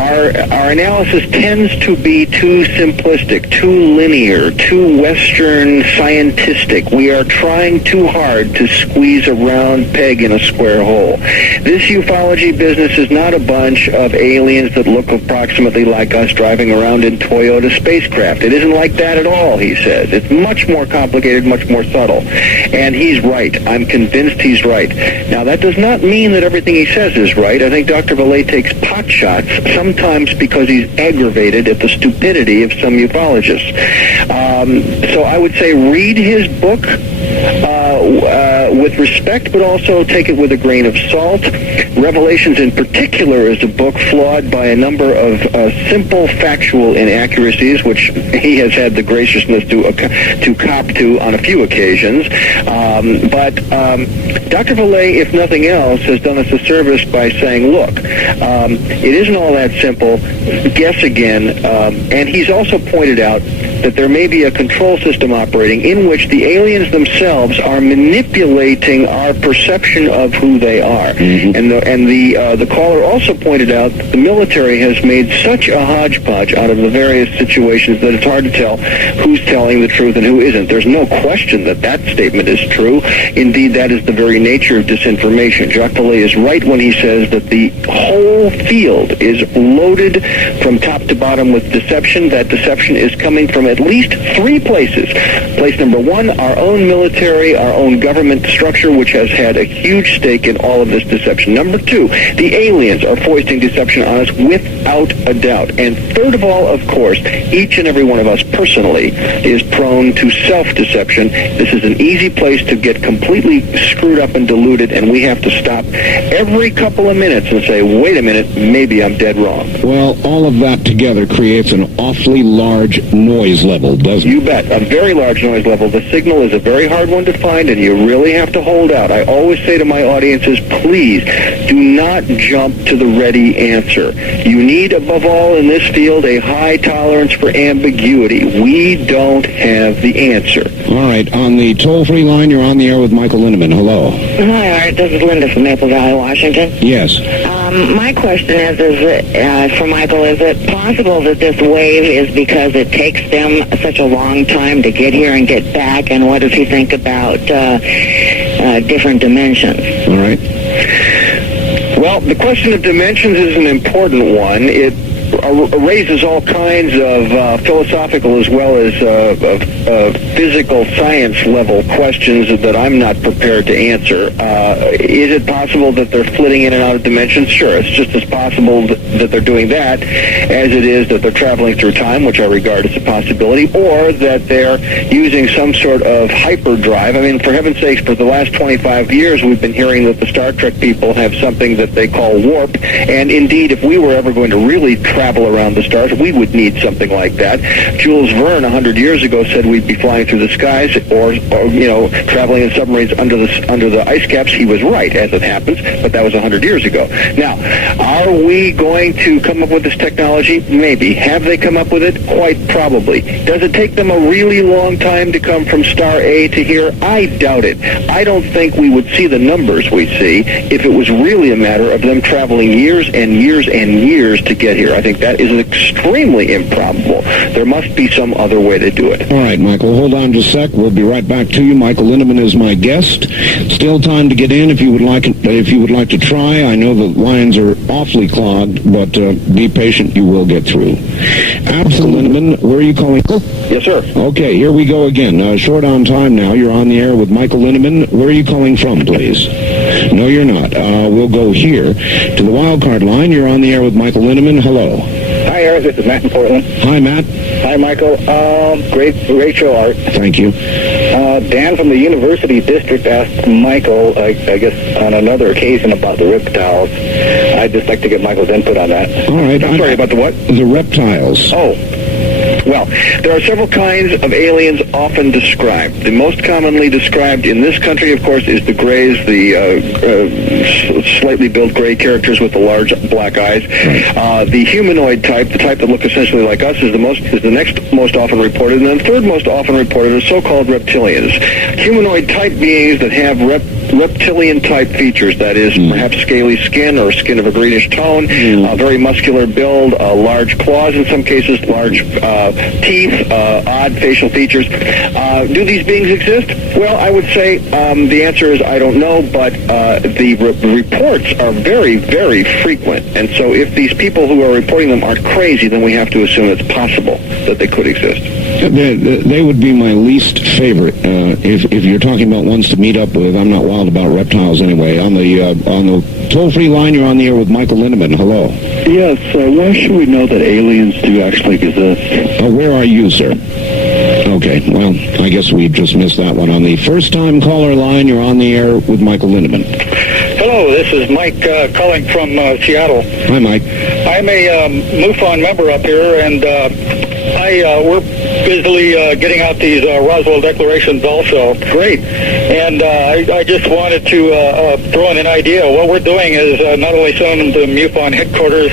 our analysis tends to be too simplistic, too linear, too Western scientistic. We are trying too hard to squeeze a round peg in a square hole. This ufology business is not a bunch of aliens that look approximately like us driving around in Toyota spacecraft. It isn't like that at all, he says. It's much more complicated, much more subtle. And he's right. I'm convinced he's right. Now, that does not mean that everything he says is right. I think Dr. Vallée takes pot shots, sometimes because he's aggravated at the stupidity of some ufologists. So I would say read his book with respect, but also take it with a grain of salt. Revelations in particular is a book flawed by a number of simple factual inaccuracies, which he has had the graciousness to cop to on a few occasions. But Dr. Vallée, if nothing else, has done us a service by saying, look, it isn't all that simple. Guess again. And he's also pointed out that there may be a control system operating in which the aliens themselves are manipulating our perception of who they are. And the caller also pointed out that the military has made such a hodgepodge out of the various situations that it's hard to tell who's telling the truth and who isn't. There's no question that that statement is true. Indeed, that is the very nature of disinformation. Jacques Vallée is right when he says that the whole field is loaded from top to bottom with deception. That deception is coming from at least three places. Place number one, our own military, our own government structure, which has had a huge stake in all of this deception. Number two, the aliens are foisting deception on us without a doubt. And third of all, of course, each and every one of us personally is prone to self-deception. This is an easy place to get completely screwed up and deluded, and we have to stop every couple of minutes and say, wait a minute, maybe I'm dead wrong. Well, all of that together creates an awfully large noise level, doesn't it? You bet. A very large noise level. The signal is a very hard one to find, and you really have to hold out. I always say to my audiences, please do not jump to the ready answer. You need, above all in this field, a high tolerance for ambiguity. We don't have the answer. All right. On the toll-free line, you're on the air with Michael Lindemann. Hello. Hi, Art. This is Linda from Maple Valley, Washington. Yes. My question is for Michael, is it possible that this wave is because it takes them such a long time to get here and get back? And what does he think about different dimensions? All right. Well, the question of dimensions is an important one. It raises all kinds of philosophical as well as physical science level questions that I'm not prepared to answer. Is it possible that they're flitting in and out of dimensions? Sure, it's just as possible that they're doing that as it is that they're traveling through time, which I regard as a possibility, or that they're using some sort of hyperdrive. I mean, for heaven's sakes, for the last 25 years we've been hearing that the Star Trek people have something that they call warp, and indeed, if we were ever going to really travel around the stars, we would need something like that. Jules Verne 100 years ago said we'd be flying through the skies or traveling in submarines under the ice caps. He was right, as it happens, but that was 100 years ago. Now, are we going to come up with this technology? Maybe. Have they come up with it? Quite probably. Does it take them a really long time to come from star A to here? I doubt it. I don't think we would see the numbers we see if it was really a matter of them traveling years and years and years to get here. I think that is extremely improbable. There must be some other way to do it. All right, Michael, hold on just a sec. We'll be right back to you. Michael Lindemann is my guest. Still time to get in if you would like to try. I know the lines are awfully clogged, but be patient. You will get through. Michael Lindemann, where are you calling? Yes, sir. Okay, here we go again. Short on time now. You're on the air with Michael Lindemann. Where are you calling from, please? No, you're not. We'll go here to the wild card line. You're on the air with Michael Lindemann. Hello. Hi, Eric. This is Matt in Portland. Hi, Matt. Hi, Michael. Great show, Art. Thank you. Dan from the University District asked Michael, I guess on another occasion, about the reptiles. I'd just like to get Michael's input on that. All right. I'm sorry, about the what? The reptiles. Oh. Well, there are several kinds of aliens often described. The most commonly described in this country, of course, is the grays, the slightly built gray characters with the large black eyes. The humanoid type, the type that look essentially like us, is the next most often reported, and then the third most often reported are so-called reptilians. Humanoid type beings that have reptilian-type features, that is, perhaps scaly skin or skin of a greenish tone, very muscular build, large claws in some cases, large teeth, odd facial features. Do these beings exist? Well, I would say the answer is I don't know, but the reports are very, very frequent. And so if these people who are reporting them aren't crazy, then we have to assume it's possible that they could exist. They would be my least favorite. If you're talking about ones to meet up with, I'm not wild about reptiles anyway. On the toll-free line, you're on the air with Michael Lindemann. Hello. Yes, why should we know that aliens do actually exist? Where are you, sir? Okay, well, I guess we just missed that one. On the first-time caller line, you're on the air with Michael Lindemann. Hello, this is Mike calling from Seattle. Hi, Mike. I'm a MUFON member up here, and we're busily getting out these Roswell declarations also. Great. And I just wanted to throw in an idea. What we're doing is not only sending the MUFON headquarters,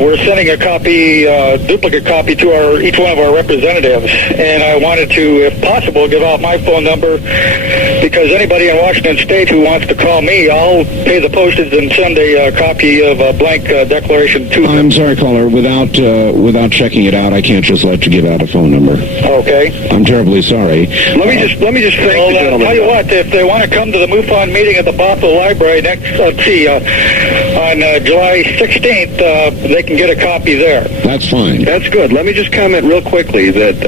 we're sending a copy, duplicate copy to each one of our representatives. And I wanted to, if possible, give out my phone number, because anybody in Washington State who wants to call me, I'll pay the postage and send a copy of a blank declaration to them. I'm sorry, caller. Without checking it out, I can't just let you give out a phone number. Okay. I'm terribly sorry. Let me just thank the gentleman. Tell you what, if they want to come to the MUFON meeting at the Bothell Library on July 16th, they can get a copy there. That's fine. That's good. Let me just comment real quickly that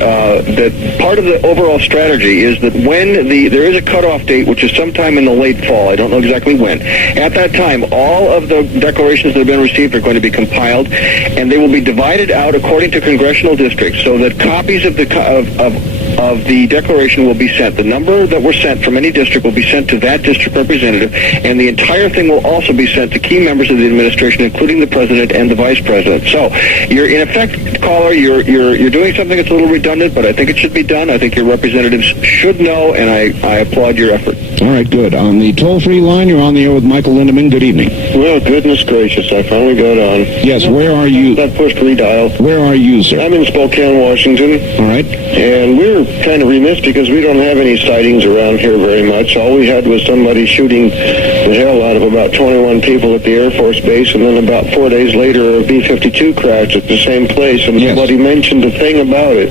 part of the overall strategy is that when there is a cutoff date, which is sometime in the late fall, I don't know exactly when. At that time, all of the declarations that have been received are going to be compiled, and they will be divided out according to congressional districts, so that copies of the declaration will be sent. The number that were sent from any district will be sent to that district representative, and the entire thing will also be sent to key members of the administration, including the president and the vice president. So, you're in effect, caller, you're doing something that's a little redundant, but I think it should be done. I think your representatives should know, and I applaud your effort. All right, good. On the toll-free line, you're on the air with Michael Lindemann. Good evening. Well, goodness gracious, I finally got on. Yes, where are you? That pushed redial. Where are you, sir? I'm in Spokane, Washington. All right. And we're we're kind of remiss because we don't have any sightings around here very much. All we had was somebody shooting the hell out of about 21 people at the Air Force Base, and then about 4 days later, a B-52 crashed at the same place, and nobody mentioned a thing about it.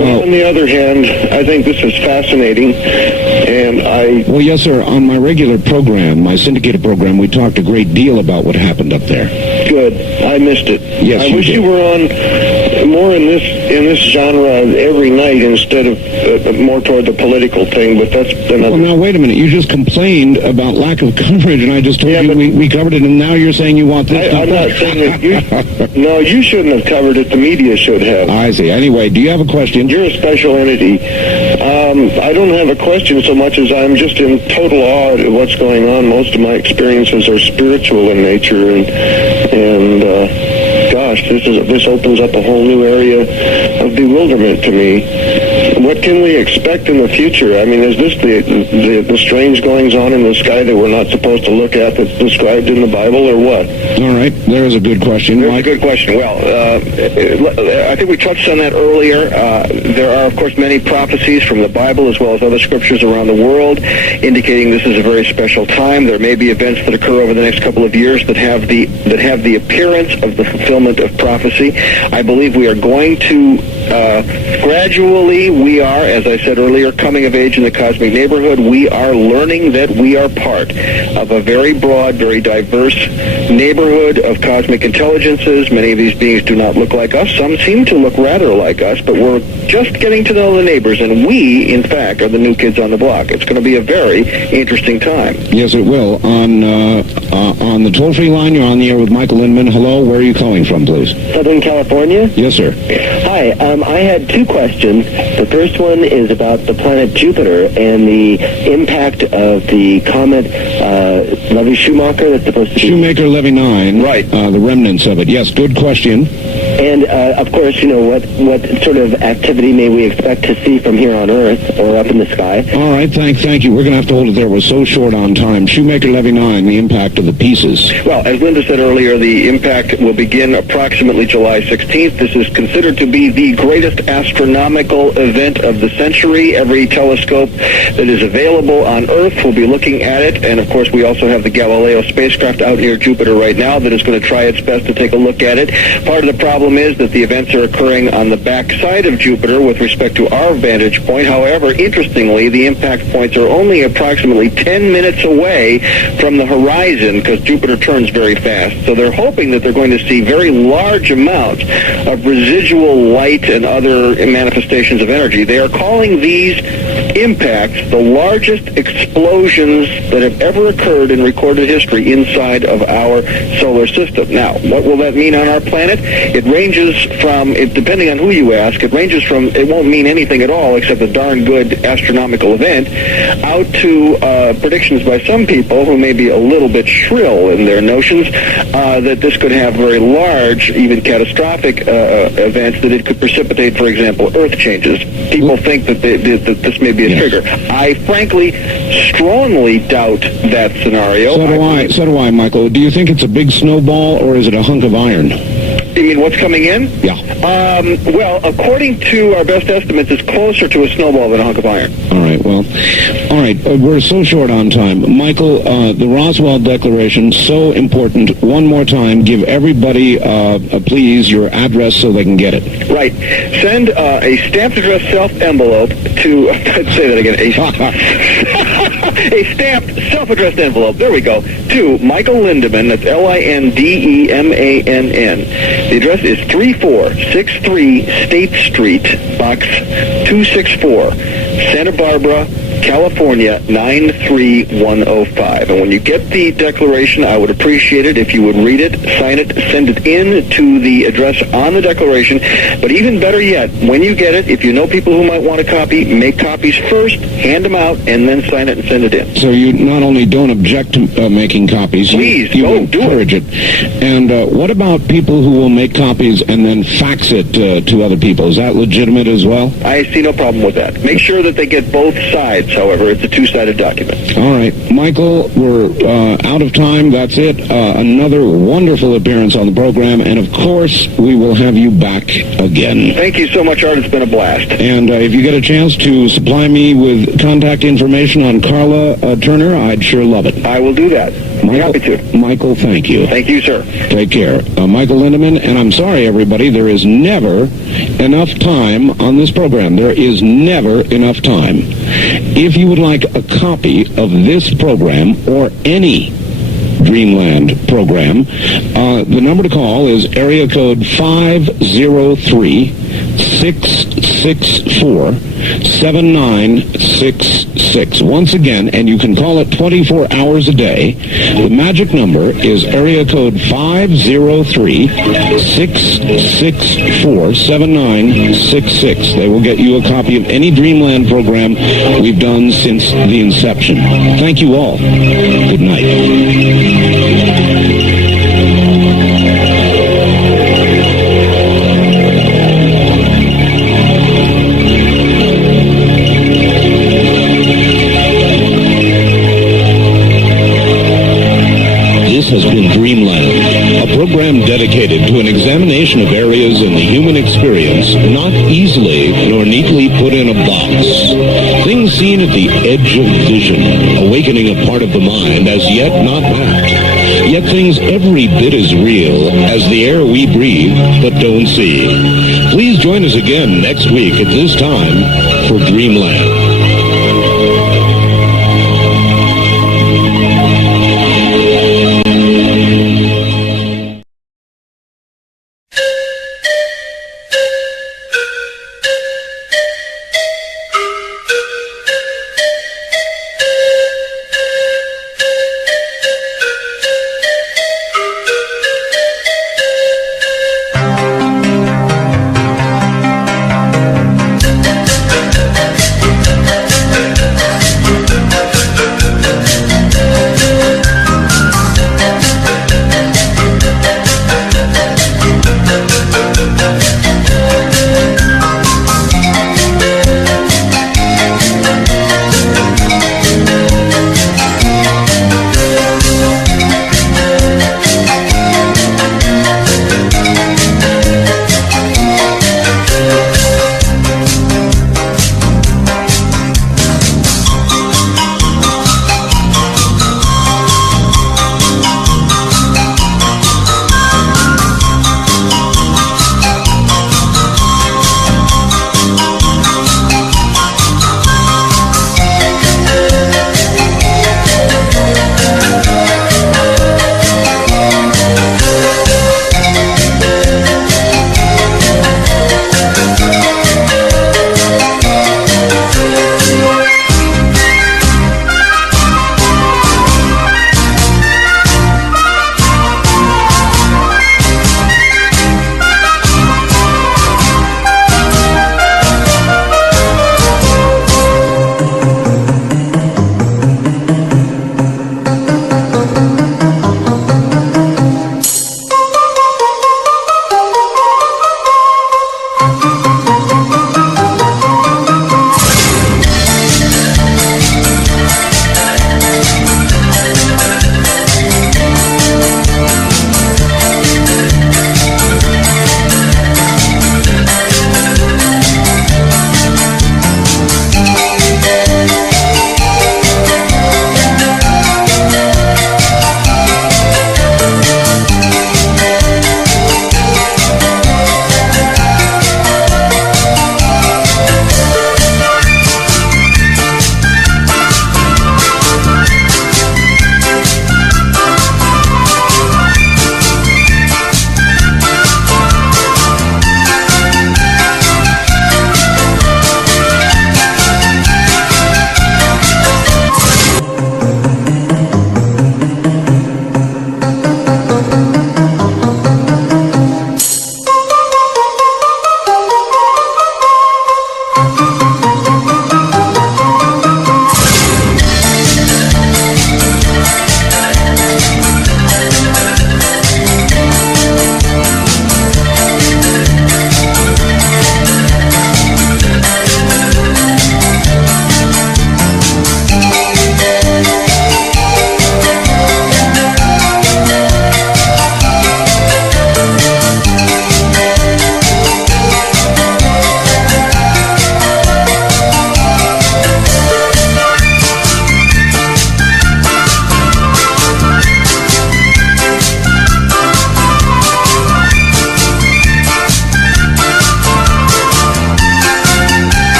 But on the other hand, I think this is fascinating, and Well, yes, sir. On my regular program, my syndicated program, we talked a great deal about what happened up there. Good. I missed it. Yes, I wish you were on more in this genre every night instead of more toward the political thing, but that's another... Well, now, wait a minute. You just complained about lack of coverage, and I just told you we covered it, and now you're saying you want this. I'm not saying that you... No, you shouldn't have covered it. The media should have. I see. Anyway, do you have a question? You're a special entity. I don't have a question so much as I'm just in total awe at what's going on. Most of my experiences are spiritual in nature, and gosh, this opens up a whole new area of bewilderment to me. What can we expect in the future? I mean, is this the strange goings-on in the sky that we're not supposed to look at that's described in the Bible, or what? All right, there is a good question. There's a good question. Well, I think we touched on that earlier. There are, of course, many prophecies from the Bible as well as other scriptures around the world indicating this is a very special time. There may be events that occur over the next couple of years that have the appearance of the fulfillment of prophecy. I believe we are going to gradually, we are, as I said earlier, coming of age in the cosmic neighborhood. We are learning that we are part of a very broad, very diverse neighborhood of cosmic intelligences. Many of these beings do not look like us. Some seem to look rather like us, but we're just getting to know the neighbors, and we, in fact, are the new kids on the block. It's going to be a very interesting time. Yes, it will. On the toll-free line, you're on the air with Michael Lindemann. Hello, where are you calling from, please? Southern California? Yes, sir. Hi, I had two questions. The first one is about the planet Jupiter and the impact of the comet Levy-Schumacher that's supposed to be... Shoemaker-Levy 9. Right. The remnants of it. Yes, good question. And, of course, what sort of activity may we expect to see from here on Earth or up in the sky? All right, thank you. We're going to have to hold it there. We're so short on time. Shoemaker-Levy 9, the impact of the pieces. Well, as Linda said earlier, the impact will begin approximately July 16th. This is considered to be the greatest astronomical event of the century. Every telescope that is available on Earth will be looking at it. And, of course, we also have the Galileo spacecraft out near Jupiter right now that is going to try its best to take a look at it. Part of the problem is that the events are occurring on the back side of Jupiter with respect to our vantage point. However, interestingly, the impact points are only approximately 10 minutes away from the horizon because Jupiter turns very fast. So they're hoping that they're going to see very large amounts of residual light and other manifestations of energy. They are calling these impacts the largest explosions that have ever occurred in recorded history inside of our solar system. Now, what will that mean on our planet? It ranges from, depending on who you ask, it ranges from, it won't mean anything at all except a darn good astronomical event, out to predictions by some people who may be a little bit shrill in their notions that this could have very large, even catastrophic events, that it could precipitate, for example, Earth changes. People think that this may be a trigger. I frankly strongly doubt that scenario. So do I, Michael. Do you think it's a big snowball or is it a hunk of iron? You mean what's coming in? Yeah. Well, according to our best estimates, it's closer to a snowball than a hunk of iron. All right, we're so short on time. Michael, the Roswell Declaration, so important. One more time, give everybody, please, your address so they can get it. Right. Send a stamped address self-envelope to, let's say that again, a stamped self-addressed envelope, there we go, to Michael Lindemann, that's Lindemann. The address is 3463 State Street, Box 264, Santa Barbara, California, 93105. And when you get the declaration, I would appreciate it if you would read it, sign it, send it in to the address on the declaration. But even better yet, when you get it, if you know people who might want a copy, make copies first, hand them out, and then sign it and send it in. So you not only don't object to making copies, please, you encourage it. And what about people who will make copies and then fax it to other people? Is that legitimate as well? I see no problem with that. Make sure that they get both sides words, however. It's a two-sided document. All right. Michael, we're out of time. That's it. Another wonderful appearance on the program, and of course, we will have you back again. Thank you so much, Art. It's been a blast. And if you get a chance to supply me with contact information on Carla Turner, I'd sure love it. I will do that. Michael, happy to. Michael, thank you. Thank you, sir. Take care. Michael Lindemann, and I'm sorry, everybody, there is never enough time on this program. There is never enough time. If you would like a copy of this program or any Dreamland program, the number to call is area code 503-664-7966. Once again, and you can call it 24 hours a day. The magic number is area code 503-664-7966. They will get you a copy of any Dreamland program we've done since the inception. Thank you all. Good night. This has been Dreamland, a program dedicated to an examination of areas in the human experience not easily nor neatly put in a box. Things seen at the edge of vision, awakening a part of the mind as yet not mapped. Yet things every bit as real as the air we breathe but don't see. Please join us again next week at this time for Dreamland.